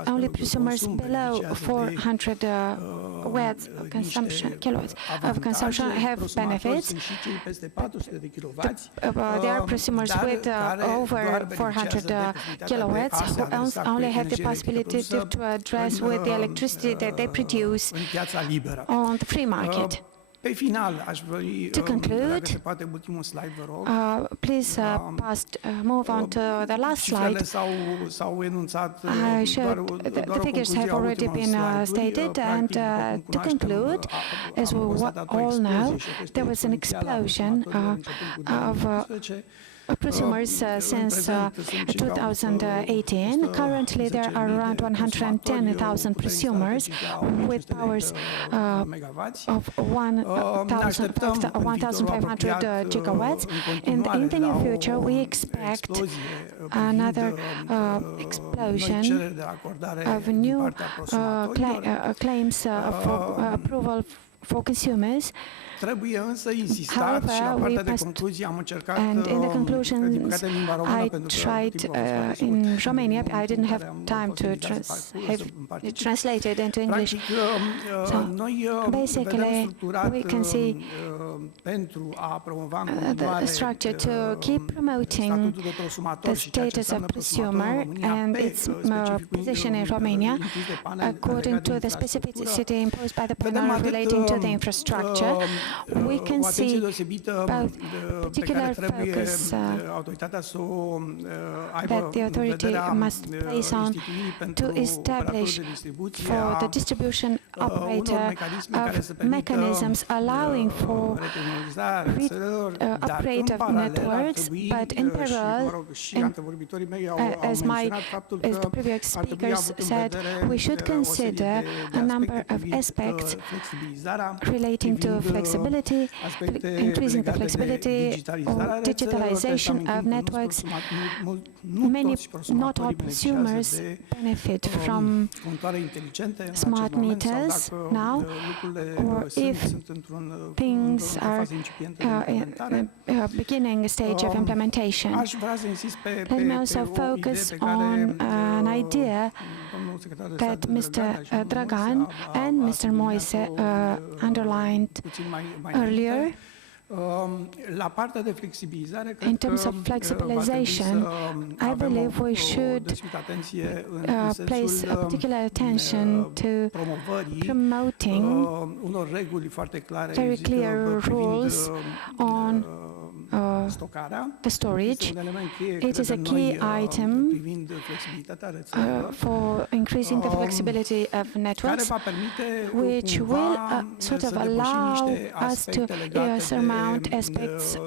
only prosumers below 400 kilowatts of consumption have benefits. There are prosumers with over 400 kilowatts who only have the possibility to address with the electricity that they produce on the free market. To conclude, please move on to the last slide. I showed the figures have already been stated, and to conclude, as we all know, there was an explosion of prosumers since 2018. Currently, there are around 110,000 prosumers with powers of 1,500 gigawatts. And in the near future, we expect another explosion of new claims for approval for consumers. Trebuie însă insistat și la partea de concluzie am încercat, and in the conclusions, din păcate, în limba română, I pentru că tried timpul a fost foarte in scurt, Romania. I didn't have aveam time to posibilitatea să have it translated into English. Practic, So noi basically, vedem structurat we can see pentru a promova în the continuare structure to keep promoting statutul de prosumator the și ceea ce status of înseamnă prosumer prosumatorul în România and pe its specificul position in Romania, impus de panel according legat de to the infrastructură. specificity imposed by the Vedem panel atât relating to the infrastructure. We can o atenție see deosebită both pe care particular trebuie focus autoritatea să o aibă that the în authority vederea must place on instituirii pentru to operatorul establish de distribuție for the a distribution unor operator mecanisme care să of permită mechanisms allowing for regionalizarea rețelelor, dar în upgrade of paralel ar networks, trebui, but in și, parallel, mă rog, și antevorbitorii mei au as menționat faptul că as the previous ar trebui speakers avut în said, vedere we should o serie consider de a number aspecte of privind aspects flexibilizarea, relating to privind flexibility, aspecte increasing the legate de flexibility digitalizarea or digitalization rețelelor, of networks. nu Many, toți not all consumatorii beneficiază consumers de benefit from contoare inteligente în smart acest moment, sau meters dacă now, lucrurile or if sunt într-o things are fază incipientă de implementare. beginning stage of implementation. Aș vrea să insist Let me also focus on an idea that Mr. Dragan and Mr. Moise underlined earlier. La partea de flexibilizare, in terms of flexibilization, I believe we should place a particular attention to promoting very clear rules on the storage. It is a key item for increasing the flexibility of networks, which will sort of allow us to surmount aspects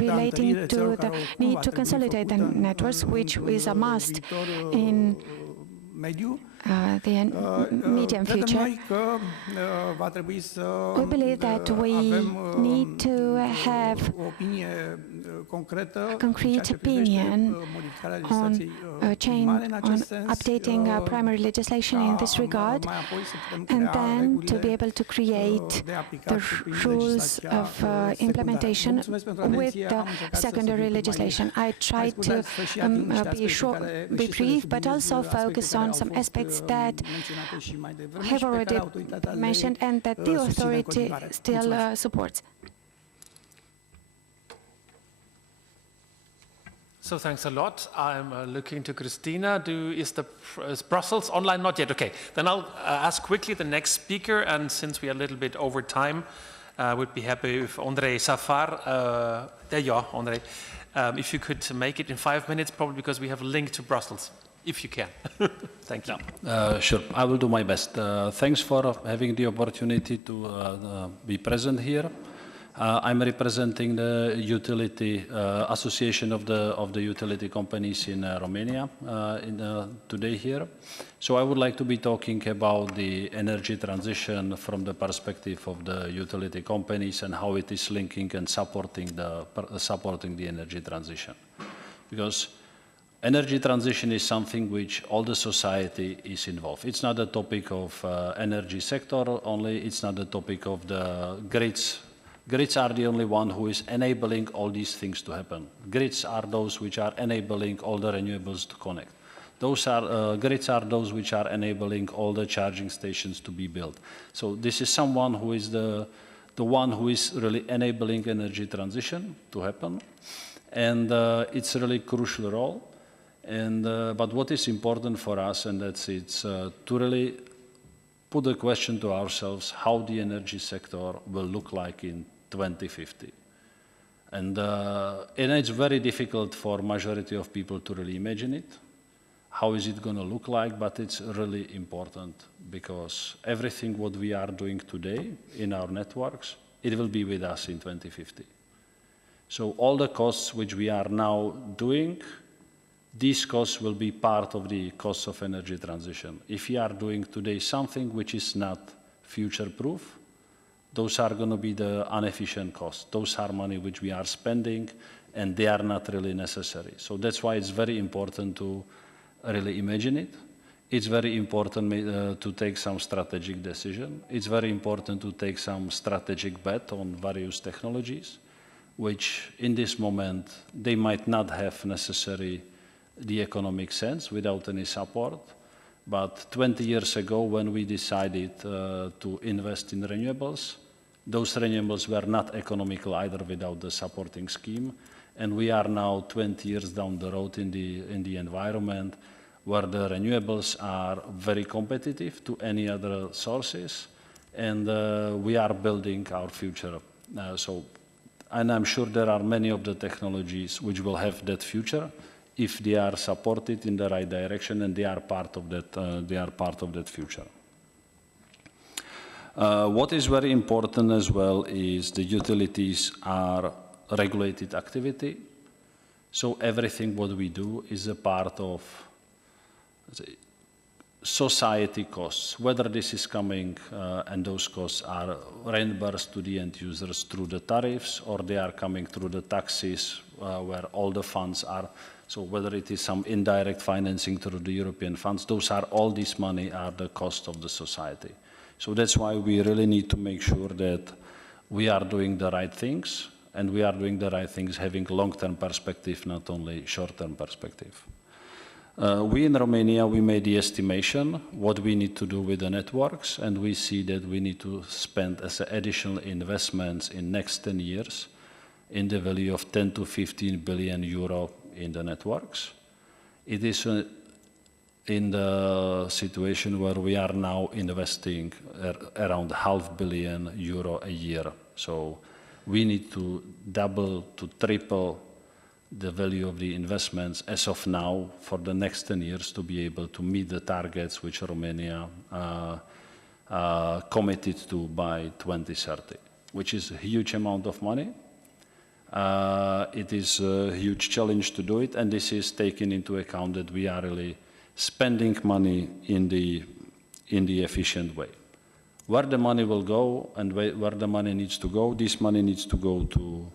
relating to the need to consolidate the networks, which is a must in the medium future. We believe that we need to have a concrete opinion on updating primary legislation in this regard, and then to be able to create the rules of implementation with the secondary legislation. I tried to be brief, but also focus on some aspects that have already mentioned and that the authority still supports. So thanks a lot. I'm looking to Christina. Is Brussels online? Not yet. Okay. Then I'll ask quickly the next speaker. And since we are a little bit over time, I would be happy if Andrei Safar, there you are, Andrei, if you could make it in 5 minutes, probably because we have a link to Brussels, if you can. Thank you. Sure. I will do my best. Thanks for having the opportunity to be present here. I'm representing the utility association of the utility companies in Romania today here. So I would like to be talking about the energy transition from the perspective of the utility companies and how it is linking and supporting the energy transition. Because energy transition is something which all the society is involved. It's not a topic of energy sector only. It's not a topic of the grids. Grids are the only one who is enabling all these things to happen. Grids are those which are enabling all the renewables to connect. Grids are those which are enabling all the charging stations to be built. So this is someone who is the one who is really enabling energy transition to happen. And it's a really crucial role. And, but what is important for us, and that's to really put the question to ourselves how the energy sector will look like in 2050. And it's very difficult for majority of people to really imagine it. How is it going to look like? But it's really important because everything what we are doing today in our networks, it will be with us in 2050. So all the costs which we are now doing, these costs will be part of the costs of energy transition. If we are doing today something which is not future-proof, those are going to be the inefficient costs. Those are money which we are spending, and they are not really necessary. So that's why it's very important to really imagine it. it's very important to take some strategic decision. It's very important to take some strategic bet on various technologies, which in this moment, they might not have necessarily the economic sense without any support. But 20 years ago, when we decided to invest in renewables, those renewables were not economical either without the supporting scheme. And we are now 20 years down the road in the environment where the renewables are very competitive to any other sources, and we are building our future. And I'm sure there are many of the technologies which will have that future if they are supported in the right direction and they are part of that, future. What is very important as well is the utilities are regulated activity. So everything what we do is a part of society costs, whether this is coming and those costs are reimbursed to the end users through the tariffs or they are coming through the taxes where all the funds are. So whether it is some indirect financing through the European funds, all this money are the cost of the society. So that's why we really need to make sure that we are doing the right things, and we are doing the right things having long-term perspective, not only short-term perspective. We in Romania, we made the estimation what we need to do with the networks, and we see that we need to spend as additional investments in next 10 years in the value of 10 to 15 billion euro in the networks. It is in the situation where we are now investing around €500 million a year. So we need to double to triple the value of the investments as of now for the next 10 years to be able to meet the targets which Romania committed to by 2030, which is a huge amount of money. It is a huge challenge to do it, and this is taken into account that we are really spending money in the efficient way. Where the money will go and where the money needs to go, this money needs to go to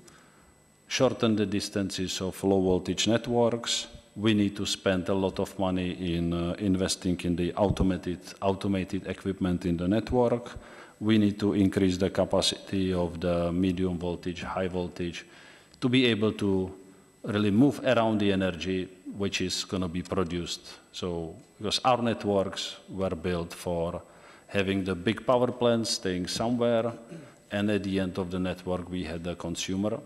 shorten the distances of low voltage networks. We need to spend a lot of money in investing in the automated equipment in the network. We need to increase the capacity of the medium voltage, high voltage, to be able to really move around the energy which is going to be produced. So, because our networks were built for having the big power plants staying somewhere, and at the end of the network we had the consumer.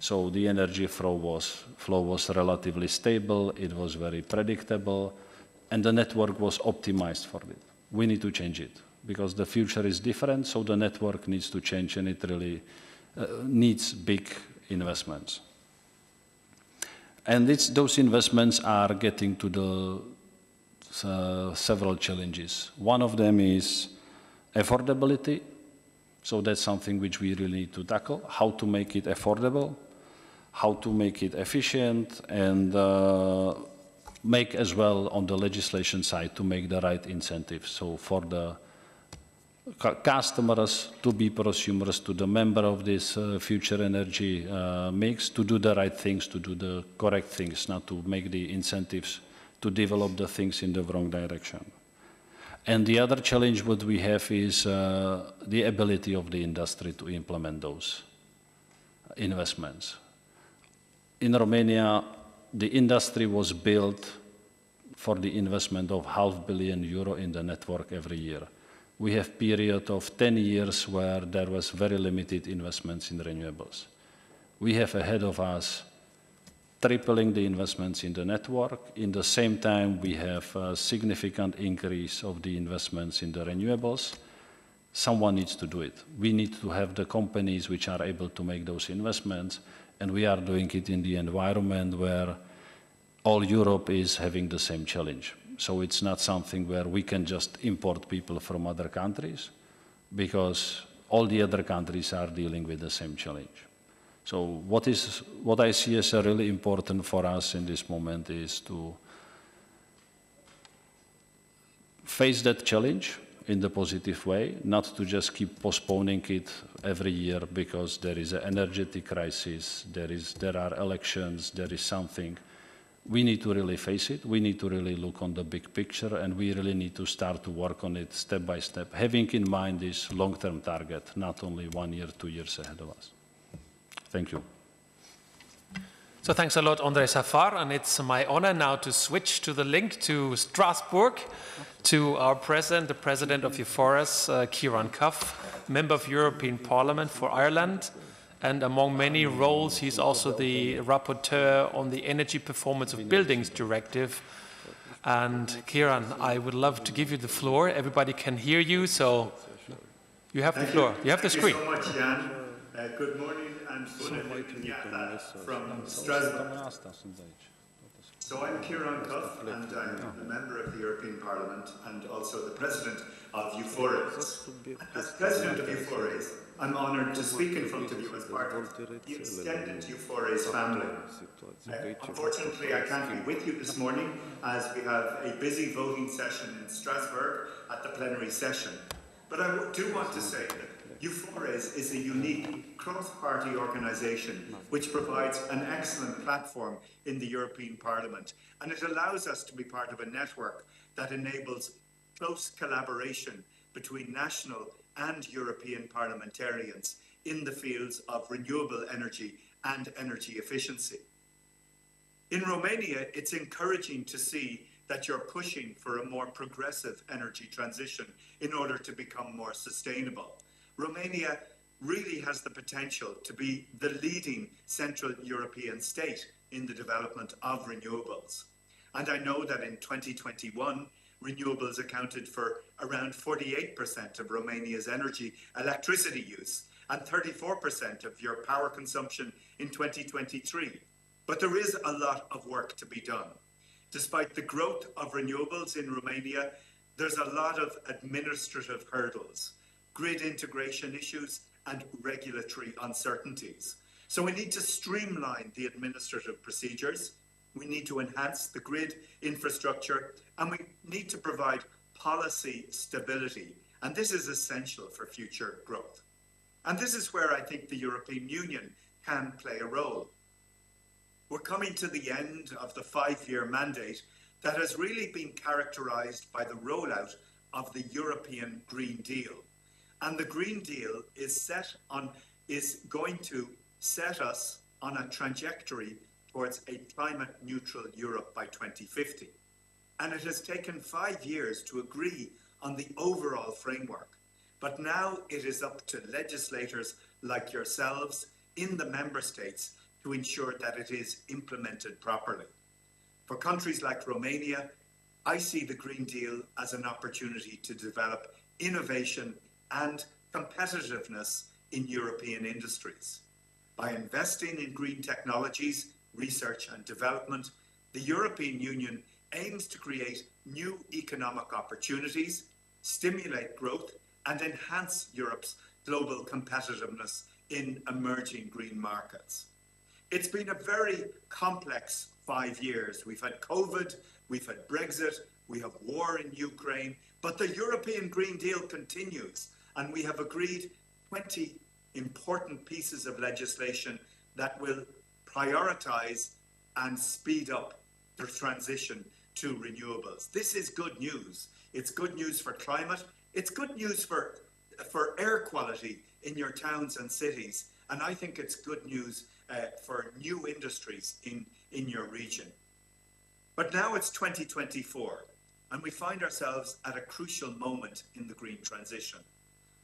So the energy flow was relatively stable, it was very predictable, and the network was optimized for it. We need to change it, because the future is different, so the network needs to change, and it really needs big investments. And those investments are getting to the several challenges. One of them is affordability. So that's something which we really need to tackle, how to make it affordable, how to make it efficient, and make as well on the legislation side to make the right incentives. So for the customers to be prosumers, to the member of this future energy mix, to do the right things, to do the correct things, not to make the incentives to develop the things in the wrong direction. And the other challenge what we have is the ability of the industry to implement those investments. In Romania, the industry was built for the investment of €500 million in the network every year. We have a period of 10 years where there was very limited investments in renewables. We have ahead of us tripling the investments in the network. In the same time, we have a significant increase of the investments in the renewables. Someone needs to do it. We need to have the companies which are able to make those investments, and we are doing it in the environment where all Europe is having the same challenge. So it's not something where we can just import people from other countries, because all the other countries are dealing with the same challenge. So what I see as really important for us in this moment is to face that challenge in the positive way, not to just keep postponing it every year because there is an energetic crisis, there are elections, there is something. we need to really face it. We need to really look on the big picture, and we really need to start to work on it step by step, having in mind this long-term target, not only 1 year, 2 years ahead of us. Thank you. So thanks a lot, André Safar, and it's my honor now to switch to the link to Strasbourg, to our president, the president of EUFORES, Kieran Cuff, member of European Parliament for Ireland, and among many roles, he's also the rapporteur on the Energy Performance of Buildings Directive. And Kieran, I would love to give you the floor. Everybody can hear you, so you have the floor. You have the screen. Thank you so much, Jan. Good morning and from Strasbourg. So I'm Kieran Cuff, and I'm a member of the European Parliament and also the president of EUFORES. As president of EUFORES, I'm honoured to speak in front of you as part of the extended EUFORES family. Unfortunately, I can't be with you this morning as we have a busy voting session in Strasbourg at the plenary session. But I do want to say that EUFORES is a unique cross-party organisation which provides an excellent platform in the European Parliament, and it allows us to be part of a network that enables close collaboration between national and European parliamentarians in the fields of renewable energy and energy efficiency. In Romania, it's encouraging to see that you're pushing for a more progressive energy transition in order to become more sustainable. Romania really has the potential to be the leading Central European state in the development of renewables. And I know that in 2021, renewables accounted for around 48% of Romania's electricity use and 34% of your power consumption in 2023. But there is a lot of work to be done. Despite the growth of renewables in Romania, there's a lot of administrative hurdles, grid integration issues, and regulatory uncertainties. So we need to streamline the administrative procedures, we need to enhance the grid infrastructure, and we need to provide policy stability. And this is essential for future growth. And this is where I think the European Union can play a role. We're coming to the end of the 5-year mandate that has really been characterized by the rollout of the European Green Deal. And the Green Deal is going to set us on a trajectory towards a climate-neutral Europe by 2050. And it has taken 5 years to agree on the overall framework. But now it is up to legislators like yourselves in the member states to ensure that it is implemented properly. For countries like Romania, I see the Green Deal as an opportunity to develop innovation and competitiveness in European industries. By investing in green technologies, research and development, the European Union aims to create new economic opportunities, stimulate growth, and enhance Europe's global competitiveness in emerging green markets. It's been a very complex 5 years. We've had COVID, we've had Brexit, we have war in Ukraine, but the European Green Deal continues, and we have agreed 20 important pieces of legislation that will prioritize and speed up the transition to renewables. This is good news. It's good news for climate. It's good news for air quality in your towns and cities. And I think it's good news for new industries in your region. But now it's 2024, and we find ourselves at a crucial moment in the green transition.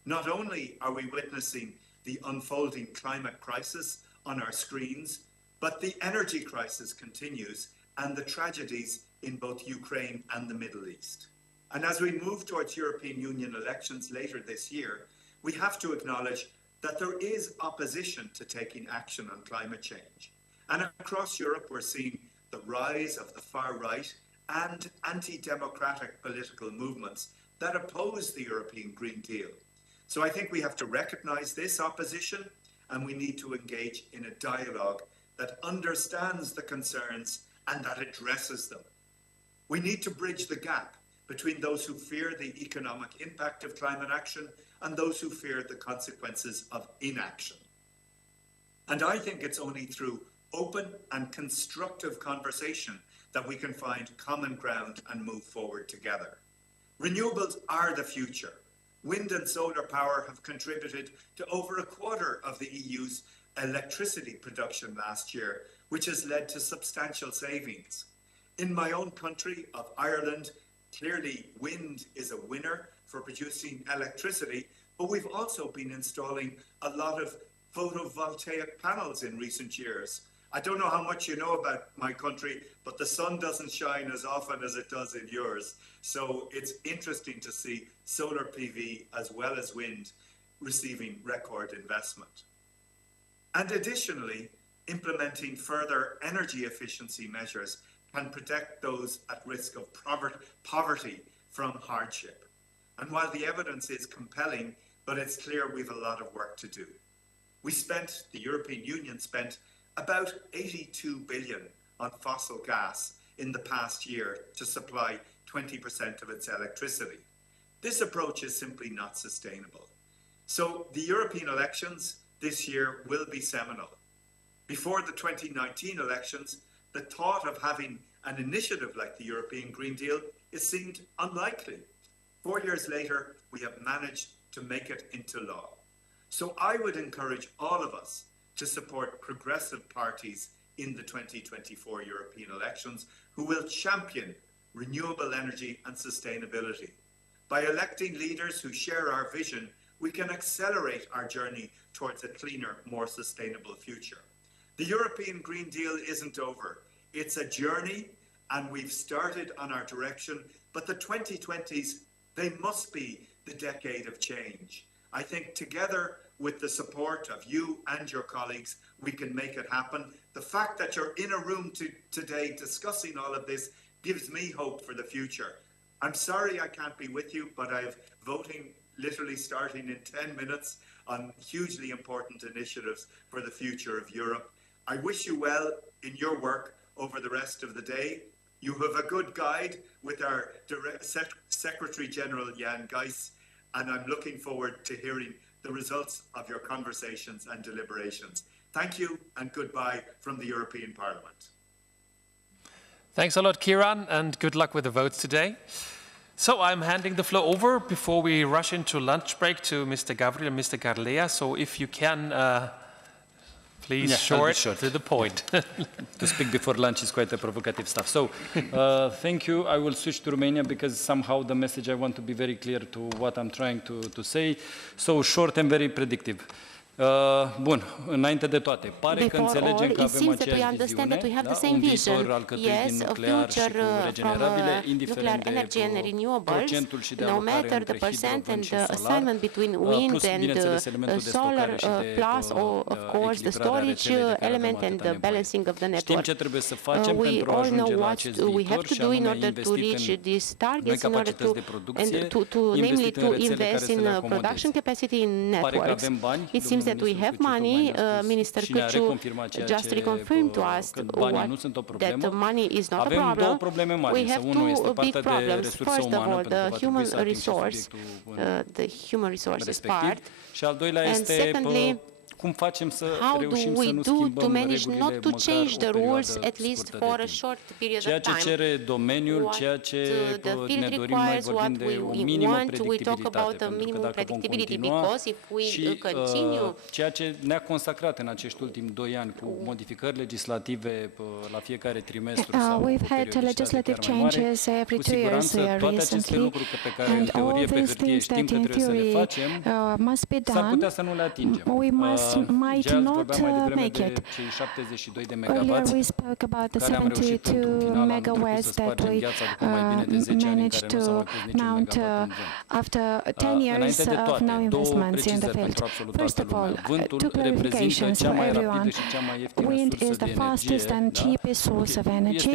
Not only are we witnessing the unfolding climate crisis on our screens, but the energy crisis continues and the tragedies in both Ukraine and the Middle East. And as we move towards European Union elections later this year, we have to acknowledge that there is opposition to taking action on climate change. And across Europe, we're seeing the rise of the far right and anti-democratic political movements that oppose the European Green Deal. So I think we have to recognize this opposition, and we need to engage in a dialogue that understands the concerns and that addresses them. We need to bridge the gap between those who fear the economic impact of climate action and those who fear the consequences of inaction. And I think it's only through open and constructive conversation that we can find common ground and move forward together. Renewables are the future. Wind and solar power have contributed to over a quarter of the EU's electricity production last year, which has led to substantial savings. In my own country of Ireland, clearly wind is a winner for producing electricity, but we've also been installing a lot of photovoltaic panels in recent years. I don't know how much you know about my country, but the sun doesn't shine as often as it does in yours. So it's interesting to see solar PV as well as wind receiving record investment. And additionally, implementing further energy efficiency measures can protect those at risk of poverty from hardship. And while the evidence is compelling, but it's clear we've a lot of work to do. The European Union spent about 82 billion on fossil gas in the past year to supply 20% of its electricity. This approach is simply not sustainable. So the European elections this year will be seminal. Before the 2019 elections, the thought of having an initiative like the European Green Deal seemed unlikely. 4 years later, we have managed to make it into law. So I would encourage all of us to support progressive parties in the 2024 European elections who will champion renewable energy and sustainability. By electing leaders who share our vision, we can accelerate our journey towards a cleaner, more sustainable future. The European Green Deal isn't over. It's a journey, and we've started on our direction, but the 2020s, they must be the decade of change. I think together with the support of you and your colleagues, we can make it happen. The fact that you're in a room today discussing all of this gives me hope for the future. I'm sorry I can't be with you, but I have voting literally starting in 10 minutes on hugely important initiatives for the future of Europe. I wish you well in your work over the rest of the day. You have a good guide with our Secretary General Jan Gijs, and I'm looking forward to hearing the results of your conversations and deliberations. Thank you and goodbye from the European Parliament. Thanks a lot, Kieran, and good luck with the votes today. So I'm handing the floor over before we rush into lunch break to Mr. Gabriel and Mr. Garlea. So if you can, please short to the point. To speak before lunch is quite a provocative stuff. So thank you. I will switch to Romania because somehow the message I want to be very clear to what I'm trying to say. So short and very predictive. Bun, înainte de toate, pare că înțelegem că avem aceeași viziune, un viitor alcătuit din nuclear și cu regenerabile, indiferent de procentul și de alocare între hidro, vânt și solar, plus, bineînțeles, elementul de stocare și de echilibrarea rețelei de care avem nevoie. Știm ce trebuie să facem pentru a ajunge la acest viitor și anume investit în noi capacități de producție, investit în rețele care să le acomodeze. Pare că avem bani, that we have money. Minister Kuchu just reconfirmed to us that the money is not a problem. We have two big problems. First of all, the human resources part, and secondly, how do we do to manage not to change the rules at least for a short period of time? What the field requires, what we want, we talk about the minimum predictability, because if we continue ceea ce ne-a consacrat în acești ultimi 2 ani cu modificări legislative la fiecare trimestru sau we've had legislative changes every 2 years recently, and all these things that in theory must be done, we might not make it. Earlier we spoke about the 72 megawatts that we managed to mount after 10 years of no investments in the field. First of all, 2 clarifications for everyone. Wind is the fastest and cheapest source of energy.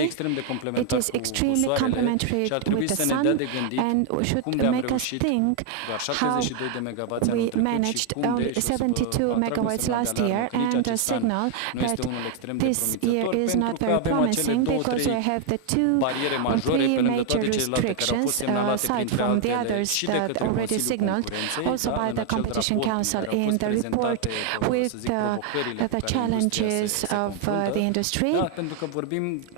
It is extremely complementary with the sun and should make us think how we managed only 72 megawatts gigawatts last year, and a signal that this year is not very promising because we have the two or three major restrictions, aside from the others that already signaled, also by the Competition Council in the report with the challenges of the industry,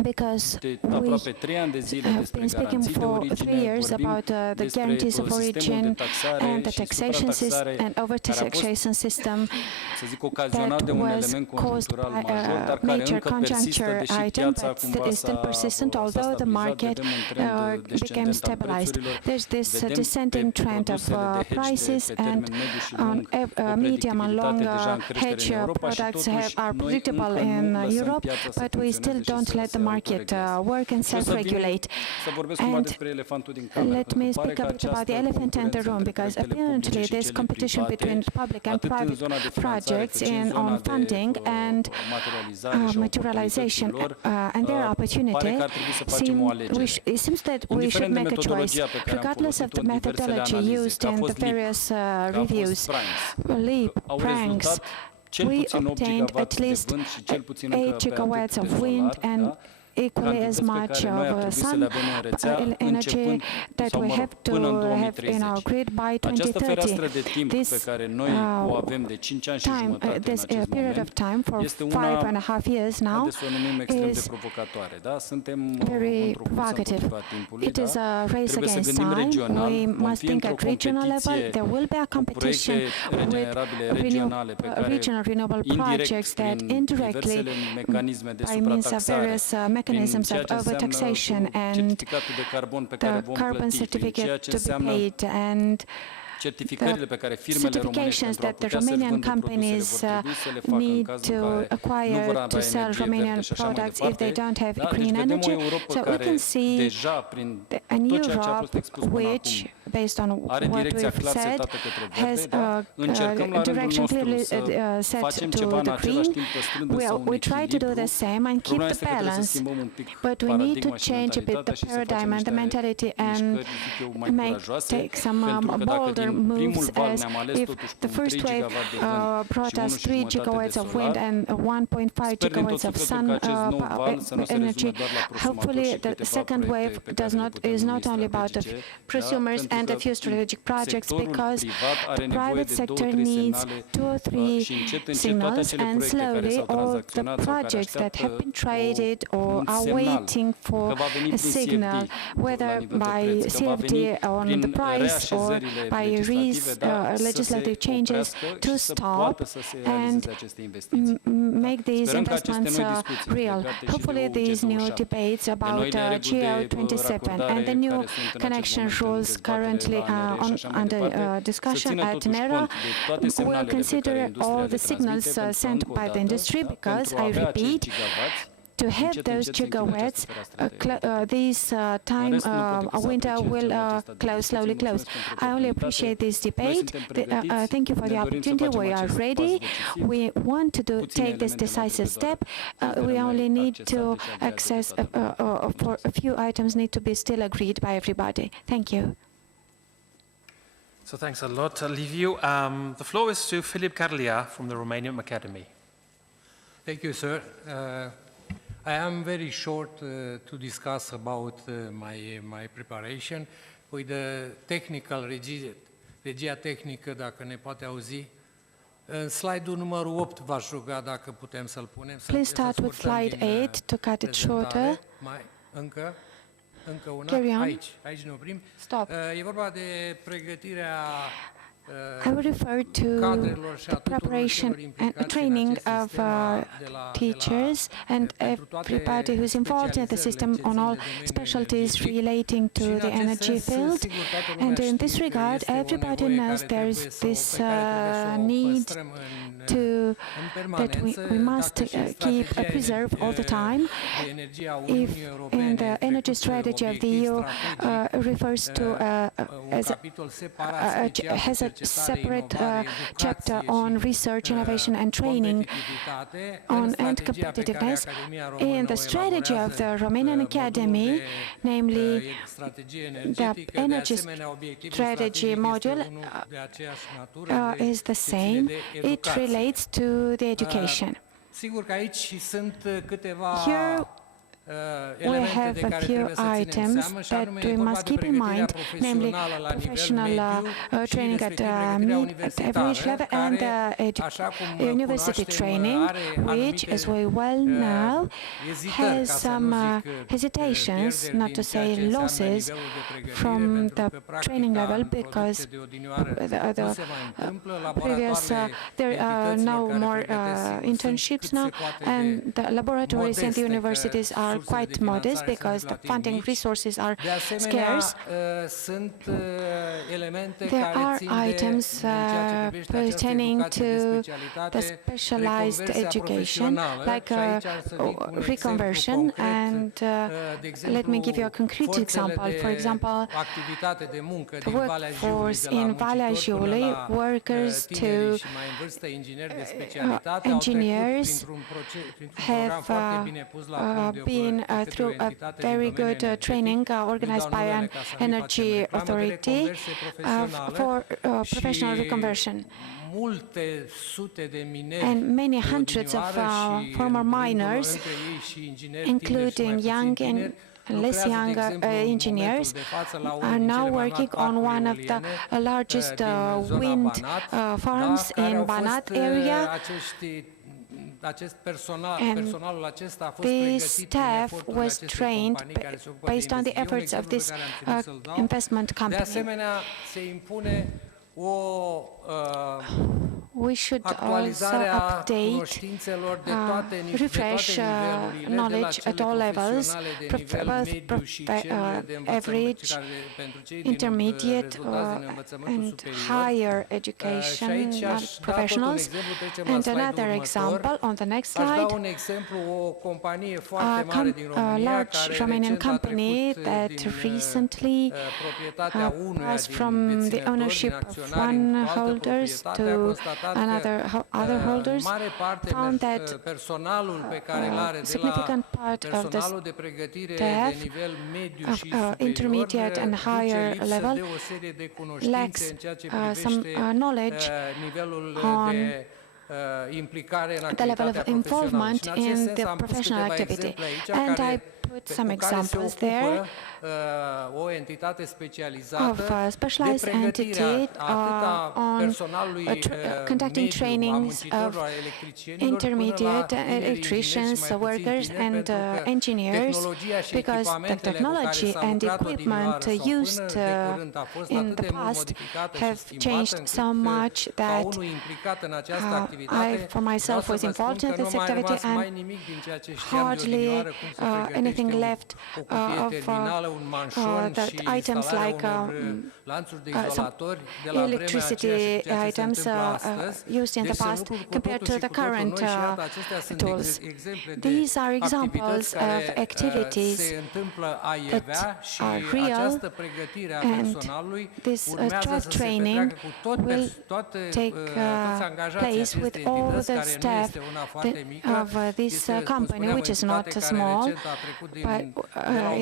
because we have been speaking for 3 years about the guarantees of origin and the taxation system and over-taxation system that was caused by a major conjuncture item that is still persistent, although the market became stabilized. There's this descending trend of prices, and on medium and long hedge products are predictable in Europe, but we still don't let the market work and self-regulate. And let me speak a bit about the elephant in the room, because apparently there's competition between public and private projects on funding and materialization, and their opportunity. It seems that we should make a choice, regardless of the methodology used in the various reviews, leap, pranks. We obtained at least 8 gigawatts of wind and equally as much of sun energy that we have to have in our grid by 2030. This period of time for 5.5 years now is very provocative. It is a race against time. We must think at regional level. There will be a competition with regional renewable projects that indirectly, by means of various mechanisms of over-taxation and the carbon certificate to be paid, and the certifications that the Romanian companies need to acquire to sell Romanian products if they don't have green energy. So we can see in Europe, which, based on what we've said, has a direction clearly set to the green. We try to do the same and keep the balance, but we need to change a bit the paradigm and the mentality and take some bolder moves, as if the first wave brought us 3 gigawatts of wind and 1.5 gigawatts of sun energy. Hopefully the second wave is not only about the prosumers and a few strategic projects, because the private sector needs 2 or 3 signals, and slowly all the projects that have been traded or are waiting for a signal, whether by CFD on the price or by legislative changes, to stop and make these investments real. Hopefully these new debates about GL27 and the new connection rules currently under discussion at NERA will consider all the signals sent by the industry, because, I repeat, to have those gigawatts, this time window will slowly close. I only appreciate this debate. Thank you for the opportunity. We are ready. We want to take this decisive step. We only need to access for a few items need to be still agreed by everybody. Thank you. So thanks a lot, Liviu. The floor is to Filip Carlia from the Romanian Academy. Thank you, sir. I am very short to discuss about my preparation. With the technical, regia tehnică, dacă ne poate auzi. În slide-ul numărul 8 v-aș ruga dacă putem să-l punem. Please start with slide 8 to cut it shorter. Încă una. Carry on. Aici ne oprim. Stop. E vorba de pregătirea I will refer to the preparation and training of teachers and everybody who's involved in the system on all specialties relating to the energy field. And in this regard, everybody knows there is this need that we must keep preserve all the time. If in the energy strategy of the EU refers to has a separate chapter on research, innovation and training and competitiveness. In the strategy of the Romanian Academy, namely the energy strategy module is the same. It relates relates to the education. Sigur că aici sunt câteva Here we have a few items that we must keep in mind, namely professional training at average level and university training, which, as we well know, has some hesitations, not to say losses, from the training level, because the previous, there are no more internships now, and the laboratories and the universities are quite modest because the funding resources are scarce. There are items pertaining to the specialized education, like reconversion, and let me give you a concrete example. For example, the workforce in Valea Jiului, workers to engineers have been through a very good training organized by an energy authority for professional reconversion. And many hundreds of former miners, including young and less young engineers, are now working on one of the largest wind farms in Banat area. And this staff was trained based on the efforts of this investment company. We should also update, refresh knowledge at all levels, both average, intermediate, and higher education professionals. And another example on the next slide, a large Romanian company that recently passed from the ownership of one holders to other holders, found that a significant part of the staff of intermediate and higher level lacks some knowledge on the level of involvement in the professional activity. And I put some examples there of a specialized entity on conducting trainings of intermediate electricians, workers, and engineers, because the technology and equipment used in the past have changed so much that I, for myself, was involved in this activity, and hardly anything left of the items like some electricity items used in the past compared to the current tools. These are examples of activities that are real, and this job training will take place with all the staff of this company, which is not small, but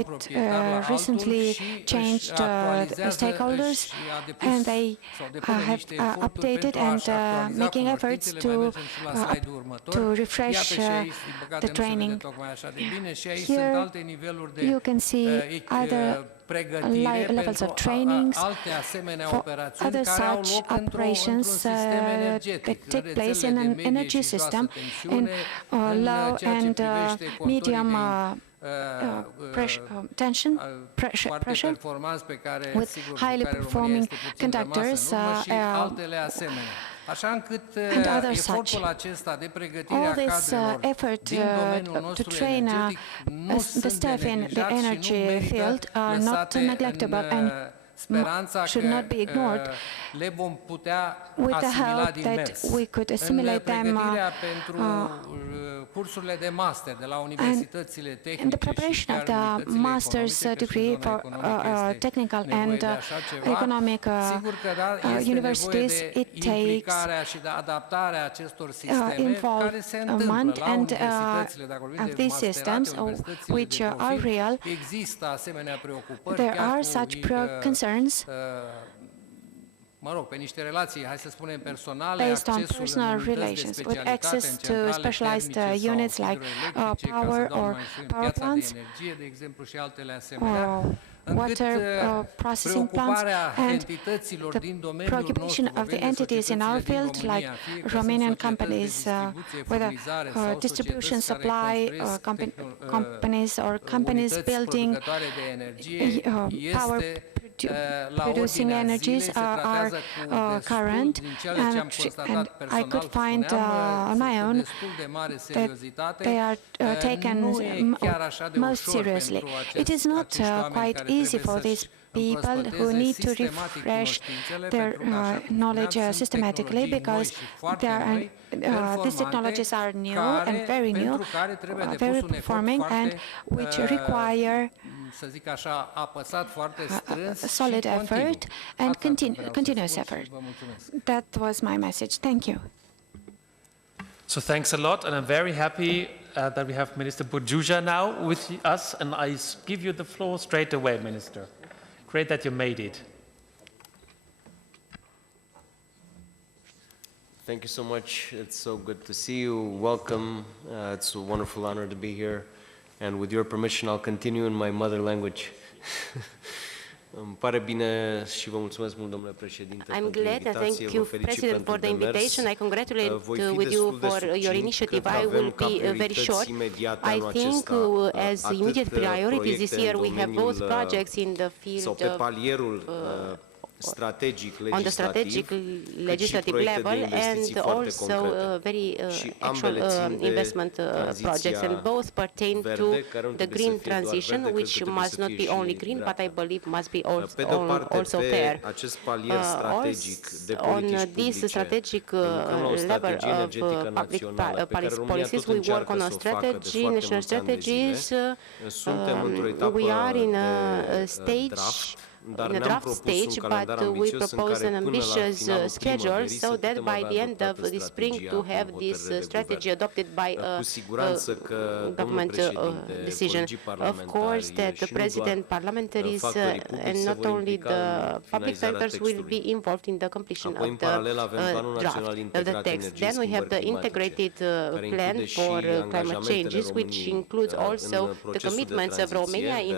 it recently changed stakeholders, and they have updated and making efforts to refresh the training. Here you can see other levels of trainings for other such operations that take place in an energy system in low and medium pressure with highly performing conductors and other such. All this effort to train the staff in the energy field are not neglectable and should not be ignored. With the hope that we could assimilate them in the preparation of the master's degree for technical and economic universities, it takes involvement and of these systems, which are real. There are such concerns mă rog, pe niște relații, hai să spunem, personale, based on accesul personal în unități de relations, with specialitate, access în to centrale specialized termice sau units like hidroelectrice, ca power să dau or mai știu, power piața de plants, energie, de exemplu, și altele asemenea, water processing plants, and the prohibition of the entities in our field, like Romanian companies, whether distribution, supply companies or companies building power producing energies are current, and I could find on my own that they are taken most seriously. It is not quite easy for these people who need to refresh their knowledge systematically, because these technologies are new and very new, very performing, and which require solid effort and continuous effort. That was my message. Thank you. So thanks a lot, and I'm very happy that we have Minister Bujuja now with us, and I give you the floor straight away, Minister. Great that you made it. Thank you so much. It's so good to see you. Welcome. It's a wonderful honor to be here. And with your permission, I'll continue in my mother language. Îmi pare bine și vă mulțumesc mult, domnule președinte, I'm glad and thank you, President, for the invitation. I congratulate with you for your initiative. I will be very short. I think as immediate priorities this year, we have both projects in the field of on the strategic legislative level, and also very actual investment projects, and both pertain to the green transition, which must not be only green, but I believe must be also fair. On this strategic level of public policies, we work on a strategy, national strategies. We are in a stage, in a draft stage, but we propose an ambitious schedule so that by the end of the spring to have this strategy adopted by a government decision. Of course, that the President, parliamentaries, and not only the public sectors will be involved in the completion of the draft of the text. Then we have the integrated plan for climate changes, which includes also the commitments of Romania in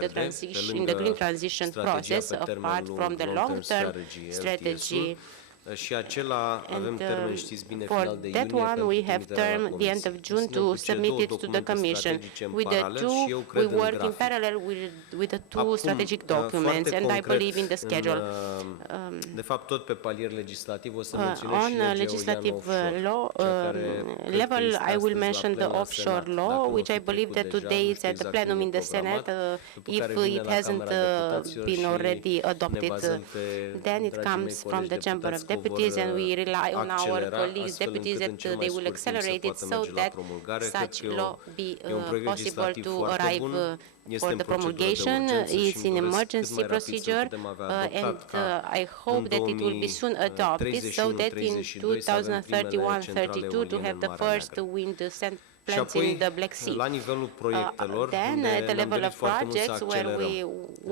the green transition process, apart from the long-term strategy. And for that one, we have term the end of June to submit it to the Commission. With the two, we work in parallel with the two strategic documents, and I believe in the schedule. On legislative law level, I will mention the offshore law, which I believe that today is at the plenum in the Senate. If it hasn't been already adopted, then it comes from the Chamber of Deputies, and we rely on our colleagues, deputies, that they will accelerate it so that such law be possible to arrive for the promulgation. It's an emergency procedure, and I hope that it will be soon adopted so that in 2031-32 to have the first wind plants in the Black Sea. Then at the level of projects, where we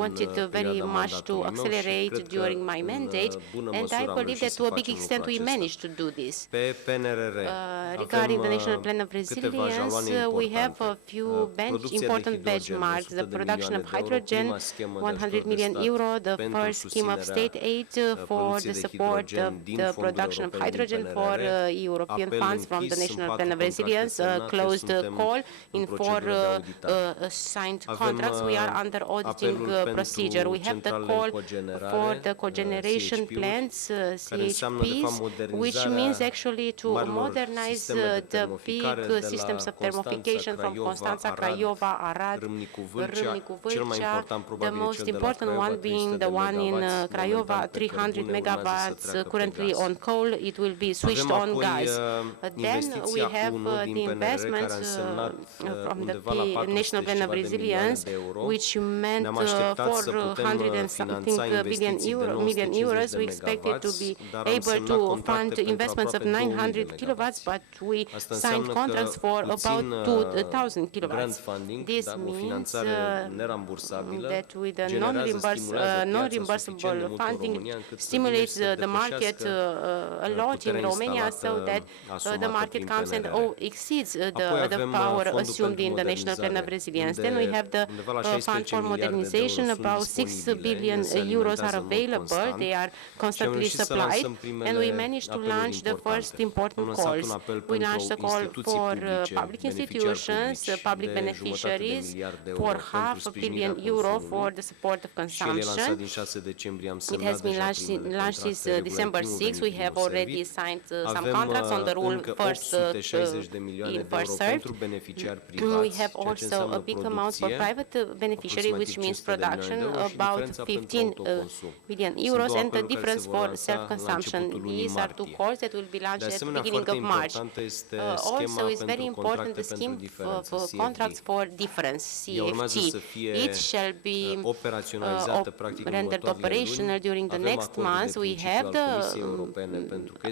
wanted very much to accelerate during my mandate, and I believe that to a big extent we managed to do this. Regarding the National Plan of Resilience, we have a few important benchmarks. The production of hydrogen, 100 million euro, the first scheme of state aid for the support of the production of hydrogen for European funds from the National Plan of Resilience, closed call in 4 signed contracts. We are under auditing procedure. We have the call for the cogeneration plants, CHPs, which means actually to modernize the big systems of thermification from Constanța, Craiova, Arad, Râmnicu Vâlcea, the most important one being the one in Craiova, 300 megawatts currently on coal. It will be switched on gas. Then we have the investment investments from the National Plan of Resilience, which meant 400 and something million euros. We expected to be able to fund investments of 900 kilowatts, but we signed contracts for about 2,000 kilowatts. This means that with the non-reimbursable funding stimulates the market a lot in Romania, so that the market comes and exceeds the power assumed in the National Plan of Resilience. Then we have the Fund for Modernization. About 6 billion euros are available. They are constantly supplied, and we managed to launch the first important calls. We launched a call for public institutions, public beneficiaries, for €500 million for the support of consumption. It has been launched since December 6. We have already signed some contracts on the rule first in, first served. We have also a big amount for private beneficiary, which means production, about 15 million euros, and the difference for self-consumption. These are two calls that will be launched at the beginning of March. Also, it's very important the scheme of contracts for difference, CFT. It shall be rendered operational during the next months. We have the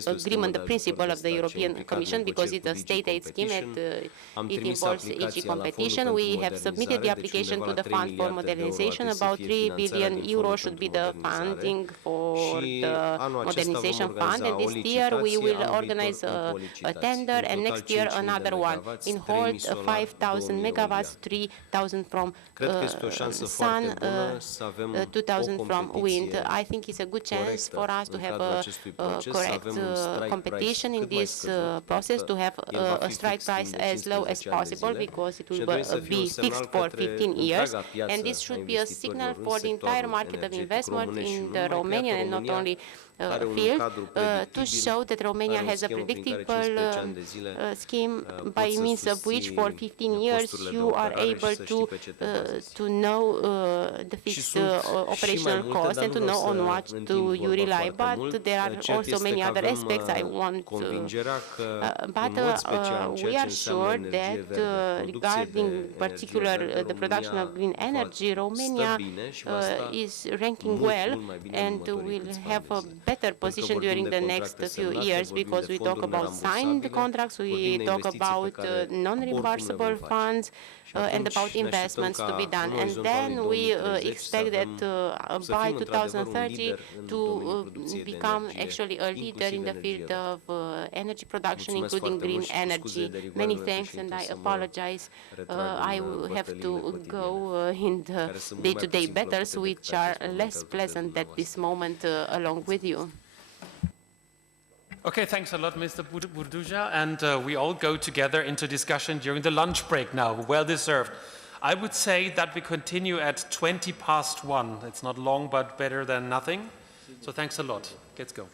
agreement, the principle of the European Commission, because it's a state aid scheme and it involves each competition. We have submitted the application to the Fund for Modernization. About 3 billion euros should be the funding for the Modernization Fund, and this year we will organize a tender, and next year another one. In hold 5,000 megawatts, 3,000 from sun, 2,000 from wind. I think it's a good chance for us to have a correct competition in this process, to have a strike price as low as possible, because it will be fixed for 15 years, and this should be a signal for the entire market of investment in the Romanian and not only field, to show that Romania has a predictable scheme by means of which for 15 years you are able to know the fixed operational cost and to know on what do you rely. But there are also many other aspects I want to, we are sure that regarding particular the production of green energy, Romania is ranking well and will have a better position during the next few years, because we talk about signed contracts, we talk about non-reimbursable funds, and about investments to be done. And then we expect that by 2030 to become actually a leader in the field of energy production, including green energy. Many thanks, and I apologize. I will have to go in the day-to-day battles, which are less pleasant at this moment, along with you. Okay, thanks a lot, Mr. Burduja, and we all go together into discussion during the lunch break now, well deserved. I would say that we continue at 1:20 past. It's not long, but better than nothing. So thanks a lot. Let's go.